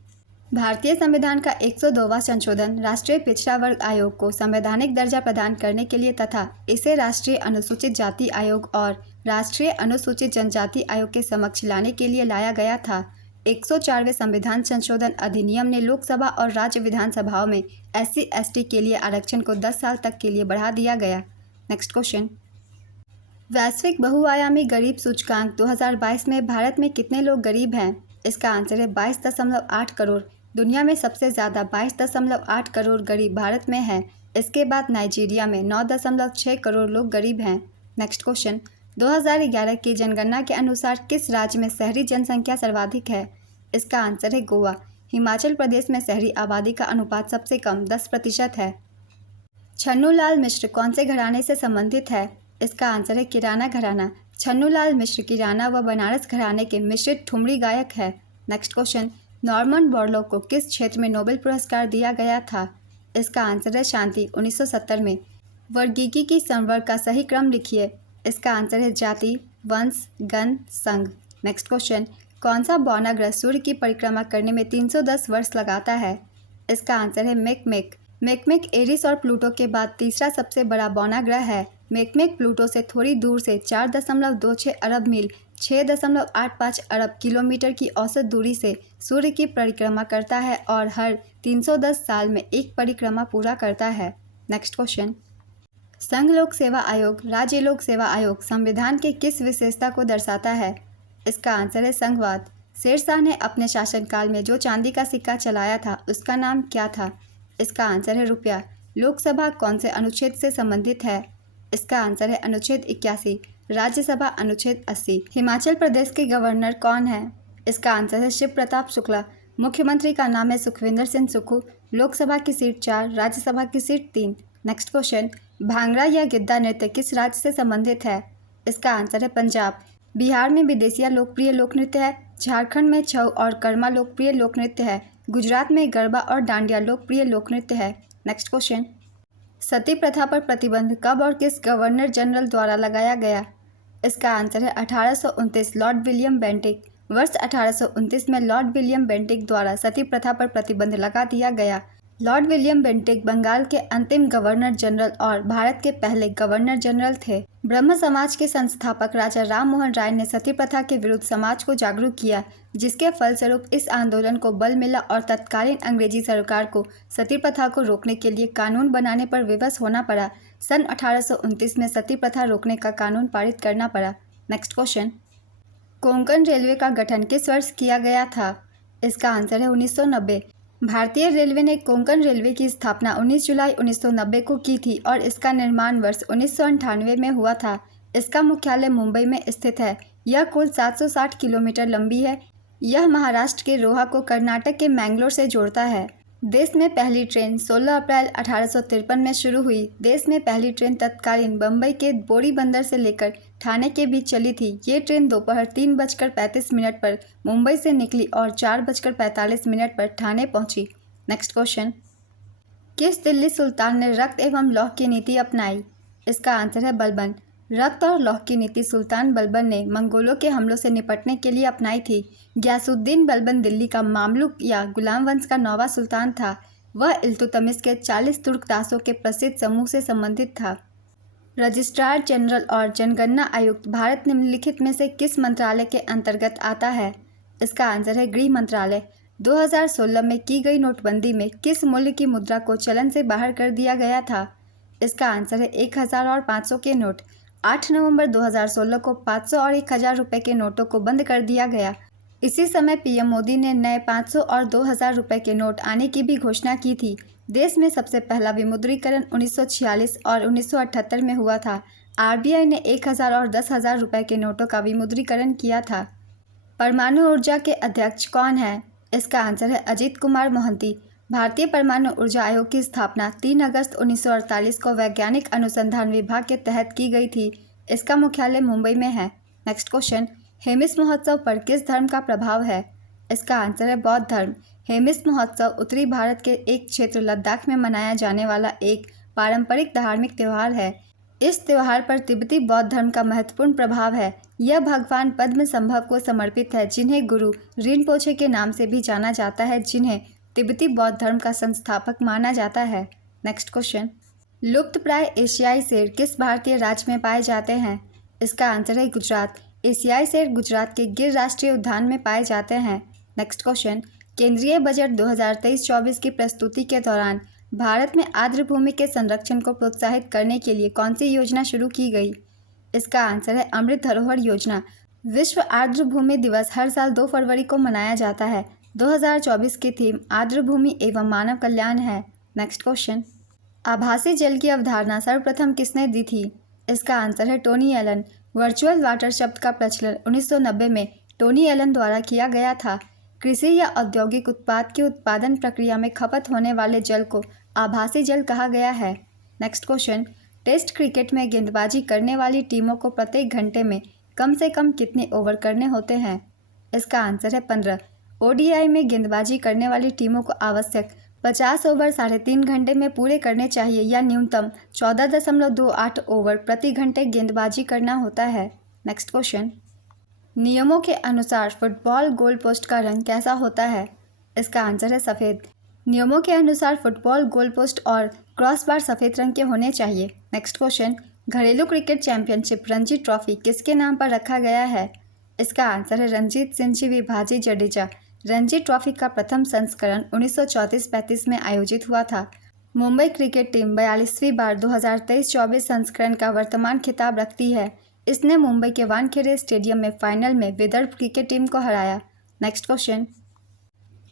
भारतीय संविधान का 102वां संशोधन राष्ट्रीय पिछड़ा वर्ग आयोग को संवैधानिक दर्जा प्रदान करने के लिए तथा इसे राष्ट्रीय अनुसूचित जाति आयोग और राष्ट्रीय अनुसूचित जनजाति आयोग के समक्ष लाने के लिए लाया गया था। 104वें संविधान संशोधन अधिनियम ने लोकसभा और राज्य विधानसभाओं में SC/ST के लिए आरक्षण को 10 साल तक के लिए बढ़ा दिया गया। नेक्स्ट क्वेश्चन, वैश्विक बहुआयामी गरीब सूचकांक 2022 में भारत में कितने लोग गरीब हैं? इसका आंसर है 22.8 करोड़। दुनिया में सबसे ज़्यादा 22.8 करोड़ गरीब भारत में हैं। इसके बाद नाइजीरिया में 9.6 करोड़ लोग गरीब हैं। नेक्स्ट क्वेश्चन, 2011 की जनगणना के अनुसार किस राज्य में शहरी जनसंख्या सर्वाधिक है? इसका आंसर है गोवा। हिमाचल प्रदेश में शहरी आबादी का अनुपात सबसे कम 10% है। छन्नूलाल मिश्र कौन से घराने से संबंधित है? इसका आंसर है किराना घराना। छन्नूलाल मिश्र किराना व बनारस घराने के मिश्रित ठुमरी गायक है। नेक्स्ट क्वेश्चन, नॉर्मन बोरलॉग को किस क्षेत्र में नोबेल पुरस्कार दिया गया था? इसका आंसर है शांति 1970 में। वर्गीकी की संवर्ग का सही क्रम लिखिए। इसका आंसर है जाति, वंश, गण, संघ। नेक्स्ट क्वेश्चन, कौन सा बौना ग्रह सूर्य की परिक्रमा करने में 310 वर्ष लगाता है? इसका आंसर है मेकमेक। मेकमेक एरिस और प्लूटो के बाद तीसरा सबसे बड़ा बौना ग्रह है। मेकमेक प्लूटो से थोड़ी दूर से 4.26 अरब मील 6.85 अरब किलोमीटर की औसत दूरी से सूर्य की परिक्रमा करता है और हर 310 साल में एक परिक्रमा पूरा करता है। नेक्स्ट क्वेश्चन, संघ लोक सेवा आयोग, राज्य लोक सेवा आयोग संविधान के किस विशेषता को दर्शाता है? इसका आंसर है संघवाद। शेरशाह ने अपने शासनकाल में जो चांदी का सिक्का चलाया था उसका नाम क्या था? इसका आंसर है रुपया। लोकसभा कौन से अनुच्छेद से संबंधित है? इसका आंसर है अनुच्छेद 81। राज्यसभा अनुच्छेद 80। हिमाचल प्रदेश के गवर्नर कौन है? इसका आंसर है शिव प्रताप शुक्ला। मुख्यमंत्री का नाम है सुखविंदर सिंह सुक्खू। लोकसभा की सीट 4, राज्यसभा की सीट 3। नेक्स्ट क्वेश्चन, भांगड़ा या गिद्दा नृत्य किस राज्य से संबंधित है? इसका आंसर है पंजाब। बिहार में विदेशिया लोकप्रिय लोक नृत्य है। झारखंड में छऊ और कर्मा लोकप्रिय लोक नृत्य है। गुजरात में गरबा और डांडिया लोकप्रिय लोक नृत्य है। नेक्स्ट क्वेश्चन, सती प्रथा पर प्रतिबंध कब और किस गवर्नर जनरल द्वारा लगाया गया? इसका आंसर है 1829, लॉर्ड विलियम बेंटिक। वर्ष 1829 में लॉर्ड विलियम बेंटिक द्वारा सती प्रथा पर प्रतिबंध लगा दिया गया। लॉर्ड विलियम बेंटिक बंगाल के अंतिम गवर्नर जनरल और भारत के पहले गवर्नर जनरल थे। ब्रह्म समाज के संस्थापक राजा राम मोहन राय ने सती प्रथा के विरुद्ध समाज को जागरूक किया, जिसके फलस्वरूप इस आंदोलन को बल मिला और तत्कालीन अंग्रेजी सरकार को सती प्रथा को रोकने के लिए कानून बनाने पर विवश होना पड़ा। सन 1829 में सती प्रथा रोकने का कानून पारित करना पड़ा। नेक्स्ट क्वेश्चन, कोंकण रेलवे का गठन किस वर्ष किया गया था? इसका आंसर है 1990। भारतीय रेलवे ने कोंकण रेलवे की स्थापना 19 जुलाई 1990 को की थी और इसका निर्माण वर्ष 1998 में हुआ था। इसका मुख्यालय मुंबई में स्थित है। यह कुल 760 किलोमीटर लंबी है। यह महाराष्ट्र के रोहा को कर्नाटक के मैंगलोर से जोड़ता है। देश में पहली ट्रेन 16 अप्रैल 1853 में शुरू हुई। देश में पहली ट्रेन तत्कालीन बम्बई के बोरी बंदर से लेकर ठाणे के बीच चली थी। ये ट्रेन दोपहर 3:35 पर मुंबई से निकली और 4:45 पर ठाणे पहुंची। नेक्स्ट क्वेश्चन, किस दिल्ली सुल्तान ने रक्त एवं लौह की नीति अपनाई? इसका आंसर है बलबन। रक्त और लौह की नीति सुल्तान बलबन ने मंगोलों के हमलों से निपटने के लिए अपनाई थी। गयासुद्दीन बलबन दिल्ली का मामलुक या गुलाम वंश का 9वां सुल्तान था। वह इल्तुतमिश के 40 तुर्क दासों के प्रसिद्ध समूह से संबंधित था। रजिस्ट्रार जनरल और जनगणना आयुक्त भारत निम्नलिखित में से किस मंत्रालय के अंतर्गत आता है? इसका आंसर है गृह मंत्रालय। 2016 में की गई नोटबंदी में किस मूल्य की मुद्रा को चलन से बाहर कर दिया गया था? इसका आंसर है 1000 और 500 के नोट। 8 नवंबर 2016 को 500 और 1000 रुपये के नोटों को बंद कर दिया गया। इसी समय पीएम मोदी ने नए 500 और 2000 रुपये के नोट आने की भी घोषणा की थी। देश में सबसे पहला विमुद्रीकरण 1946 और 1978 में हुआ था। आरबीआई ने 1000 और 10,000 रुपये के नोटों का विमुद्रीकरण किया था। परमाणु ऊर्जा के अध्यक्ष कौन है? इसका आंसर है अजीत कुमार मोहंती। भारतीय परमाणु ऊर्जा आयोग की स्थापना 3 अगस्त 1948 को वैज्ञानिक अनुसंधान विभाग के तहत की गई थी। इसका मुख्यालय मुंबई में है। नेक्स्ट क्वेश्चन, हेमिस महोत्सव पर किस धर्म का प्रभाव है? इसका आंसर है बौद्ध धर्म। हेमिस महोत्सव उत्तरी भारत के एक क्षेत्र लद्दाख में मनाया जाने वाला एक पारंपरिक धार्मिक त्यौहार है। इस त्यौहार पर तिब्बती बौद्ध धर्म का महत्वपूर्ण प्रभाव है। यह भगवान पद्म संभव को समर्पित है, जिन्हें गुरु रिनपोछे के नाम से भी जाना जाता है, जिन्हें तिब्बती बौद्ध धर्म का संस्थापक माना जाता है। नेक्स्ट क्वेश्चन, लुप्तप्राय एशियाई शेर किस भारतीय राज्य में पाए जाते हैं? इसका आंसर है गुजरात। एशियाई शेर गुजरात के गिर राष्ट्रीय उद्यान में पाए जाते हैं। नेक्स्ट क्वेश्चन, केंद्रीय बजट 2023-24 की प्रस्तुति के दौरान भारत में आर्द्र भूमि के संरक्षण को प्रोत्साहित करने के लिए कौन सी योजना शुरू की गई? इसका आंसर है अमृत धरोहर योजना। विश्व आर्द्र भूमि दिवस हर साल 2 फरवरी को मनाया जाता है। 2024 की थीम आर्द्रभूमि एवं मानव कल्याण है। नेक्स्ट क्वेश्चन, आभासी जल की अवधारणा सर्वप्रथम किसने दी थी? इसका आंसर है टोनी एलन। वर्चुअल वाटर शब्द का प्रचलन 1990 में टोनी एलन द्वारा किया गया था। कृषि या औद्योगिक उत्पाद की उत्पादन प्रक्रिया में खपत होने वाले जल को आभासी जल कहा गया है। नेक्स्ट क्वेश्चन, टेस्ट क्रिकेट में गेंदबाजी करने वाली टीमों को प्रत्येक घंटे में कम से कम कितने ओवर करने होते हैं? इसका आंसर है 15। ओडीआई में गेंदबाजी करने वाली टीमों को आवश्यक 50 ओवर 3.5 घंटे में पूरे करने चाहिए या न्यूनतम 14.28 ओवर प्रति घंटे गेंदबाजी करना होता है। नेक्स्ट क्वेश्चन, नियमों के अनुसार फुटबॉल गोल पोस्ट का रंग कैसा होता है? इसका आंसर है सफ़ेद। नियमों के अनुसार फुटबॉल गोल पोस्ट और क्रॉस बार सफ़ेद रंग के होने चाहिए। नेक्स्ट क्वेश्चन, घरेलू क्रिकेट चैंपियनशिप रणजी ट्रॉफी किसके नाम पर रखा गया है? इसका आंसर है रणजीत सिंह जी विभाजी जडेजा। रणजी ट्रॉफी का प्रथम संस्करण 1934-35 में आयोजित हुआ था। मुंबई क्रिकेट टीम 42वीं बार 2023-24 संस्करण का वर्तमान खिताब रखती है। इसने मुंबई के वानखेड़े स्टेडियम में फाइनल में विदर्भ क्रिकेट टीम को हराया। नेक्स्ट क्वेश्चन,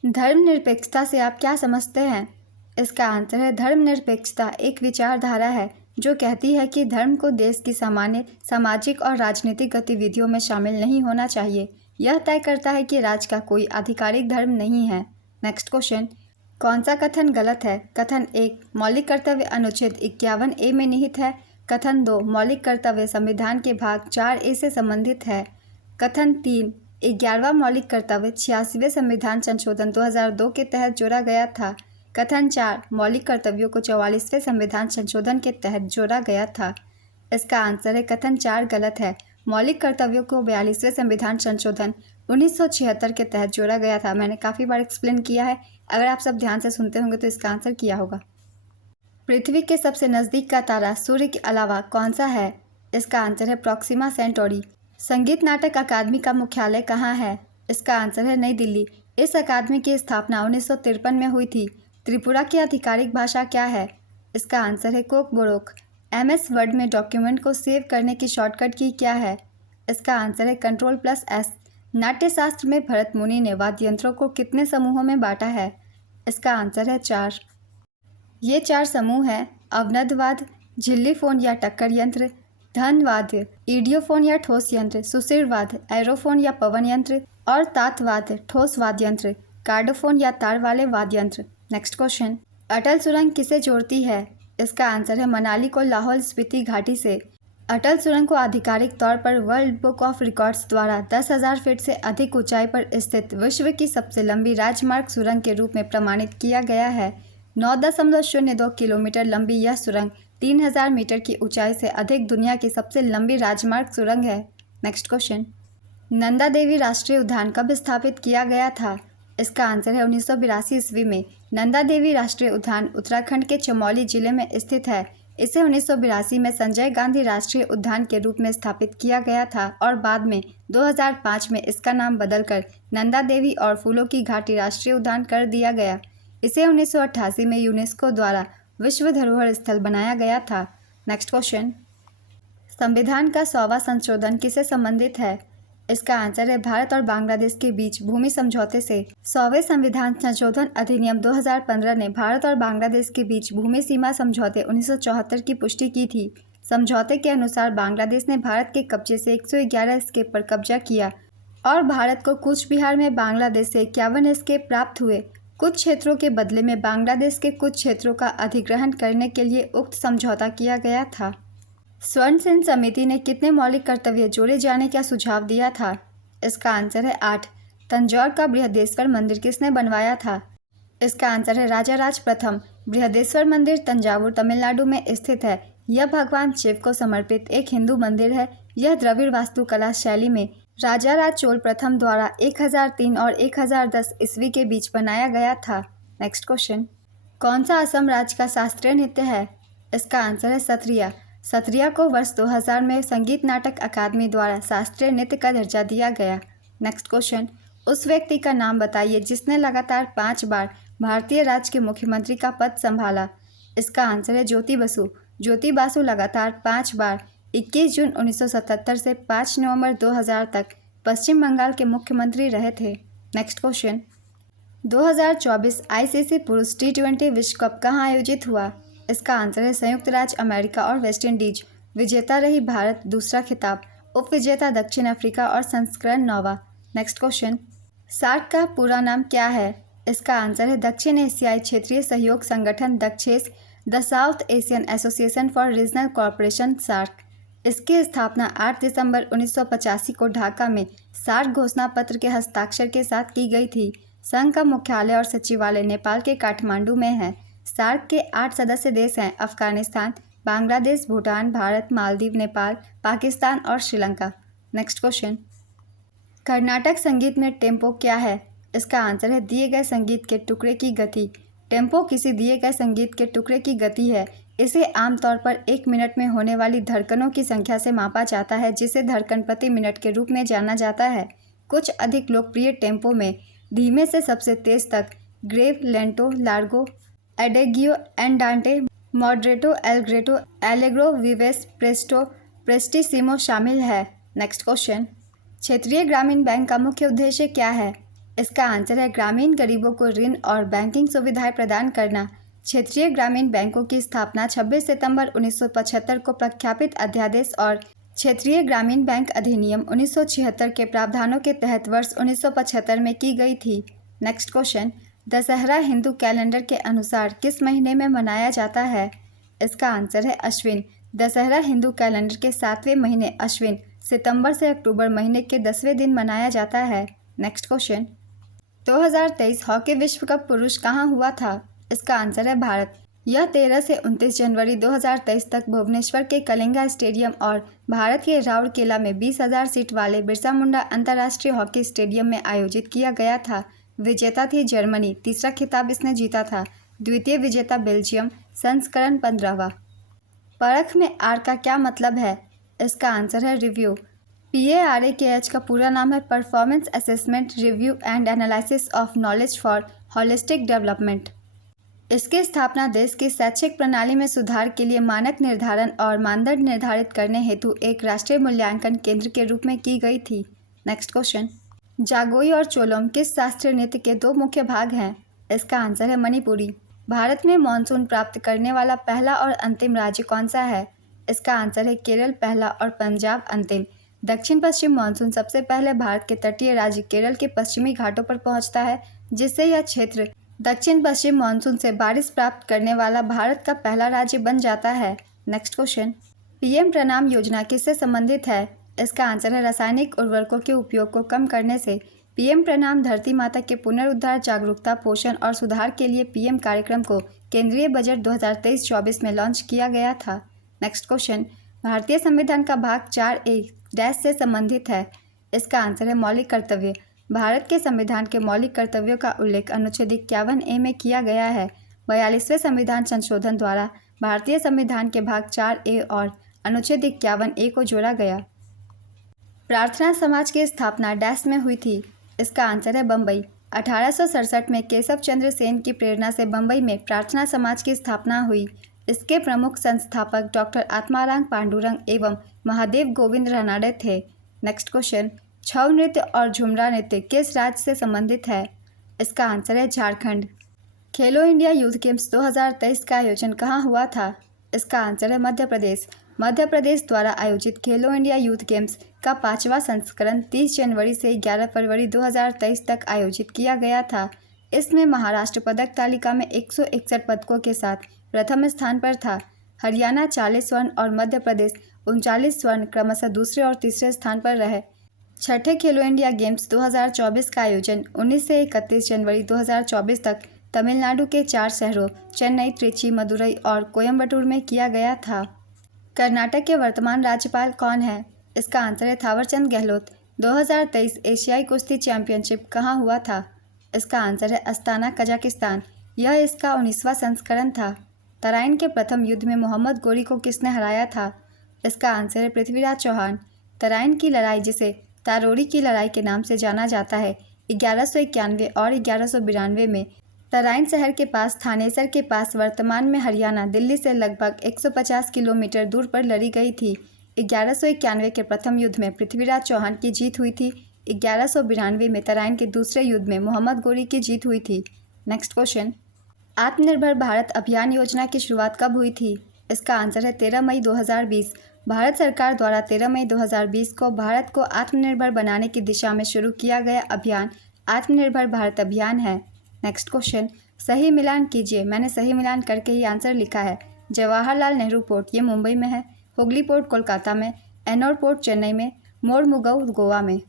धर्मनिरपेक्षता से आप क्या समझते हैं? इसका आंसर है धर्मनिरपेक्षता एक विचारधारा है जो कहती है कि धर्म को देश की सामान्य सामाजिक और राजनीतिक गतिविधियों में शामिल नहीं होना चाहिए। यह तय करता है कि राज्य का कोई आधिकारिक धर्म नहीं है। नेक्स्ट क्वेश्चन, कौन सा कथन गलत है? कथन 1, मौलिक कर्तव्य अनुच्छेद 51A में निहित है। कथन 2, मौलिक कर्तव्य संविधान के भाग 4A से संबंधित है। कथन 3, 11वां मौलिक कर्तव्य 86वें संविधान संशोधन 2002 के तहत जोड़ा गया था। कथन 4, मौलिक कर्तव्यों को 44वें संविधान संशोधन के तहत जोड़ा गया था। इसका आंसर है कथन 4 गलत है। मौलिक कर्तव्यों को 42वें संविधान संशोधन 1976 के तहत जोड़ा गया था। मैंने काफ़ी बार एक्सप्लेन किया है, अगर आप सब ध्यान से सुनते होंगे तो इसका आंसर किया होगा। पृथ्वी के सबसे नज़दीक का तारा सूर्य के अलावा कौन सा है? इसका आंसर है प्रॉक्सिमा सेंटोरी। संगीत नाटक अकादमी का मुख्यालय कहाँ है? इसका आंसर है नई दिल्ली। इस अकादमी की स्थापना 1953 में हुई थी। त्रिपुरा की आधिकारिक भाषा क्या है? इसका आंसर है कोकबोरोक। MS वर्ड में डॉक्यूमेंट को सेव करने की शॉर्टकट की क्या है? इसका आंसर है Ctrl+S। नाट्यशास्त्र में भरत मुनि ने वाद्य यंत्रों को कितने समूहों में बांटा है? इसका आंसर है 4। ये 4 समूह हैं अवनदवाद, झिल्लीफोन या टक्कर यंत्र, धनवाद्य, ईडियोफोन या ठोस यंत्र, सुसिरवाद, एरोफोन या पवन यंत्र और तातवाद्य, ठोस वाद्य यंत्र, कार्डोफोन या तार वाले वाद्य यंत्र। नेक्स्ट क्वेश्चन, अटल सुरंग किसे जोड़ती है? इसका आंसर है मनाली को लाहौल स्पीति घाटी से। अटल सुरंग को आधिकारिक तौर पर वर्ल्ड बुक ऑफ रिकॉर्ड्स द्वारा 10,000 फीट से अधिक ऊंचाई पर स्थित विश्व की सबसे लंबी राजमार्ग सुरंग के रूप में प्रमाणित किया गया है। 9.02 किलोमीटर लंबी यह सुरंग 3,000 मीटर की ऊंचाई से अधिक दुनिया की सबसे लंबी राजमार्ग सुरंग है। नेक्स्ट क्वेश्चन, नंदा देवी राष्ट्रीय उद्यान कब स्थापित किया गया था? इसका आंसर है 1982 ईस्वी में। नंदा देवी राष्ट्रीय उद्यान उत्तराखंड के चमोली जिले में स्थित है। इसे 1982 में संजय गांधी राष्ट्रीय उद्यान के रूप में स्थापित किया गया था और बाद में 2005 में इसका नाम बदलकर नंदा देवी और फूलों की घाटी राष्ट्रीय उद्यान कर दिया गया। इसे 1988 में यूनेस्को द्वारा विश्व धरोहर स्थल बनाया गया था। नेक्स्ट क्वेश्चन, संविधान का 100वां संशोधन किससे संबंधित है? इसका आंसर है भारत और बांग्लादेश के बीच भूमि समझौते से। 100वें संविधान संशोधन अधिनियम 2015 ने भारत और बांग्लादेश के बीच भूमि सीमा समझौते 1974 की पुष्टि की थी। समझौते के अनुसार बांग्लादेश ने भारत के कब्जे से 111 स्केप पर कब्जा किया और भारत को कूच बिहार में बांग्लादेश से 51 स्केप प्राप्त हुए। कुछ क्षेत्रों के बदले में बांग्लादेश के कुछ क्षेत्रों का अधिग्रहण करने के लिए उक्त समझौता किया गया था। स्वर्ण सिंह समिति ने कितने मौलिक कर्तव्य जोड़े जाने का सुझाव दिया था? इसका आंसर है 8। तंजौर का बृहदेश्वर मंदिर किसने बनवाया था? इसका आंसर है राजा राज प्रथम। बृहदेश्वर मंदिर तंजावुर तमिलनाडु में स्थित है। यह भगवान शिव को समर्पित एक हिंदू मंदिर है। यह द्रविड़ वास्तुकला शैली में राजा राज चोल प्रथम द्वारा 1003 और 1010 ईस्वी के बीच बनाया गया था। नेक्स्ट क्वेश्चन, कौन सा असम राज्य का शास्त्रीय नृत्य है? इसका आंसर है सत्रिया। सत्रिया को वर्ष 2000 में संगीत नाटक अकादमी द्वारा शास्त्रीय नृत्य का दर्जा दिया गया। नेक्स्ट क्वेश्चन, उस व्यक्ति का नाम बताइए जिसने लगातार 5 बार भारतीय राज्य के मुख्यमंत्री का पद संभाला। इसका आंसर है ज्योति बसु। ज्योति बासु लगातार 5 बार 21 जून 1977 से 5 नवंबर 2000 तक पश्चिम बंगाल के मुख्यमंत्री रहे थे। नेक्स्ट क्वेश्चन, 2024 आईसीसी पुरुष टी20 विश्व कप कहाँ आयोजित हुआ? इसका आंसर है संयुक्त राज्य अमेरिका और वेस्ट इंडीज। विजेता रही भारत, दूसरा खिताब। उपविजेता दक्षिण अफ्रीका और संस्करण 9वां। नेक्स्ट क्वेश्चन, सार्क का पूरा नाम क्या है? इसका आंसर है दक्षिण एशियाई क्षेत्रीय सहयोग संगठन दक्षेस, the South Asian Association for Regional Corporation SAARC. इसकी स्थापना 8 दिसंबर 1985 को ढाका में सार्क घोषणा पत्र के हस्ताक्षर के साथ की गई थी। संघ का मुख्यालय और सचिवालय नेपाल के काठमांडू में है। सार्क के 8 सदस्य देश हैं अफगानिस्तान, बांग्लादेश, भूटान, भारत, मालदीव, नेपाल, पाकिस्तान और श्रीलंका। नेक्स्ट क्वेश्चन, कर्नाटक संगीत में टेम्पो क्या है? इसका आंसर है दिए गए संगीत के टुकड़े की गति। टेम्पो किसी दिए गए संगीत के टुकड़े की गति है। इसे आमतौर पर 1 मिनट में होने वाली धड़कनों की संख्या से मापा जाता है, जिसे धड़कन प्रति मिनट के रूप में जाना जाता है। कुछ अधिक लोकप्रिय टेम्पो में धीमे से सबसे तेज तक grave, लेंटो, Largo, एडेगियो, एंडांटे, मॉडरेटो, एलग्रेटो, allegro, Bibes, Presto, प्रेस्टिसिमो शामिल है। नेक्स्ट क्वेश्चन, क्षेत्रीय ग्रामीण बैंक का मुख्य उद्देश्य क्या है? इसका आंसर है ग्रामीण गरीबों को ऋण और बैंकिंग सुविधाएं प्रदान करना। क्षेत्रीय ग्रामीण बैंकों की स्थापना 26 सितंबर 1975 को प्रख्यापित अध्यादेश और क्षेत्रीय ग्रामीण बैंक अधिनियम 1976 के प्रावधानों के तहत वर्ष 1975 में की गई थी। Next question, Dussehra Hindu calendar के अनुसार किस महीने में मनाया जाता है? इसका आंसर है अश्विन। दशहरा हिंदू कैलेंडर के 7वें महीने अश्विन, सितंबर से अक्टूबर महीने के 10वें दिन मनाया जाता है। नेक्स्ट क्वेश्चन, 2023 हॉकी विश्व कप पुरुष कहाँ हुआ था? इसका आंसर है भारत। यह 13 से 29 जनवरी 2023 तक भुवनेश्वर के कलिंगा स्टेडियम और भारत के राउरकेला में 20,000 सीट वाले बिरसा मुंडा अंतर्राष्ट्रीय हॉकी स्टेडियम में आयोजित किया गया था। विजेता थी जर्मनी, तीसरा खिताब इसने जीता था। द्वितीय विजेता बेल्जियम, संस्करण 15वां। परख में आर का क्या मतलब है? इसका आंसर है रिव्यू। PARAKH का पूरा नाम है performance assessment review and analysis of knowledge for holistic development. इसकी स्थापना देश की शैक्षिक प्रणाली में सुधार के लिए मानक निर्धारण और मानदंड निर्धारित करने हेतु एक राष्ट्रीय मूल्यांकन केंद्र के रूप में की गई थी। नेक्स्ट क्वेश्चन, जागोई और चोलोम किस शास्त्रीय नृत्य के 2 मुख्य भाग हैं? इसका आंसर है मणिपुरी। भारत में मानसून प्राप्त करने वाला पहला और अंतिम राज्य कौन सा है? इसका आंसर है केरल पहला और पंजाब अंतिम। दक्षिण पश्चिम मानसून सबसे पहले भारत के तटीय राज्य केरल के पश्चिमी घाटों पर पहुंचता है, जिससे यह क्षेत्र दक्षिण पश्चिम मानसून से बारिश प्राप्त करने वाला भारत का पहला राज्य बन जाता है। नेक्स्ट क्वेश्चन, PM प्रणाम योजना किससे संबंधित है? इसका आंसर है रासायनिक उर्वरकों के उपयोग को कम करने से। PM प्रणाम धरती माता के पुनरुद्धार, जागरूकता, पोषण और सुधार के लिए PM कार्यक्रम को केंद्रीय बजट 2023-24 में लॉन्च किया गया था। नेक्स्ट क्वेश्चन, भारतीय संविधान का भाग 4A डैश से संबंधित है। इसका आंसर है मौलिक कर्तव्य। भारत के संविधान के मौलिक कर्तव्यों का उल्लेख अनुच्छेद 51A में किया गया है। 42वें संविधान संशोधन द्वारा भारतीय संविधान के भाग 4A और अनुच्छेद 51A को जोड़ा गया। प्रार्थना समाज की स्थापना डैश में हुई थी। इसका आंसर है बम्बई। 1867 में केशव चंद्र सेन की प्रेरणा से बम्बई में प्रार्थना समाज की स्थापना हुई। इसके प्रमुख संस्थापक डॉक्टर आत्माराम पांडुरंग एवं महादेव गोविंद रानाडे थे। नेक्स्ट क्वेश्चन, छऊ नृत्य और झुमरा नृत्य किस राज्य से संबंधित है? इसका आंसर है झारखंड। खेलो इंडिया यूथ गेम्स 2023 का आयोजन कहाँ हुआ था? इसका आंसर है मध्य प्रदेश। मध्य प्रदेश द्वारा आयोजित खेलो इंडिया यूथ गेम्स का 5वां संस्करण 30 जनवरी से 11 फरवरी 2023 तक आयोजित किया गया था। इसमें महाराष्ट्र पदक तालिका में 161 पदकों के साथ प्रथम स्थान पर था। हरियाणा 40 स्वर्ण और मध्य प्रदेश 39 स्वर्ण क्रमशः दूसरे और तीसरे स्थान पर रहे। छठे खेलो इंडिया गेम्स 2024 का आयोजन 19 से 31 जनवरी 2024 तक तमिलनाडु के 4 शहरों चेन्नई, त्रिची, मदुरई और कोयम्बटूर में किया गया था। कर्नाटक के वर्तमान राज्यपाल कौन है? इसका आंसर है थावरचंद गहलोत। 2023 एशियाई कुश्ती चैंपियनशिप कहाँ हुआ था? इसका आंसर है अस्ताना, कजाकिस्तान। यह इसका 19वां संस्करण था। तराइन के प्रथम युद्ध में मोहम्मद गोरी को किसने हराया था? इसका आंसर है पृथ्वीराज चौहान। तराइन की लड़ाई, जिसे तारोरी की लड़ाई के नाम से जाना जाता है, 1191 और 1192 में तराइन शहर के पास थानेसर के पास वर्तमान में हरियाणा, दिल्ली से लगभग 150 किलोमीटर दूर पर लड़ी गई थी। 1191 के प्रथम युद्ध में पृथ्वीराज चौहान की जीत हुई थी। 1192 में तराइन के दूसरे युद्ध में मोहम्मद गोरी की जीत हुई थी? नेक्स्ट क्वेश्चन, आत्मनिर्भर भारत अभियान योजना की शुरुआत कब हुई थी? इसका आंसर है 13 मई 2020। भारत सरकार द्वारा 13 मई 2020 को भारत को आत्मनिर्भर बनाने की दिशा में शुरू किया गया अभियान आत्मनिर्भर भारत अभियान है। नेक्स्ट क्वेश्चन, सही मिलान कीजिए। मैंने सही मिलान करके ही आंसर लिखा है। जवाहरलाल नेहरू पोर्ट ये मुंबई में है, हुगली पोर्ट कोलकाता में, एनोर पोर्ट चेन्नई में, मोरमुगाओ गोवा में।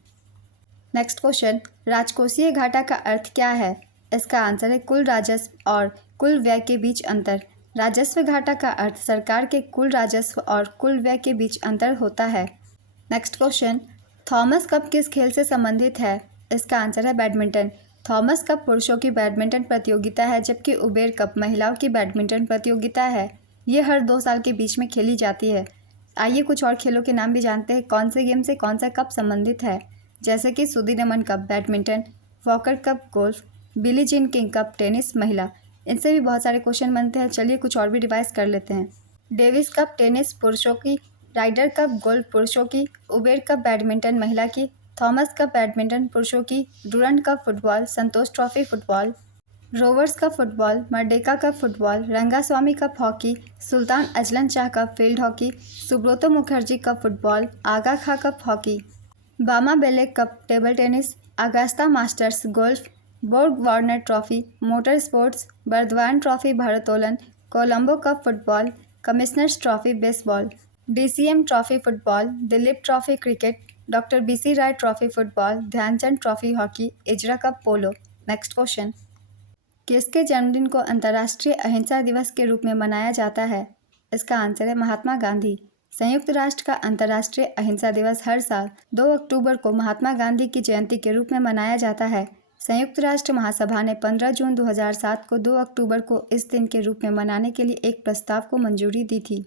नेक्स्ट क्वेश्चन, राजकोषीय घाटा का अर्थ क्या है? इसका आंसर है कुल राजस्व और कुल व्यय के बीच अंतर। राजस्व घाटा का अर्थ सरकार के कुल राजस्व और कुल व्यय के बीच अंतर होता है। नेक्स्ट क्वेश्चन, थॉमस कप किस खेल से संबंधित है? इसका आंसर है बैडमिंटन। थॉमस कप पुरुषों की बैडमिंटन प्रतियोगिता है, जबकि उबेर कप महिलाओं की बैडमिंटन प्रतियोगिता है। ये हर 2 साल के बीच में खेली जाती है। आइए कुछ और खेलों के नाम भी जानते हैं। कौन से गेम से कौन सा कप संबंधित है? जैसे कि Sudirman cup badminton, walker cup golf, Billie Jean King cup tennis महिला। इनसे भी बहुत सारे क्वेश्चन बनते हैं। चलिए कुछ और भी रिवाइज कर लेते हैं। डेविस कप टेनिस पुरुषों की, राइडर कप गोल्फ पुरुषों की, उबेर कप बैडमिंटन महिला की, थॉमस कप बैडमिंटन पुरुषों की, Durand cup football, Santosh trophy football, Rovers cup football, Merdeka cup football, Rangaswami cup hockey, Sultan Azlan Shah cup field hockey, Subroto Mukherjee cup football, Aga Khan cup hockey, Bama Belek cup table tennis, Augusta Masters golf, Borg Warner trophy motor sports, Burdwan trophy भारोत्तोलन, Colombo cup football, commissioner's trophy baseball, DCM trophy football, Dilip trophy cricket, doctor BC Roy trophy football, Dhyanchand trophy hockey, इजरा cup पोलो। Next question, किसके जन्मदिन को अंतर्राष्ट्रीय अहिंसा दिवस के रूप में मनाया जाता है? इसका आंसर है महात्मा गांधी। संयुक्त राष्ट्र का अंतर्राष्ट्रीय अहिंसा दिवस हर साल 2 अक्टूबर को महात्मा गांधी की जयंती के रूप में मनाया जाता है। संयुक्त राष्ट्र महासभा ने 15 जून 2007 को 2 अक्टूबर को इस दिन के रूप में मनाने के लिए एक प्रस्ताव को मंजूरी दी थी।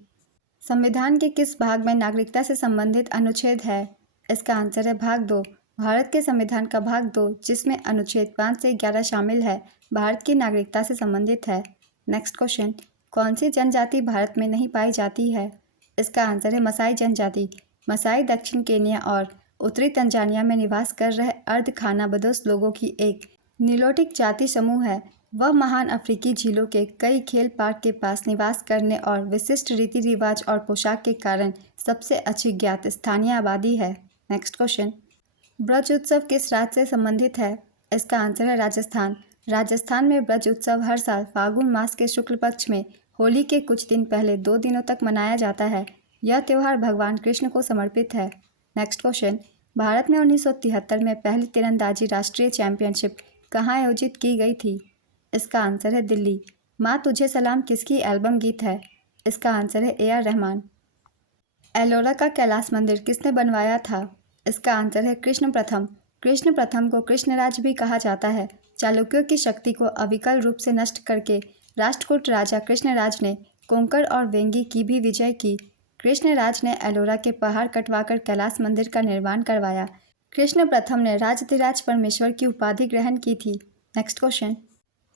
संविधान के किस भाग में नागरिकता से संबंधित अनुच्छेद है? इसका आंसर है भाग 2। भारत के संविधान का भाग 2, जिसमें अनुच्छेद 5 से 11 शामिल है, भारत की नागरिकता से संबंधित है। नेक्स्ट क्वेश्चन, कौन सी जनजाति भारत में नहीं पाई जाती है? इसका आंसर है मसाई जनजाति। मसाई दक्षिण केन्या और उत्तरी तंजानिया में निवास कर रहे अर्ध खानाबदोश लोगों की एक नीलोटिक जाति समूह है। वह महान अफ्रीकी झीलों के कई खेल पार्क के पास निवास करने और विशिष्ट रीति रिवाज और पोशाक के कारण सबसे अच्छी ज्ञात स्थानीय आबादी है। नेक्स्ट क्वेश्चन, ब्रज उत्सव किस राज्य से संबंधित है? इसका आंसर है राजस्थान। राजस्थान में ब्रज उत्सव हर साल फाल्गुन मास के शुक्ल पक्ष में होली के कुछ दिन पहले 2 दिनों तक मनाया जाता है। यह त्यौहार भगवान कृष्ण को समर्पित है। नेक्स्ट क्वेश्चन, भारत में 1973 में पहली तीरंदाजी राष्ट्रीय चैंपियनशिप कहाँ आयोजित की गई थी? इसका आंसर है दिल्ली। माँ तुझे सलाम किसकी एल्बम गीत है? इसका आंसर है AR रहमान। एलोरा का कैलाश मंदिर किसने बनवाया था? इसका आंसर है कृष्ण प्रथम। कृष्ण प्रथम को कृष्णराज भी कहा जाता है। चालुक्यों की शक्ति को अविकल रूप से नष्ट करके राष्ट्रकूट राजा कृष्णराज ने कोंकण और वेंगी की भी विजय की। कृष्णराज ने एलोरा के पहाड़ कटवाकर कैलाश मंदिर का निर्माण करवाया। कृष्ण प्रथम ने राजधिराज परमेश्वर की उपाधि ग्रहण की थी। नेक्स्ट क्वेश्चन,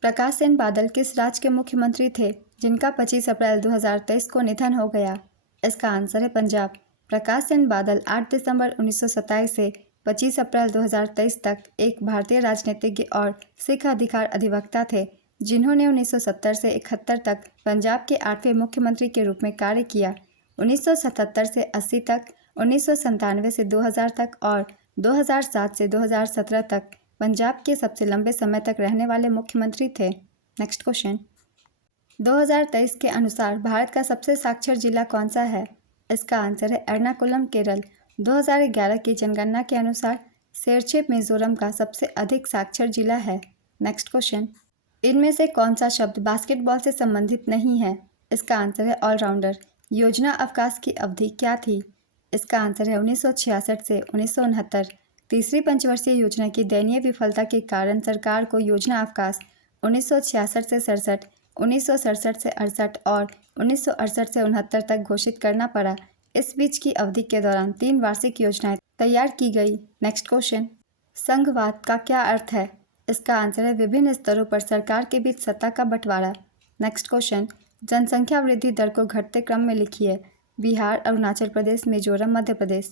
प्रकाश सेन बादल किस राज्य के मुख्यमंत्री थे जिनका 25 अप्रैल 2023 को निधन हो गया? इसका आंसर है पंजाब। प्रकाश सेन बादल 8 दिसंबर 1927 से 25 अप्रैल 2023 तक एक भारतीय राजनीतिज्ञ और सिख अधिकार अधिवक्ता थे, जिन्होंने 1970 से 71 तक पंजाब के 8वें मुख्यमंत्री के रूप में कार्य किया। 1977 से 80 तक, 1997 से 2000 तक और 2007 से 2017 तक पंजाब के सबसे लंबे समय तक रहने वाले मुख्यमंत्री थे। नेक्स्ट क्वेश्चन, 2023 के अनुसार भारत का सबसे साक्षर जिला कौन सा है? इसका आंसर है एर्नाकुलम केरल। 2011 की जनगणना के अनुसार शेरचेप मिजोरम का सबसे अधिक साक्षर जिला है। नेक्स्ट क्वेश्चन, इनमें से कौन सा शब्द बास्केटबॉल से संबंधित नहीं है? इसका आंसर है ऑलराउंडर। योजना अवकाश की अवधि क्या थी? इसका आंसर है 1966 से 1969। तीसरी पंचवर्षीय योजना की दयनीय विफलता के कारण सरकार को योजना अवकाश 1966 से 67, 1967 से 68 और 1968 से 69 तक घोषित करना पड़ा। इस बीच की अवधि के दौरान 3 वार्षिक योजनाएं तैयार की गई। नेक्स्ट क्वेश्चन, संघवाद का क्या अर्थ है? इसका आंसर है विभिन्न स्तरों पर सरकार के बीच सत्ता का बंटवारा। नेक्स्ट क्वेश्चन, जनसंख्या वृद्धि दर को घटते क्रम में लिखिए। बिहार, अरुणाचल प्रदेश, मिजोरम, मध्य प्रदेश।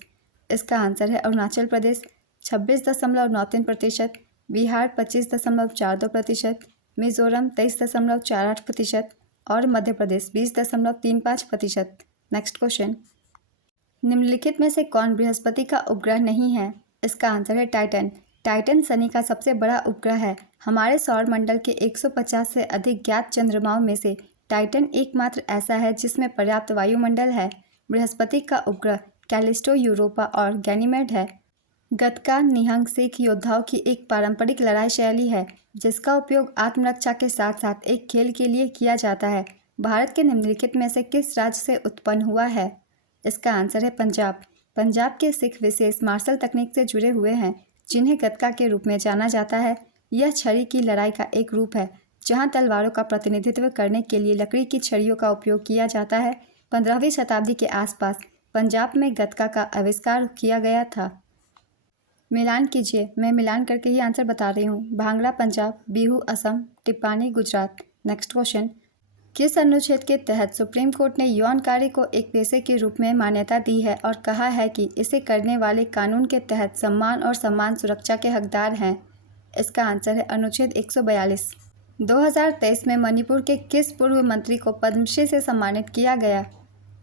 इसका आंसर है अरुणाचल प्रदेश। 26.93%, बिहार 25.42%, मिजोरम 23.48% और मध्य प्रदेश 20.35%। नेक्स्ट क्वेश्चन, निम्नलिखित में से कौन बृहस्पति का उपग्रह नहीं है? इसका आंसर है टाइटन। टाइटन शनि का सबसे बड़ा उपग्रह है। हमारे सौर मंडल के 150 से अधिक ज्ञात चंद्रमाओं में से टाइटन एकमात्र ऐसा है जिसमें पर्याप्त वायुमंडल है। बृहस्पति का उपग्रह कैलिस्टो, यूरोपा और गैनीमेड है। गतका निहंग सिख योद्धाओं की एक पारंपरिक लड़ाई शैली है जिसका उपयोग आत्मरक्षा के साथ साथ एक खेल के लिए किया जाता है। भारत के निम्नलिखित में से किस राज्य से उत्पन्न हुआ है? इसका आंसर है पंजाब। पंजाब के सिख विशेष मार्शल तकनीक से जुड़े हुए हैं जिन्हें गतका के रूप में जाना जाता है। यह छड़ी की लड़ाई का एक रूप है जहां तलवारों का प्रतिनिधित्व करने के लिए लकड़ी की छड़ियों का उपयोग किया जाता है। 15वीं शताब्दी के आसपास पंजाब में गतका का आविष्कार किया गया था। मिलान कीजिए, मैं मिलान करके ही आंसर बता रही हूँ। भांगड़ा पंजाब, बिहू असम, टिप्पानी गुजरात। नेक्स्ट क्वेश्चन, किस अनुच्छेद के तहत सुप्रीम कोर्ट ने यौन कार्य को एक पेशे के रूप में मान्यता दी है और कहा है कि इसे करने वाले कानून के तहत सम्मान और सम्मान सुरक्षा के हकदार हैं? इसका आंसर है अनुच्छेद 142। 2023 में मणिपुर के किस पूर्व मंत्री को पद्मश्री से सम्मानित किया गया?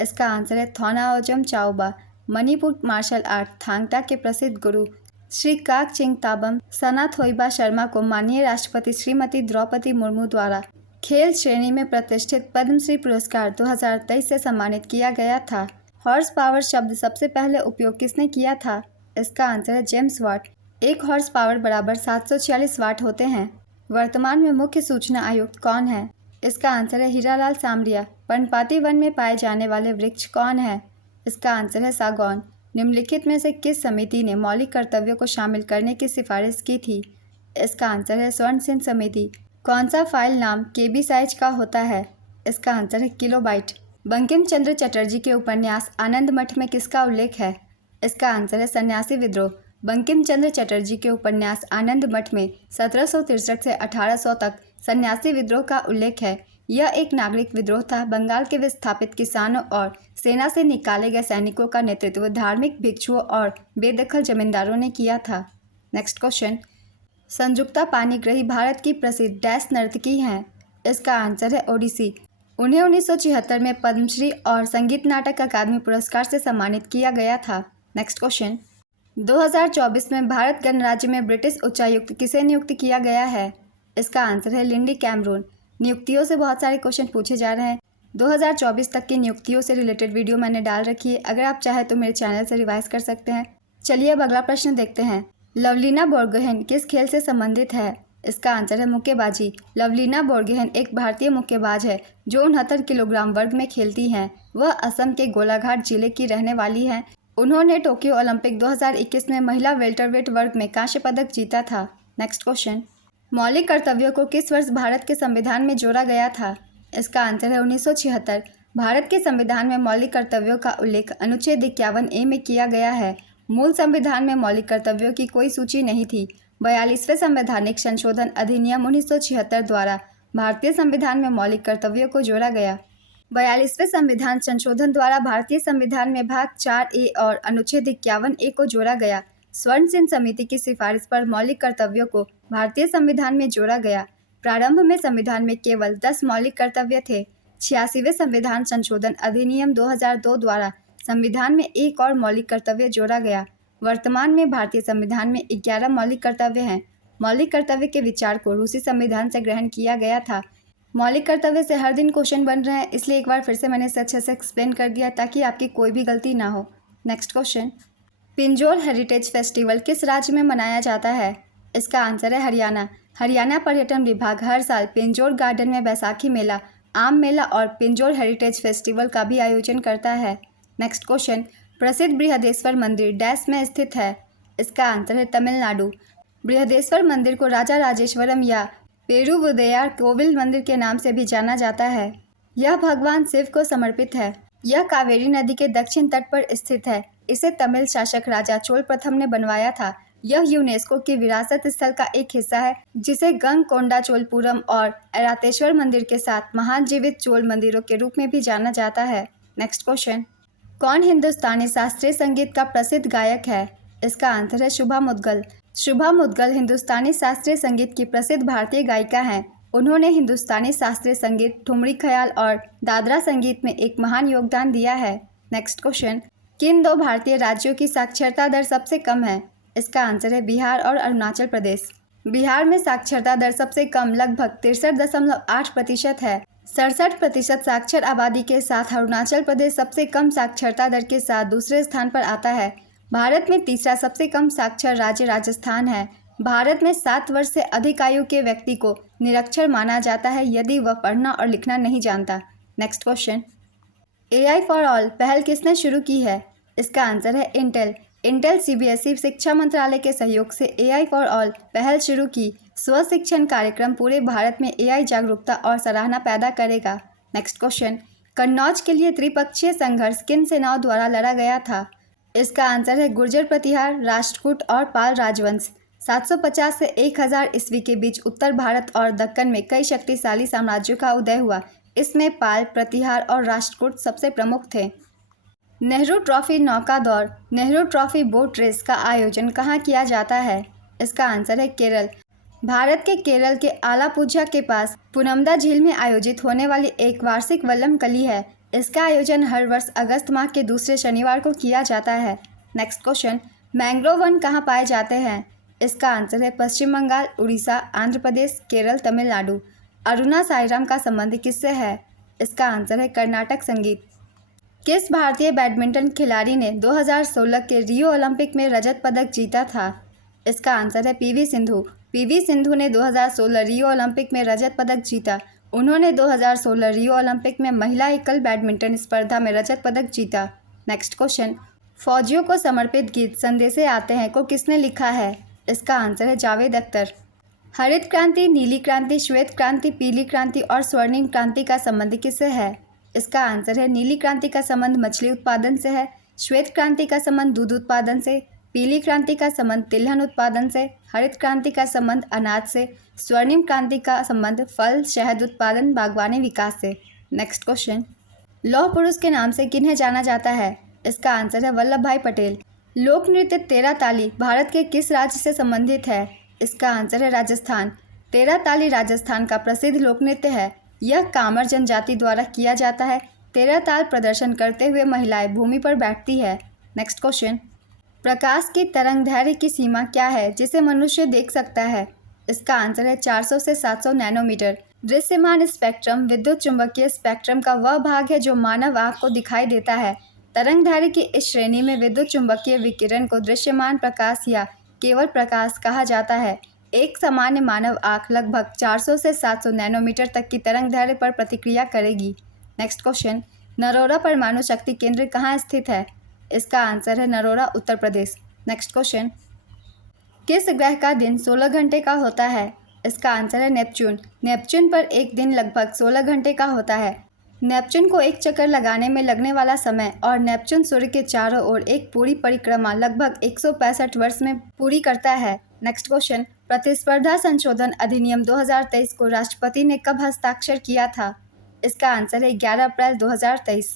इसका आंसर है थौनाओजम चाओबा। मणिपुर मार्शल आर्ट थांगटा के प्रसिद्ध गुरु श्री काकचिंग ताबम सनाथोइबा शर्मा को माननीय राष्ट्रपति श्रीमती द्रौपदी मुर्मू द्वारा खेल श्रेणी में प्रतिष्ठित पद्मश्री पुरस्कार 2023 से सम्मानित किया गया था। हॉर्स पावर शब्द सबसे पहले उपयोग किसने किया था? इसका आंसर है जेम्स वाट। 1 हॉर्स पावर बराबर 746 वाट होते हैं। वर्तमान में मुख्य सूचना आयुक्त कौन है? इसका आंसर है हीरालाल सामरिया। पर्णपाती वन में पाए जाने वाले वृक्ष कौन है? इसका आंसर है सागौन। निम्नलिखित में से किस समिति ने मौलिक कर्तव्यों को शामिल करने की सिफारिश की थी? इसका आंसर है स्वर्ण सिंह समिति। कौन सा फाइल नाम केबी साइज का होता है? इसका आंसर है किलोबाइट। बंकिम चंद्र चटर्जी के उपन्यास आनंद मठ में किसका उल्लेख है? इसका आंसर है सन्यासी विद्रोह। बंकिम चंद्र चटर्जी के उपन्यास आनंद मठ में 1763 से 1800 तक सन्यासी विद्रोह का उल्लेख है। यह एक नागरिक विद्रोह था। बंगाल के विस्थापित किसानों और सेना से निकाले गए सैनिकों का नेतृत्व धार्मिक भिक्षुओं और बेदखल जमींदारों ने किया था। नेक्स्ट क्वेश्चन, संजुक्ता पाणिग्राही भारत की प्रसिद्ध डैश नर्तकी हैं? इसका आंसर है ओडिसी। उन्हें 1976 में पद्मश्री और संगीत नाटक अकादमी पुरस्कार से सम्मानित किया गया था। नेक्स्ट क्वेश्चन, 2024 में भारत गणराज्य में ब्रिटिश उच्चायुक्त किसे नियुक्त किया गया है? इसका आंसर है लिंडी कैमरून। नियुक्तियों से बहुत सारे क्वेश्चन पूछे जा रहे हैं। 2024 तक की नियुक्तियों से रिलेटेड वीडियो मैंने डाल रखी है, अगर आप चाहें तो मेरे चैनल से रिवाइज कर सकते हैं। चलिए अब अगला प्रश्न देखते हैं। लवलीना बोर्गोहेन किस खेल से संबंधित है? इसका आंसर है मुक्केबाजी। लवलीना बोर्गोहेन एक भारतीय मुक्केबाज है जो 69 किलोग्राम वर्ग में खेलती हैं। वह असम के गोलाघाट जिले की रहने वाली हैं। उन्होंने टोक्यो ओलंपिक 2021 में महिला वेल्टरवेट वर्ग में कांस्य पदक जीता था। नेक्स्ट क्वेश्चन, मौलिक कर्तव्यों को किस वर्ष भारत के संविधान में जोड़ा गया था? इसका आंसर है 1976। भारत के संविधान में मौलिक कर्तव्यों का उल्लेख अनुच्छेद 51A में किया गया है। मूल संविधान में मौलिक कर्तव्यों की कोई सूची नहीं थी। 42वें संवैधानिक संशोधन अधिनियम 1976 द्वारा भारतीय संविधान में मौलिक कर्तव्यों को जोड़ा गया। 42वें संविधान संशोधन द्वारा भारतीय संविधान में भाग 4A और अनुच्छेद 51A को जोड़ा गया। स्वर्ण सिंह समिति की सिफारिश पर मौलिक कर्तव्यों को भारतीय संविधान में जोड़ा गया। प्रारंभ में संविधान में केवल 10 मौलिक कर्तव्य थे। 86वें संविधान संशोधन अधिनियम 2002 द्वारा संविधान में एक और मौलिक कर्तव्य जोड़ा गया। वर्तमान में भारतीय संविधान में 11 मौलिक कर्तव्य हैं। मौलिक कर्तव्य के विचार को रूसी संविधान से ग्रहण किया गया था। मौलिक कर्तव्य से हर दिन क्वेश्चन बन रहे हैं, इसलिए एक बार फिर से मैंने इसे अच्छे से एक्सप्लेन कर दिया ताकि आपकी कोई भी गलती ना हो। Next question, Pinjore heritage festival किस राज्य में मनाया जाता है? इसका आंसर है हरियाणा। हरियाणा पर्यटन विभाग हर साल पिंजौर गार्डन में बैसाखी मेला, आम मेला और पिंजौर हेरिटेज फेस्टिवल का भी आयोजन करता है। नेक्स्ट क्वेश्चन, प्रसिद्ध बृहदेश्वर मंदिर डैश में स्थित है? इसका आंसर है तमिलनाडु। बृहदेश्वर मंदिर को राजा राजेश्वरम या पेरुवुदैयार कोविल मंदिर के नाम से भी जाना जाता है। यह भगवान शिव को समर्पित है। यह कावेरी नदी के दक्षिण तट पर स्थित है। इसे तमिल शासक राजा चोल प्रथम ने बनवाया था। यह यूनेस्को की विरासत स्थल का एक हिस्सा है जिसे गंगकोंडा चोलपुरम और ऐरातेश्वर मंदिर के साथ महान जीवित चोल मंदिरों के रूप में भी जाना जाता है। नेक्स्ट क्वेश्चन, कौन हिंदुस्तानी शास्त्रीय संगीत का प्रसिद्ध गायक है? इसका आंसर है शुभा मुद्गल। शुभा मुद्गल हिंदुस्तानी शास्त्रीय संगीत की प्रसिद्ध भारतीय गायिका हैं। उन्होंने हिंदुस्तानी शास्त्रीय संगीत, ठुमरी ख्याल और दादरा संगीत में एक महान योगदान दिया है। नेक्स्ट क्वेश्चन, किन दो भारतीय राज्यों की साक्षरता दर सबसे कम है? इसका आंसर है बिहार और अरुणाचल प्रदेश। बिहार में साक्षरता दर सबसे कम लगभग 63.8% है। 67% साक्षर आबादी के साथ अरुणाचल प्रदेश सबसे कम साक्षरता दर के साथ दूसरे स्थान पर आता है। भारत में तीसरा सबसे कम साक्षर राज्य राजस्थान है। भारत में 7 वर्ष से अधिक आयु के व्यक्ति को निरक्षर माना जाता है यदि वह पढ़ना और लिखना नहीं जानता। Next question, AI for all पहल किसने शुरू की है? इसका आंसर है इंटेल। इंटेल CBSE शिक्षा मंत्रालय के सहयोग से AI फॉर ऑल पहल शुरू की। स्व शिक्षण कार्यक्रम पूरे भारत में AI जागरूकता और सराहना पैदा करेगा। नेक्स्ट क्वेश्चन, कन्नौज के लिए त्रिपक्षीय संघर्ष किन सेनाओं द्वारा लड़ा गया था? इसका आंसर है गुर्जर प्रतिहार, राष्ट्रकूट और पाल राजवंश। 750 से 1000 ईस्वी के बीच उत्तर भारत और दक्कन में कई शक्तिशाली साम्राज्यों का उदय हुआ। इसमें पाल, प्रतिहार और राष्ट्रकूट सबसे प्रमुख थे। नेहरू ट्रॉफी नौका दौड़, नेहरू ट्रॉफी बोट रेस का आयोजन कहाँ किया जाता है? इसका आंसर है केरल। भारत के केरल के आलापुझा के पास पुनमदा झील में आयोजित होने वाली एक वार्षिक वल्लम कली है। इसका आयोजन हर वर्ष अगस्त माह के दूसरे शनिवार को किया जाता है। नेक्स्ट क्वेश्चन, मैंग्रोव वन कहाँ पाए जाते हैं? इसका आंसर है पश्चिम बंगाल, उड़ीसा, आंध्र प्रदेश, केरल, तमिलनाडु। अरुणा साईराम का संबंध किससे है? इसका आंसर है कर्नाटक संगीत। किस भारतीय बैडमिंटन खिलाड़ी ने 2016 के रियो ओलंपिक में रजत पदक जीता था? इसका आंसर है PV सिंधु। PV सिंधु ने 2016 रियो ओलंपिक में रजत पदक जीता। उन्होंने 2016 रियो ओलंपिक में महिला एकल बैडमिंटन स्पर्धा में रजत पदक जीता। नेक्स्ट क्वेश्चन, फौजियों को समर्पित गीत संदेशे आते हैं को किसने लिखा है? इसका आंसर है जावेद अख्तर। हरित क्रांति, नीली क्रांति, श्वेत क्रांति, पीली क्रांति और स्वर्णिम क्रांति का संबंध किससे है? इसका आंसर है नीली क्रांति का संबंध मछली उत्पादन से है, श्वेत क्रांति का संबंध दूध उत्पादन से, पीली क्रांति का संबंध तिलहन उत्पादन से, हरित क्रांति का संबंध अनाज से, स्वर्णिम क्रांति का संबंध फल, शहद उत्पादन, बागवानी विकास से। नेक्स्ट क्वेश्चन, लौह पुरुष के नाम से किन्हें जाना जाता है? इसका आंसर है वल्लभ भाई पटेल। लोक नृत्य तेरह ताली भारत के किस राज्य से संबंधित है? इसका आंसर है राजस्थान। तेरह ताली राजस्थान का प्रसिद्ध लोक नृत्य है। यह कामर जनजाति द्वारा किया जाता है। तेरह ताल प्रदर्शन करते हुए महिलाएं भूमि पर बैठती है। नेक्स्ट क्वेश्चन, प्रकाश की तरंगदैर्घ्य की सीमा क्या है जिसे मनुष्य देख सकता है? इसका आंसर है 400 से 700 नैनोमीटर। दृश्यमान स्पेक्ट्रम विद्युत चुंबकीय स्पेक्ट्रम का वह भाग है जो मानव आँख को दिखाई देता है। तरंगदैर्घ्य की इस श्रेणी में विद्युत चुंबकीय विकिरण को दृश्यमान प्रकाश या केवल प्रकाश कहा जाता है। एक सामान्य मानव आँख लगभग 400 से 700 नैनोमीटर तक की तरंगदैर्घ्य पर प्रतिक्रिया करेगी। नेक्स्ट क्वेश्चन, नरोरा परमाणु शक्ति केंद्र कहाँ स्थित है? इसका आंसर है नरोरा, उत्तर प्रदेश। नेक्स्ट क्वेश्चन, किस ग्रह का दिन 16 घंटे का होता है? इसका आंसर है नेपच्यून। नेपच्यून पर एक दिन लगभग 16 घंटे का होता है। नेपच्यून को एक चक्कर लगाने में लगने वाला समय और नेपच्यून सूर्य के चारों ओर एक पूरी परिक्रमा लगभग 165 वर्ष में पूरी करता है। नेक्स्ट क्वेश्चन, प्रतिस्पर्धा संशोधन अधिनियम 2023 को राष्ट्रपति ने कब हस्ताक्षर किया था? इसका आंसर है 11 अप्रैल 2023।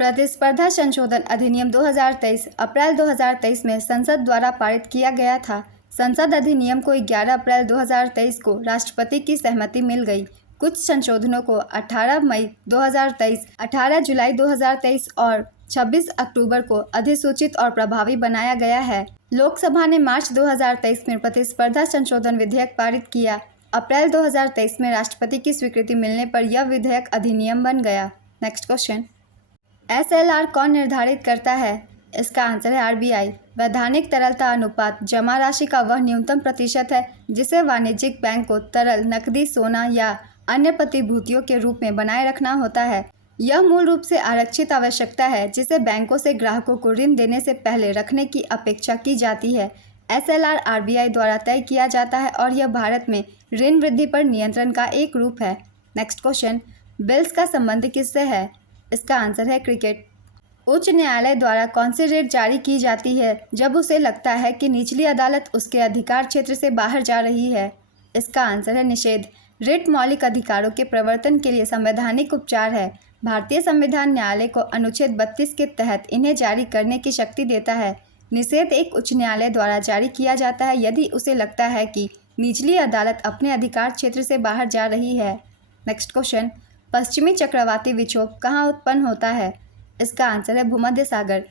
प्रतिस्पर्धा संशोधन अधिनियम 2023 अप्रैल 2023 में संसद द्वारा पारित किया गया था। संसद अधिनियम को 11 अप्रैल 2023 को राष्ट्रपति की सहमति मिल गई। कुछ संशोधनों को 18 मई 2023, 18 जुलाई 2023 और 26 अक्टूबर को अधिसूचित और प्रभावी बनाया गया है। लोकसभा ने मार्च 2023 में प्रतिस्पर्धा संशोधन विधेयक पारित किया। अप्रैल 2023 में राष्ट्रपति की स्वीकृति मिलने पर यह विधेयक अधिनियम बन गया। नेक्स्ट क्वेश्चन, SLR कौन निर्धारित करता है? इसका आंसर है RBI। वैधानिक तरलता अनुपात जमा राशि का वह न्यूनतम प्रतिशत है जिसे वाणिज्यिक बैंक को तरल नकदी, सोना या अन्य प्रतिभूतियों के रूप में बनाए रखना होता है। यह मूल रूप से आरक्षित आवश्यकता है जिसे बैंकों से ग्राहकों को ऋण देने से पहले रखने की अपेक्षा की जाती है। SLR RBI द्वारा तय किया जाता है और यह भारत में ऋण वृद्धि पर नियंत्रण का एक रूप है। नेक्स्ट क्वेश्चन, बिल्स का संबंध किससे है? इसका आंसर है क्रिकेट। उच्च न्यायालय द्वारा कौन सी रिट जारी की जाती है जब उसे लगता है कि निचली अदालत उसके अधिकार क्षेत्र से बाहर जा रही है? इसका आंसर है निषेध। रिट मौलिक अधिकारों के प्रवर्तन के लिए संवैधानिक उपचार है। भारतीय संविधान न्यायालय को अनुच्छेद 32 के तहत इन्हें जारी करने की शक्ति देता है। निषेध एक उच्च न्यायालय द्वारा जारी किया जाता है यदि उसे लगता है कि निचली अदालत अपने अधिकार क्षेत्र से बाहर जा रही है। नेक्स्ट क्वेश्चन, पश्चिमी चक्रवाती विक्षोभ कहाँ उत्पन्न होता है? इसका आंसर है भूमध्य सागर।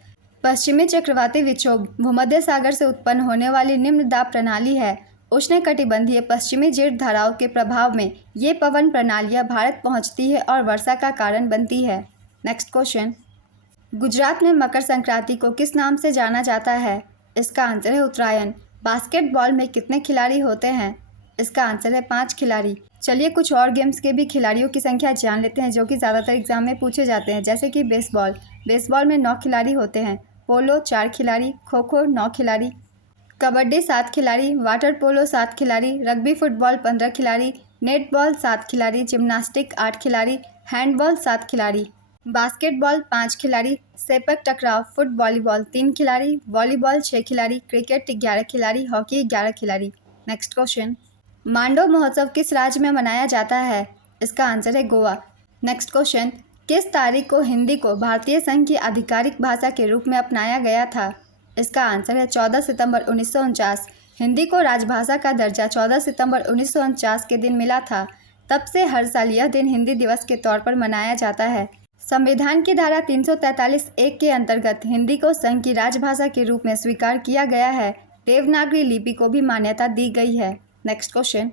पश्चिमी चक्रवाती विक्षोभ भूमध्य सागर से उत्पन्न होने वाली निम्न दाब प्रणाली है। उष्णकटिबंधीय पश्चिमी जेट धाराओं के प्रभाव में ये पवन प्रणालियाँ भारत पहुँचती है और वर्षा का कारण बनती है। नेक्स्ट क्वेश्चन, गुजरात में मकर संक्रांति को किस नाम से जाना जाता है? इसका आंसर है उत्तरायण। बास्केटबॉल में कितने खिलाड़ी होते हैं? इसका आंसर है 5 खिलाड़ी। चलिए कुछ और गेम्स के भी खिलाड़ियों की संख्या जान लेते हैं जो कि ज़्यादातर एग्जाम में पूछे जाते हैं, जैसे कि बेसबॉल में 9 खिलाड़ी होते हैं, पोलो 4 खिलाड़ी, खो खो 9 खिलाड़ी, कबड्डी 7 खिलाड़ी, वाटर पोलो 7 खिलाड़ी, रग्बी फुटबॉल 15 खिलाड़ी, नेटबॉल 7 खिलाड़ी, जिम्नास्टिक 8 खिलाड़ी, हैंडबॉल 7 खिलाड़ी, बास्केटबॉल 5 खिलाड़ी, सेपक टकराव फुट वॉलीबॉल 3 खिलाड़ी, वॉलीबॉल 6 खिलाड़ी, क्रिकेट 11 खिलाड़ी, हॉकी 11 खिलाड़ी। नेक्स्ट क्वेश्चन, मांडव महोत्सव किस राज्य में मनाया जाता है? इसका आंसर है गोवा। नेक्स्ट क्वेश्चन, किस तारीख को हिंदी को भारतीय संघ की आधिकारिक भाषा के रूप में अपनाया गया था? इसका आंसर है 14 सितंबर 1949। हिंदी को राजभाषा का दर्जा 14 सितंबर 1949 के दिन मिला था। तब से हर साल यह दिन हिंदी दिवस के तौर पर मनाया जाता है। संविधान की धारा 343(1) के अंतर्गत हिंदी को संघ की राजभाषा के रूप में स्वीकार किया गया है। देवनागरी लिपि को भी मान्यता दी गई है। नेक्स्ट क्वेश्चन,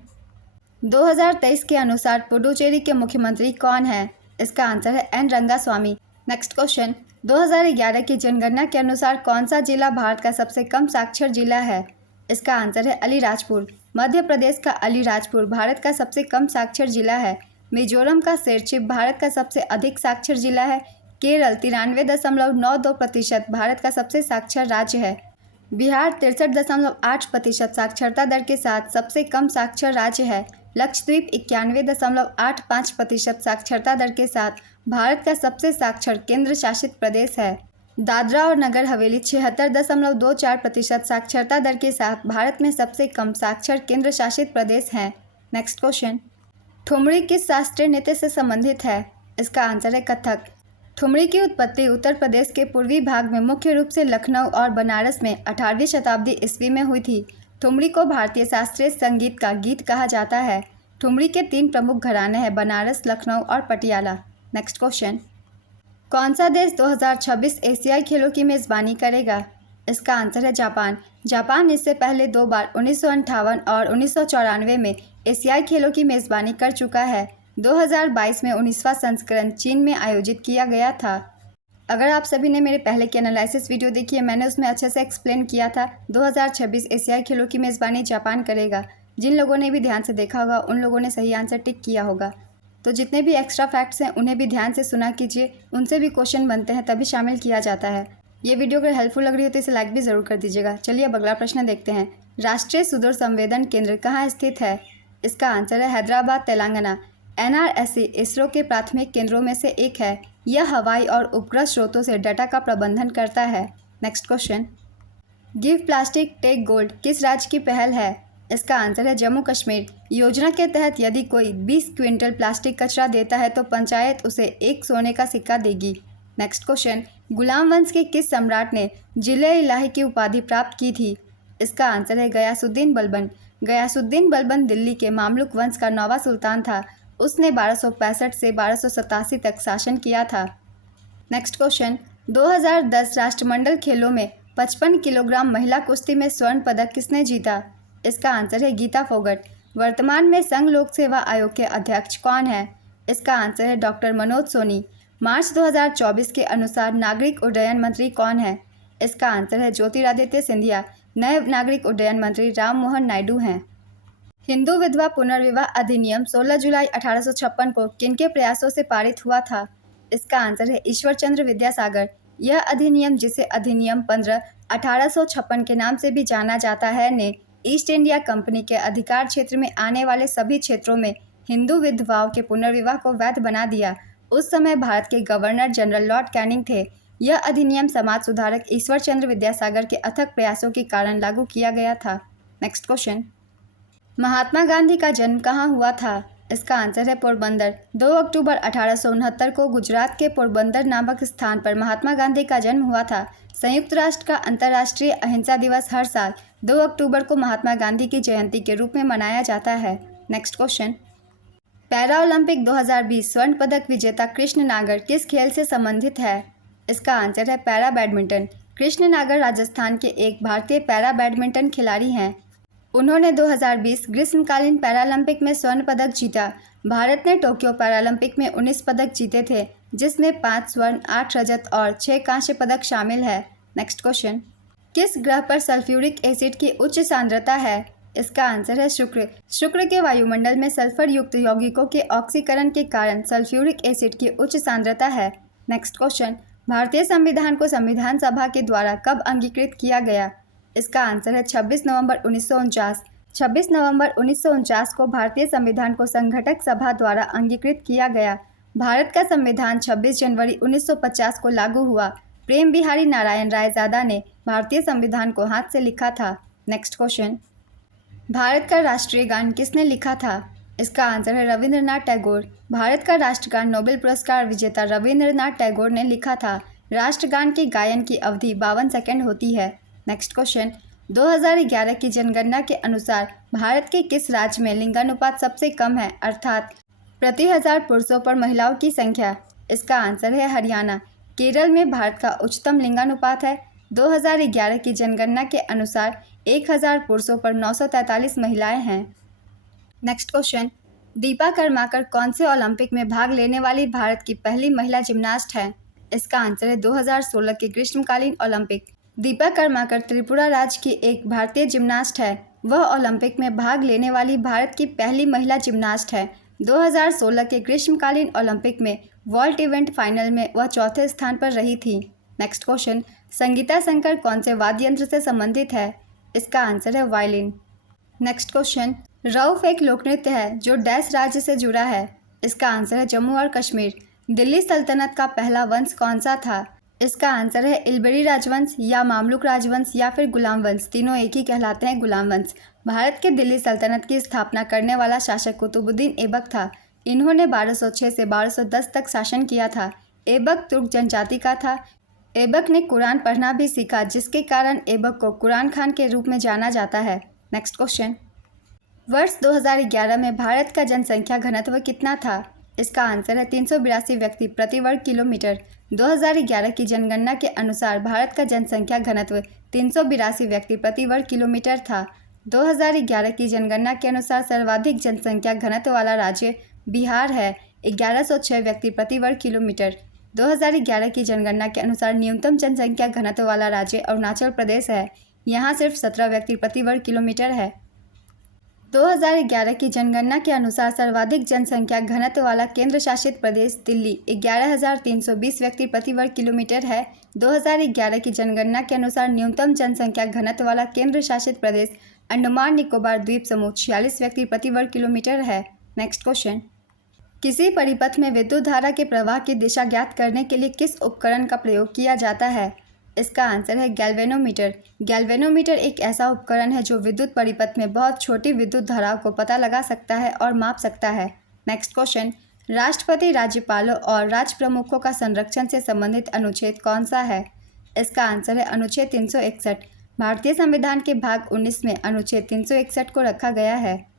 2023 के अनुसार पुडुचेरी के मुख्यमंत्री कौन है? इसका आंसर है एन रंगास्वामी। नेक्स्ट क्वेश्चन, 2011 की जनगणना के अनुसार कौन सा जिला भारत का सबसे कम साक्षर जिला है? इसका आंसर है अलीराजपुर। मध्य प्रदेश का अलीराजपुर भारत का सबसे कम साक्षर जिला है। मिजोरम का सिरचिप भारत का सबसे अधिक साक्षर जिला है। केरल 93.92% भारत का सबसे साक्षर राज्य है। बिहार 63.8% साक्षरता दर के साथ सबसे कम साक्षर राज्य है। लक्षद्वीप 91.85% साक्षरता दर के साथ भारत का सबसे साक्षर केंद्र शासित प्रदेश है। दादरा और नगर हवेली 76.24% साक्षरता दर के साथ भारत में सबसे कम साक्षर केंद्र शासित प्रदेश है। नेक्स्ट क्वेश्चन, ठुमरी किस शास्त्रीय नृत्य से संबंधित है? इसका आंसर है कथक। ठुमरी की उत्पत्ति उत्तर प्रदेश के पूर्वी भाग में मुख्य रूप से लखनऊ और बनारस में 18वीं शताब्दी ईस्वी में हुई थी। ठुमरी को भारतीय शास्त्रीय संगीत का गीत कहा जाता है। ठुमरी के 3 प्रमुख घराने हैं, बनारस, लखनऊ और पटियाला। नेक्स्ट क्वेश्चन, कौन सा देश 2026 एशियाई खेलों की मेज़बानी करेगा? इसका आंसर है जापान। जापान इससे पहले 2 बार 1958 और 1994 में एशियाई खेलों की मेज़बानी कर चुका है। 2022 में 19वां संस्करण चीन में आयोजित किया गया था। अगर आप सभी ने मेरे पहले की एनालिसिस वीडियो देखी है, मैंने उसमें अच्छे से एक्सप्लेन किया था 2026 एशियाई खेलों की मेज़बानी जापान करेगा। जिन लोगों ने भी ध्यान से देखा होगा उन लोगों ने सही आंसर टिक किया होगा। तो जितने भी एक्स्ट्रा फैक्ट्स हैं उन्हें भी ध्यान से सुना कीजिए, उनसे भी क्वेश्चन बनते हैं तभी शामिल किया जाता है। ये वीडियो अगर हेल्पफुल लग रही हो तो इसे लाइक भी ज़रूर कर दीजिएगा। चलिए अब अगला प्रश्न देखते हैं। राष्ट्रीय सुदूर संवेदन केंद्र कहाँ स्थित है? इसका आंसर है हैदराबाद, तेलंगाना। NRSC इसरो के प्राथमिक केंद्रों में से एक है। यह हवाई और उपग्रह स्रोतों से डाटा का प्रबंधन करता है। Next question, give plastic take gold किस राज्य की पहल है? इसका आंसर है जम्मू कश्मीर। योजना के तहत यदि कोई 20 क्विंटल प्लास्टिक कचरा देता है तो पंचायत उसे 1 सोने का सिक्का देगी। नेक्स्ट क्वेश्चन, गुलाम वंश के किस सम्राट ने जिले इलाही की उपाधि प्राप्त की थी? इसका आंसर है गयासुद्दीन बलबन। गयासुद्दीन बलबन दिल्ली के मामलुक वंश का 9वां सुल्तान था। उसने 1265 से 1287 तक शासन किया था। नेक्स्ट क्वेश्चन, 2010 राष्ट्रमंडल खेलों में 55 किलोग्राम महिला कुश्ती में स्वर्ण पदक किसने जीता? इसका आंसर है गीता फोगट। वर्तमान में संघ लोक सेवा आयोग के अध्यक्ष कौन है? इसका आंसर है डॉक्टर मनोज सोनी। मार्च 2024 के अनुसार नागरिक उड्डयन मंत्री कौन है? इसका आंसर है ज्योतिरादित्य सिंधिया। नए नागरिक उड्डयन मंत्री राम मोहन नायडू हैं। हिंदू विधवा पुनर्विवाह अधिनियम 16 जुलाई 1856 को किनके प्रयासों से पारित हुआ था? इसका आंसर है ईश्वरचंद्र विद्यासागर। यह अधिनियम, जिसे अधिनियम 15 1856 के नाम से भी जाना जाता है, ने ईस्ट इंडिया कंपनी के अधिकार क्षेत्र में आने वाले सभी क्षेत्रों में हिंदू विधवाओं के पुनर्विवाह को वैध बना दिया। उस समय भारत के गवर्नर जनरल लॉर्ड कैनिंग थे। यह अधिनियम समाज सुधारक ईश्वरचंद्र विद्यासागर के अथक प्रयासों के कारण लागू किया गया था। नेक्स्ट क्वेश्चन, महात्मा गांधी का जन्म कहाँ हुआ था? इसका आंसर है पोरबंदर। 2 अक्टूबर 1869 को गुजरात के पोरबंदर नामक स्थान पर महात्मा गांधी का जन्म हुआ था। संयुक्त राष्ट्र का अंतर्राष्ट्रीय अहिंसा दिवस हर साल 2 अक्टूबर को महात्मा गांधी की जयंती के रूप में मनाया जाता है। नेक्स्ट क्वेश्चन, पैरा ओलंपिक 2020 स्वर्ण पदक विजेता कृष्ण नागर किस खेल से संबंधित है? इसका आंसर है पैरा बैडमिंटन। कृष्ण नागर राजस्थान के एक भारतीय पैरा बैडमिंटन खिलाड़ी हैं। उन्होंने 2020 ग्रीष्मकालीन पैरालंपिक में स्वर्ण पदक जीता। भारत ने टोक्यो पैरालंपिक में 19 पदक जीते थे, जिसमें 5 स्वर्ण, 8 रजत और 6 कांस्य पदक शामिल है। नेक्स्ट क्वेश्चन, किस ग्रह पर सल्फ्यूरिक एसिड की उच्च सांद्रता है? इसका आंसर है शुक्र। शुक्र के वायुमंडल में सल्फर युक्त यौगिकों के ऑक्सीकरण के कारण सल्फ्यूरिक एसिड की उच्च सांद्रता है। नेक्स्ट क्वेश्चन, भारतीय संविधान को संविधान सभा के द्वारा कब अंगीकृत किया गया? इसका आंसर है 26 नवंबर 1949। 26 नवंबर 1949 को भारतीय संविधान को संघटक सभा द्वारा अंगीकृत किया गया। भारत का संविधान 26 जनवरी 1950 को लागू हुआ। प्रेम बिहारी नारायण रायजादा ने भारतीय संविधान को हाथ से लिखा था। नेक्स्ट क्वेश्चन, भारत का राष्ट्रीय गान किसने लिखा था? इसका आंसर है रविंद्रनाथ टैगोर। भारत का राष्ट्रगान नोबेल पुरस्कार विजेता रविंद्रनाथ टैगोर ने लिखा था। राष्ट्रगान के गायन की अवधि 52 सेकंड होती है। नेक्स्ट क्वेश्चन, 2011 की जनगणना के अनुसार भारत के किस राज्य में लिंगानुपात सबसे कम है, अर्थात प्रति 1000 पुरुषों पर महिलाओं की संख्या? इसका आंसर है हरियाणा। केरल में भारत का उच्चतम लिंगानुपात है। 2011 की जनगणना के अनुसार 1000 पुरुषों पर 943 महिलाएं हैं। नेक्स्ट क्वेश्चन, दीपा कर्माकर कौन से ओलंपिक में भाग लेने वाली भारत की पहली महिला जिम्नास्ट है? इसका आंसर है 2016 के ग्रीष्मकालीन ओलंपिक। दीपा कर्माकर त्रिपुरा राज्य की एक भारतीय जिम्नास्ट है। वह ओलंपिक में भाग लेने वाली भारत की पहली महिला जिम्नास्ट है। 2016 के ग्रीष्मकालीन ओलंपिक में वॉल्ट इवेंट फाइनल में वह चौथे स्थान पर रही थी। नेक्स्ट क्वेश्चन, संगीता शंकर कौन से वाद्य यंत्र से संबंधित है? इसका आंसर है वायलिन। नेक्स्ट क्वेश्चन, रऊफ एक लोक नृत्य है जो डैश राज्य से जुड़ा है। इसका आंसर है जम्मू और कश्मीर। दिल्ली सल्तनत का पहला वंश कौन सा था? इसका आंसर है इलबेरी राजवंश या मामलुक राजवंश या फिर गुलाम वंश। तीनों एक ही कहलाते हैं, गुलाम वंश। भारत के दिल्ली सल्तनत की स्थापना करने वाला शासक कुतुबुद्दीन ऐबक था। इन्होंने 1206 से 1210 तक शासन किया था। ऐबक तुर्क जनजाति का था। ऐबक ने कुरान पढ़ना भी सीखा, जिसके कारण ऐबक को कुरान खान के रूप में जाना जाता है। नेक्स्ट क्वेश्चन, वर्ष 2011 में भारत का जनसंख्या घनत्व कितना था? इसका आंसर है 382 व्यक्ति प्रति वर्ग किलोमीटर। 2011 की जनगणना के अनुसार भारत का जनसंख्या घनत्व 382 व्यक्ति प्रति वर्ग किलोमीटर था। 2011 की जनगणना के अनुसार सर्वाधिक जनसंख्या घनत्व वाला राज्य बिहार है, 1106 व्यक्ति प्रति वर्ग किलोमीटर। 2011 की जनगणना के अनुसार न्यूनतम जनसंख्या घनत्व वाला राज्य अरुणाचल प्रदेश है, यहाँ सिर्फ 17 व्यक्ति प्रति वर्ग किलोमीटर है। 2011 की जनगणना के अनुसार सर्वाधिक जनसंख्या घनत्व वाला केंद्र शासित प्रदेश दिल्ली 11,320 व्यक्ति प्रति वर्ग किलोमीटर है। 2011 की जनगणना के अनुसार न्यूनतम जनसंख्या घनत्व वाला केंद्र शासित प्रदेश अंडमान निकोबार द्वीप समूह 46 व्यक्ति प्रति वर्ग किलोमीटर है। नेक्स्ट क्वेश्चन, किसी परिपथ में विद्युत धारा के प्रवाह की दिशा ज्ञात करने के लिए किस उपकरण का प्रयोग किया जाता है? इसका आंसर है गैल्वेनोमीटर। गैल्वेनोमीटर एक ऐसा उपकरण है जो विद्युत परिपथ में बहुत छोटी विद्युत धाराओं को पता लगा सकता है और माप सकता है। नेक्स्ट क्वेश्चन, राष्ट्रपति, राज्यपालों और राज्य प्रमुखों का संरक्षण से संबंधित अनुच्छेद कौन सा है? इसका आंसर है अनुच्छेद 361। भारतीय संविधान के भाग 19 में अनुच्छेद 361 को रखा गया है।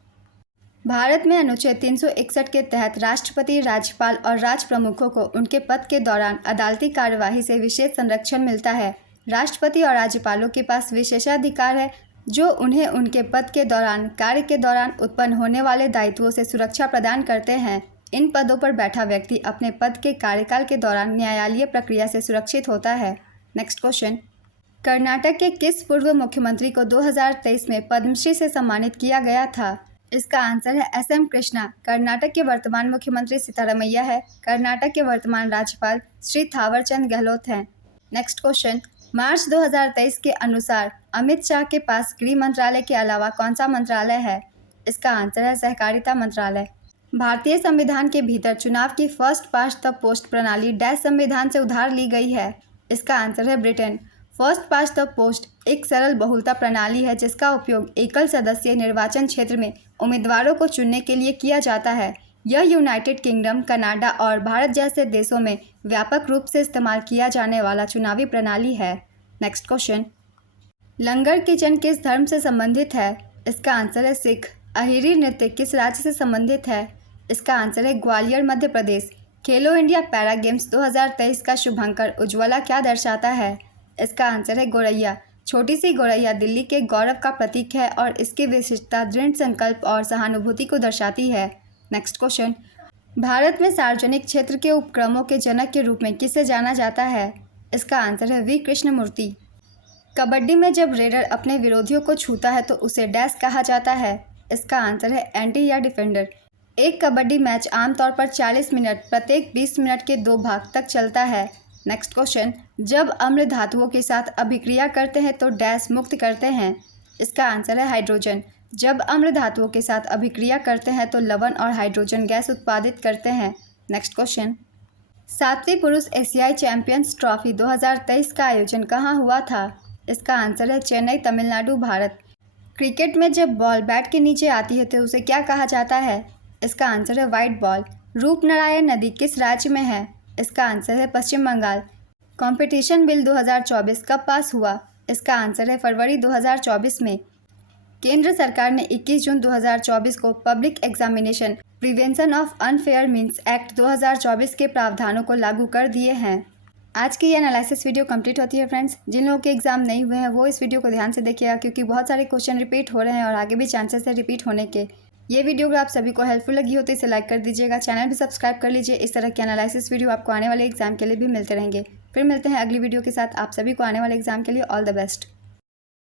भारत में अनुच्छेद 361 के तहत राष्ट्रपति, राज्यपाल और राज्य प्रमुखों को उनके पद के दौरान अदालती कार्यवाही से विशेष संरक्षण मिलता है। राष्ट्रपति और राज्यपालों के पास विशेषाधिकार है जो उन्हें उनके पद के दौरान, कार्य के दौरान उत्पन्न होने वाले दायित्वों से सुरक्षा प्रदान करते हैं। इन पदों पर बैठा व्यक्ति अपने पद के कार्यकाल के दौरान न्यायालयीय प्रक्रिया से सुरक्षित होता है। नेक्स्ट क्वेश्चन, कर्नाटक के किस पूर्व मुख्यमंत्री को 2023 में पद्मश्री से सम्मानित किया गया था? इसका आंसर है एस.एम. कृष्णा। कर्नाटक के वर्तमान मुख्यमंत्री सिद्धारमैया है। कर्नाटक के वर्तमान राज्यपाल श्री थावरचंद गहलोत हैं। नेक्स्ट क्वेश्चन, मार्च 2023 के अनुसार अमित शाह के पास गृह मंत्रालय के अलावा कौन सा मंत्रालय है? इसका आंसर है सहकारिता मंत्रालय। भारतीय संविधान के भीतर चुनाव की फर्स्ट पास्ट द पोस्ट प्रणाली डैश संविधान से उधार ली गई है। इसका आंसर है Britain. First past the post एक सरल बहुलता प्रणाली है जिसका उपयोग एकल सदस्यीय निर्वाचन क्षेत्र में उम्मीदवारों को चुनने के लिए किया जाता है। यह यूनाइटेड किंगडम, कनाडा और भारत जैसे देशों में व्यापक रूप से इस्तेमाल किया जाने वाला चुनावी प्रणाली है। नेक्स्ट क्वेश्चन, लंगर किचन किस धर्म से संबंधित है? इसका आंसर है सिख। अहिरी नृत्य किस राज्य से संबंधित है? इसका आंसर है ग्वालियर, मध्य प्रदेश। खेलो इंडिया पैरा गेम्स 2023 का शुभंकर उज्ज्वला क्या दर्शाता है? इसका आंसर है गौरैया। छोटी सी गौरैया दिल्ली के गौरव का प्रतीक है और इसकी विशिष्टता दृढ़ संकल्प और सहानुभूति को दर्शाती है। नेक्स्ट क्वेश्चन, भारत में सार्वजनिक क्षेत्र के उपक्रमों के जनक के रूप में किसे जाना जाता है? इसका आंसर है वी कृष्णमूर्ति। कबड्डी में जब रेडर अपने विरोधियों को छूता है तो उसे डैश कहा जाता है। इसका आंसर है एंटी या डिफेंडर। एक कबड्डी मैच आमतौर पर 40 मिनट, प्रत्येक 20 मिनट के 2 भाग तक चलता है। नेक्स्ट क्वेश्चन, जब अम्ल धातुओं के साथ अभिक्रिया करते हैं तो डैश मुक्त करते हैं। इसका आंसर है हाइड्रोजन। जब अम्ल धातुओं के साथ अभिक्रिया करते हैं तो लवण और हाइड्रोजन गैस उत्पादित करते हैं। नेक्स्ट क्वेश्चन, 7वीं पुरुष एशियाई चैंपियंस ट्रॉफी 2023 का आयोजन कहाँ हुआ था? इसका आंसर है चेन्नई, तमिलनाडु, भारत। क्रिकेट में जब बॉल बैट के नीचे आती है तो उसे क्या कहा जाता है? इसका आंसर है वाइड बॉल। रूपनारायण नदी किस राज्य में है? इसका आंसर है पश्चिम बंगाल। कंपटीशन बिल 2024 कब पास हुआ? इसका आंसर है फरवरी 2024 में। केंद्र सरकार ने 21 जून 2024 को public examination prevention of unfair means act 2024 के प्रावधानों को लागू कर दिए हैं। आज की ये एनालिसिस वीडियो कंप्लीट होती है फ्रेंड्स। जिन लोगों के एग्जाम नहीं हुए हैं वो इस वीडियो को ध्यान से देखिएगा, क्योंकि बहुत सारे क्वेश्चन रिपीट हो रहे हैं और आगे भी चांसेस है रिपीट होने के। ये वीडियो अगर आप सभी को हेल्पफुल लगी हो तो इसे लाइक कर दीजिएगा, चैनल भी सब्सक्राइब कर लीजिए। इस तरह के एनालिसिस वीडियो आपको आने वाले एग्जाम के लिए भी मिलते रहेंगे। फिर मिलते हैं अगली वीडियो के साथ। आप सभी को आने वाले एग्जाम के लिए ऑल द बेस्ट।